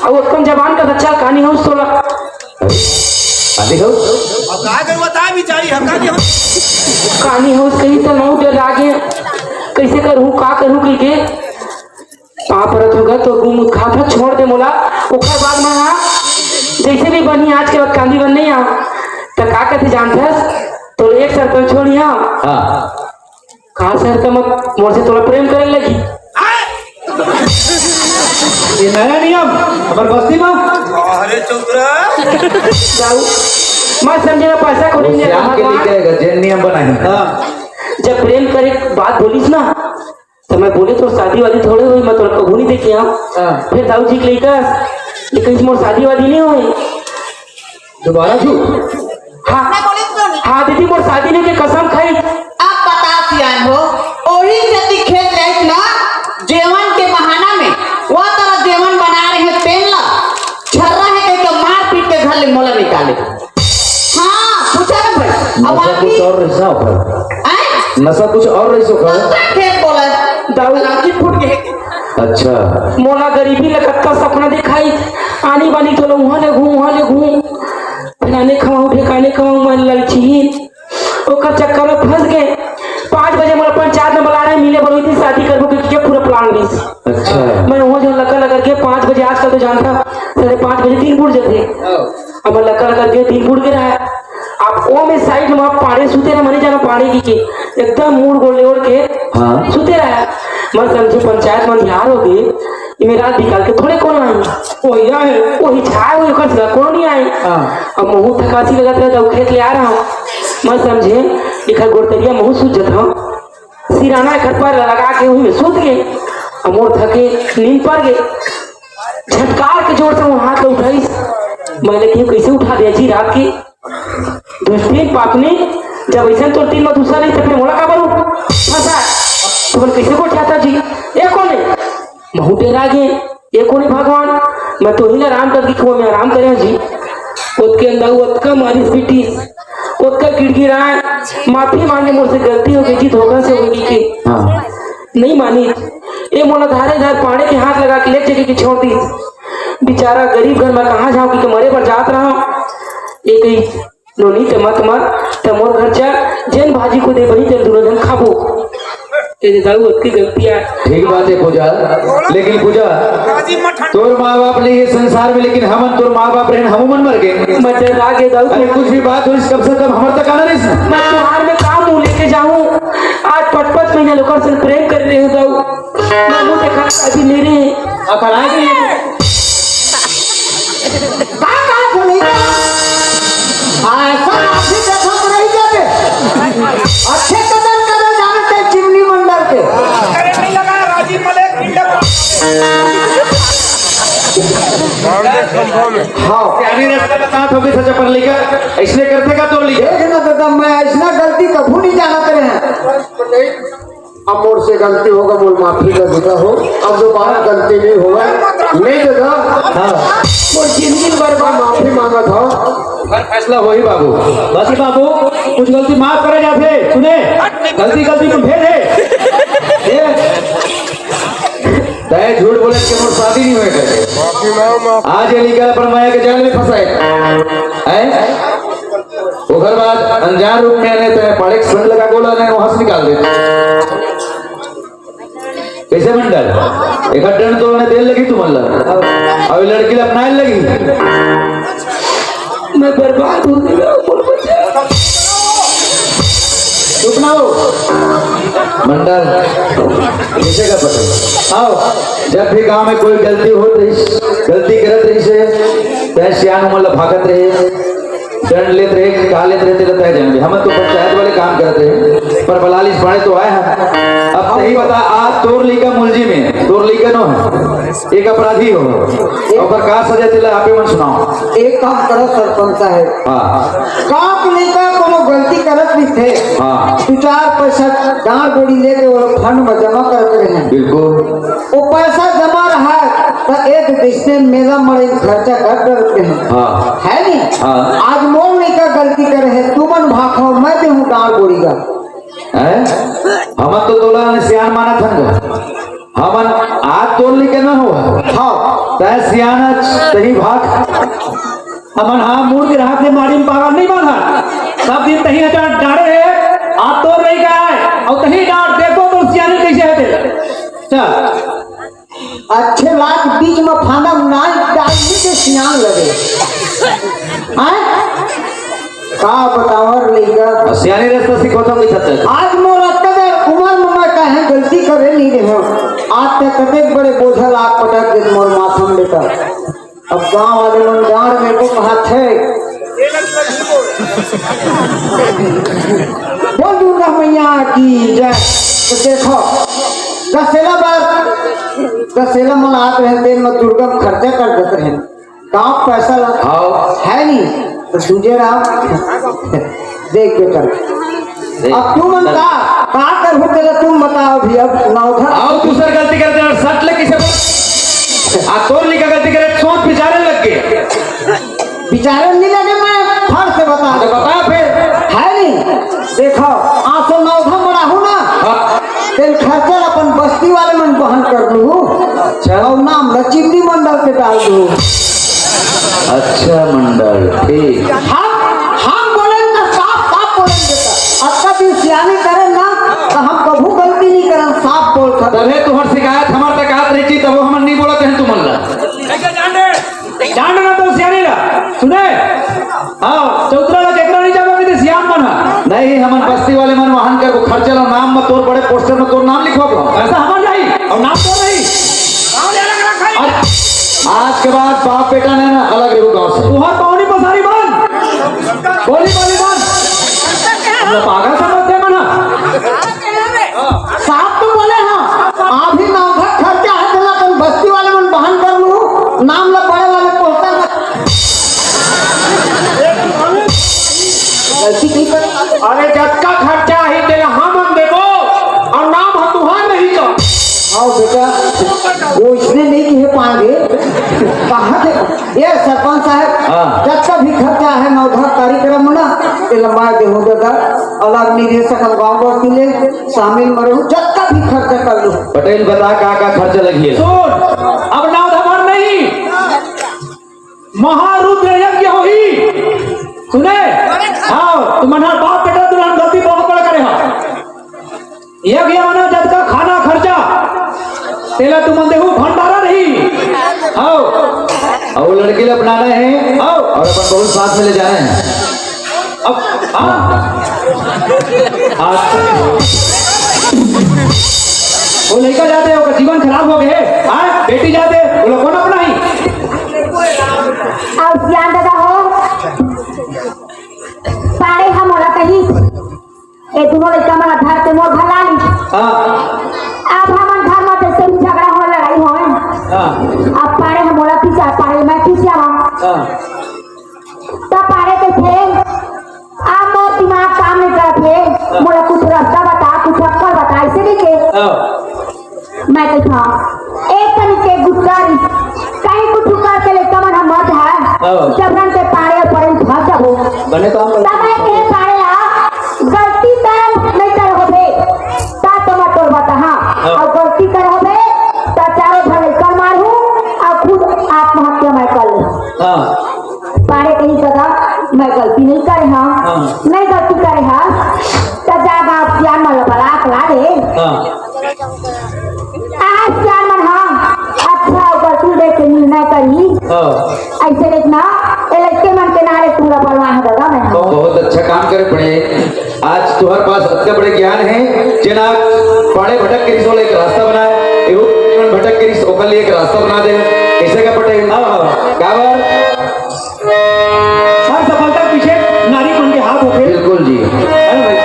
और उत्तम जवान का बच्चा कहानी हो सोला आदि हो अब का कर बता बिचारी हम का के कहानी हो कहीं तो नहीं डर आगे कैसे करूँ का करूँ कहीं के वहाँ परत होगा तो गुम खाफा छोड़ दे मोला ओखर बाद में हाँ जैसे भी बनी आज के बाद कांदी बन नहीं आ तो का कहते जानते तो एक सर पर छोड़िया हाँ कहा सर तो मत मोर से थोड़ा प्रेम करने लगी ये नया नियम हमार बस्ती में अरे चौधरा जाऊ मैं समझे ना पैसा वो खोलेंगे श्याम के लिए कहेगा जेल नियम बनाए हाँ जब प्रेम करे बात बोलीस ना तो मैं बोले तो शादी वादी थोड़े हुई मैं तो कबू नहीं देखी हाँ फिर दाऊ जी के लेकर लेकिन मोर शादी वादी नहीं हुई दोबारा झूठ हाँ मैं बोली तो नहीं हाँ दीदी मोर शादी ने के कसम खाई अब बता सियान हो ओही जति खेत रहे ना जेवन के बहाना में वो तरह जेवन बना रहे हैं तेल ला छर्रा है कहीं तो मार पीट के घर ले मोला निकाले हाँ पूछा ना भाई अब नशा कुछ और रही होकर आए नशा कुछ और रही होकर खेत बोला दाऊ लड़की फूट गई अच्छा मोला गरीबी ले कत्ता सपना दिखाई आनी बानी तो वहाँ ले घूम फलाने खवाऊं ठेकाने खवाऊं मैं ललचीन ओकर चक्कर में फंस गए 5 बजे मोला पंचायत में बुला रहे मिले बोली थी शादी करबो के पूरा प्लान नहीं अच्छा मैं वहाँ जो लगा के 5 बजे आजकल तो जानता 5:30 बजे 3 बुढ़ जाते अब मैं लगा के 3 बुढ़ के रहा आप ओ में साइड में आप पाड़े सुते रहे मने जाना पाड़े की एकदम मूड गोले ओढ़ के हाँ सुते रहा मैं समझे पंचायत में बिहार हो गई ये मेरा निकाल के थोड़े कौन आए वही छाए हुए कर सका कौन नहीं आए अब मुँह थकासी लगाते रहता हूँ खेत ले आ रहा हूँ मैं समझे एक गोरतरिया मुँह सूझ जाता हूँ सिराना घर पर लगा के वही में सूत गए अब मोर थके नींद पड़ गए झटकार के जोर से वो हाथ उठाई मैं लेकिन कैसे उठा दिया जी रात की दुष्टीन पापनी जब ऐसे तो 3 में दूसरा नहीं तो फिर मोला का बोलूं फंसा तो मैं कैसे को चाहता जी ये कौन है महू तेरा आगे ये कौन है भगवान मैं तो ही आराम करके खो मैं आराम करे जी उसके अंदर वो का मारिस बेटी उसका गिड़गिड़ा माफी मांगे मुझसे गलती हो गई जी धोखा से होगी कि हाँ नहीं मानी ये मोला धारे धार पानी के हाथ लगा के ले जगह की छोड़ दी बेचारा गरीब घर में कहाँ जाऊँ कि मरे पर जात रहा हूँ एक ही नोनी मत मोर घर जा जैन भाजी को दे बनी तेल दुर्जन खाबो ये दाऊ उसकी गलतियां ठीक बात है पूजा लेकिन पूजा काजी मठ तोर माँ बाप नहीं है संसार में लेकिन हम तोर माँ बाप रहे हम मन मर गए मैं डर आगे दाऊ अरे कुछ भी बात हो इस कब से तब हमारे तक आना नहीं मैं त्योहार में काम मुंह लेके जाऊं आज 5-5 महीने लोगों से प्रेम कर रहे हो दाऊ मैं मुंह देखा अभी मेरे अच्छे कदर करे जानते चिमनी मंडल के करे नहीं लगा राजीव मलिक पिंडा हाँ यानी रास्ते में कहाँ थोड़ी सजा पर लेकर इसलिए करते का तो लिखे देख ना दादा मैं ऐसा गलती कभी नहीं जाना करे हैं अब मोर से गलती होगा मोर माफी का देता हो अब दोबारा गलती नहीं होगा नहीं दादा हाँ मोर जिंदगी भर का माफी मांगा था हर फैसला वही बाबू बस बाबू कुछ गलती माफ करे या फिर सुने गलती तुम फिर है तय झूठ बोले के मोर शादी नहीं हुए करे आज ये निकल पर माया के जाल में फंसाए हैं ओकर बाद अनजान रूप में आने तो पाड़े संग लगा गोला ने वहां से निकाल दे कैसे मंडल एक डंड तो ने देर लगी तुम अल्लाह अब लड़की अपनाए लगी मैं बर्बाद हो गया बोल बच्चा चुप ना हो मंडल कैसे का पता आओ जब भी गांव में कोई गलती हो रही गलती करत रही से तय सियान उमर भागत रहे दंड लेते रहे कहा लेते रहते रहता है जान हम तो पंचायत वाले काम करते रहे पर बलालिश पाने तो आए हैं अब सही बता आज तोर लीका मुलजी में तोर लीका नो है एक अपराधी हो और का सजा दिला आपे मन सुनाओ एक काम करो सरपंच है हाँ काम के लेकर कोनो गलती करत भी थे हाँ 2-4 पैसा डांड बोड़ी लेके वो फंड में जमा करते रहे बिल्कुल वो पैसा जमा रहा तो एक डिस्टेंस मेला मरे खर्चा कर करते हैं हाँ है नहीं हाँ आज मोल नहीं लड़का गलती करे है तुमन भाखो मैं देहूं डाल बोरीगा हैं हमन तो तोला ने सियान माना था हमन आज तोल लेके ना हुआ हाँ तय सियान तही भाग हमन हाँ मूड के राहत ने मारी में पागल नहीं बांधा सब दिन तही हजार डारे है आप तो नहीं गया है और तही डांट देखो तो सियाने कैसे है तेरे चल अच्छे लाख बीच में फांदा नाल डालने के सियान लगे हैं का बतावर लड़का सियानी रास्ता सीखो तो नहीं था आज मोर कदर उम्र में मैं कहे गलती करे नहीं रहे आज तक कते बड़े बोझल आग पटक दे मोर माथम बेटा अब गांव वाले मन डांड मेरे को कहा थे बोल दूंगा मैया की जय तो देखो दसेला मन आते रहे दिन में दुर्गम खर्चा कर देते हैं गाँव पैसा है नहीं तो तुझे राम देख के कर अब तुम मनता का कर हो तेरा तुम बताओ भी अब नौधा आओ दूसरा गलती करते हैं सट ले किसे आ तोड़ ली का गलती करे सोच विचारने लग गए बिचारे नहीं लगे मैं फर से बता तो बता फिर है नहीं देखो आंसू नौधा बड़ा हूँ ना तेल खर्चा अपन बस्ती वाले मन बहन कर लू और नाम लचिंदी मंडल के डाल दू अच्छा मंडल ठीक हम बोलेंगे तो साफ साफ बोलेंगे तो अच्छा दिन सियानी करे ना तो हम कभू गलती नहीं करें साफ बोल कर तबे तुम्हार शिकायत हमार तक आत रही थी तब वो हमन नहीं बोलते हैं तुम अल्लाह जान ना तो सियाने ला सुने हाँ चौतरा ला केकरा नहीं जाबा के सियान बना नहीं हमन बस्ती वाले मन वाहन कर वो खर्चा ला नाम में तोर बड़े पोस्टर में तोर नाम लिखवा दो ऐसा हमार नहीं और नाम तो नहीं आज के बाद बाप बेटा ने ना अलग रहू गांव से तुहार पावनी पसारी बंद गोली बाली बंद हम पागल समझते मना साफ तो बोले हाँ आप ही नौधा खर्चा है तो अपन बस्ती वाले मन बहन कर लू नाम ला बड़े वाले पोस्टर गलती नहीं कर अरे जब का खर्चा ही तेरा हम देबो और नाम हम तुहार नहीं तो आओ बेटा वो इसने नहीं कहे पाएंगे कहा थे ये सरपंच साहब हाँ। जब का भी खर्चा है नौधा कार्यक्रम ना ये लंबा दे हो दादा अलग निदेशक गाँव बस्ती ले शामिल मरे जब का भी खर्चा कर लो पटेल बता का खर्चा लगी है सुन अब नाम धमर नहीं महारुद्र यज्ञ होही सुने हाँ तुम्हारा बाप बेटा तुरंत गलती बहुत बड़ा करे हाँ यज्ञ मना जब का खाना खर्चा तेला तुम देहू भंडारा नहीं आओ और वो लड़के ले अपनाना है आओ और अपन बहुत साथ में ले जाना है अब हाँ वो लड़का जाते हो जीवन खराब हो गए हाँ बेटी जाते वो लोग कौन अपना ही अब सियान दादा हो पारे हम होला कहीं ए दोनों लड़का हमारा घर से मोर भला ली हाँ अब हमन घर में तो सेम झगड़ा हो लड़ाई हो हाँ अब पारे हम होला पीछा पारे मैं पीछा हाँ तब पारे के थे अब मोर दिमाग काम नहीं करत है मोला कुछ रास्ता बता कुछ अक्कल बता ऐसे नहीं के मैं तो था एक तरीके गुस्सारी कहीं कुछ कर के लेकर मन हम मत है जब रन के पारे पर भाग जाओ बने तो हम तब मैं के पारे गलती कर नहीं कर होबे ता तो मत तोर बता हां और गलती कर होबे ता चारों भले कर मारू और खुद आत्महत्या मैं कर ले हाँ पारे कहीं सदा मैं गलती नहीं करे हाँ नहीं गलती करे हाँ ता जागा सियान मन बलाक ला दे हाँ आज सियान मन हाँ अच्छा गलती देख के निर्णय करी हाँ ऐसे देखना ए लड़के मन के नारे पूरा परवाह दादा मैं हाँ। बहुत अच्छा काम करे पड़े आज तुम्हारे पास इतने बड़े ज्ञान है जना पढ़े भटक के रिसोल एक रास्ता बनाए एवं जीवन भटक के रिसोल के लिए एक रास्ता बना दे ऐसे का पटेल काबर हर सफलता पीछे नारी को उनके हाथ होते बिल्कुल जी है ना भाई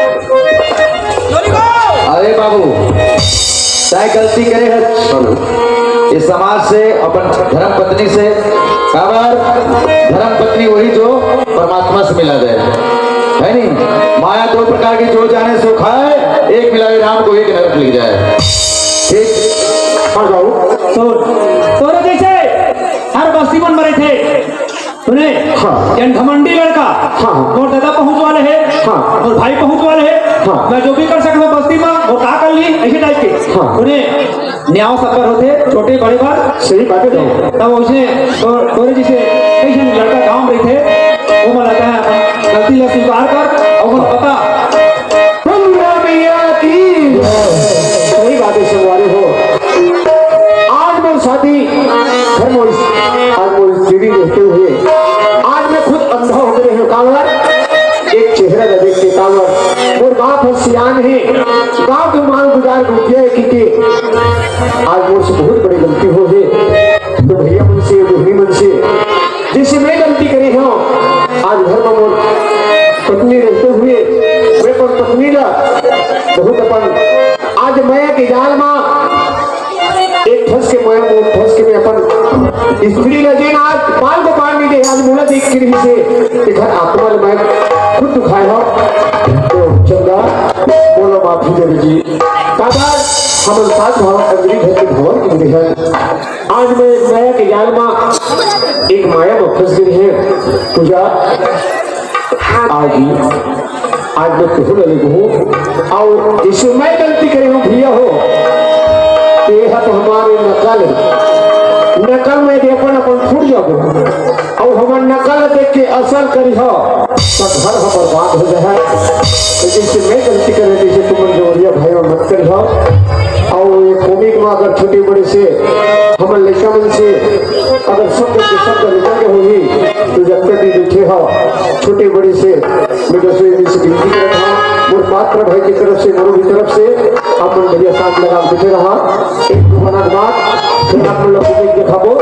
अरे बाबू चाहे गलती करे है छोड़ो इस समाज से अपन धर्म पत्नी से काबर धर्म पत्नी वही जो परमात्मा से मिला दे है नहीं माया दो प्रकार की जो जाने सुख है एक मिलावे राम को एक नरक लिख जाए ठीक पढ़ जाओ तोरे जैसे हर बस्ती में मरे थे सुने हाँ। जन घमंडी लड़के लड़का हाँ। और दादा पहुंच वाले है हाँ। और भाई पहुंच वाले है हाँ। मैं जो भी कर सकता हूँ बस्ती में वो कहा कर ली ऐसे टाइप के हाँ। उन्हें न्याय सफर होते छोटे बड़े बार सही बात है। तब उसने थोड़े जैसे कई लड़का गाँव में थे वो मैं लगता है गलती ले स्वीकार कर और वो पता सही बात है संगवारी हो। आज मैं शादी घर में आज मैं जीवी रहते हुए आज मैं खुद अंधा हो गए हूँ कांवर एक चेहरा न देख के कांवर और बाप है सियान है गाँव के माल गुजार रुपये है क्योंकि आज मुझसे बहुत बड़ी गलती हो है तो भैया मन से बहनी मन से जैसे मैं गलती करे हूँ आज घर में मोर पत्नी रहते हुए मैं पर पत्नी का बहुत अपन आज मैं के जाल मां एक फंस के मैं फंस के मैं अपन स्त्री लगे ना आज पाल को पाल नहीं दे आज मुला देख के नहीं से घर आत्मा मैं खुद दुखाए हो तो चंदा बोलो माफी दे जी काका हम साथ भाव अंदरी घर के भवन की है आज मैं के जाल मां एक माया में फंस गई है पूजा आज मैं तुझे लगे हूँ और इसे मैं गलती करे हूँ भैया हो यह तो हमारे नकल में दे अपन छूट जाओ और हमारे नकल देख के असर करी हो तो घर हम बर्बाद हो जाए तो जैसे मैं गलती करे जैसे तुम जोरिया भाई मत करी हो और ये कॉमिक में अगर छोटे बड़े से हमारे लड़का मन से अगर शब्द के शब्द निकल होगी तो जब तक भी बैठे हो छोटे बड़े से मैं जैसे विनती कर रहा हूँ और पात्र भाई की तरफ से गुरु की तरफ से अपन बढ़िया साथ लगा बैठे रहा एक दो मना बात फिर आप लोग दिखाबो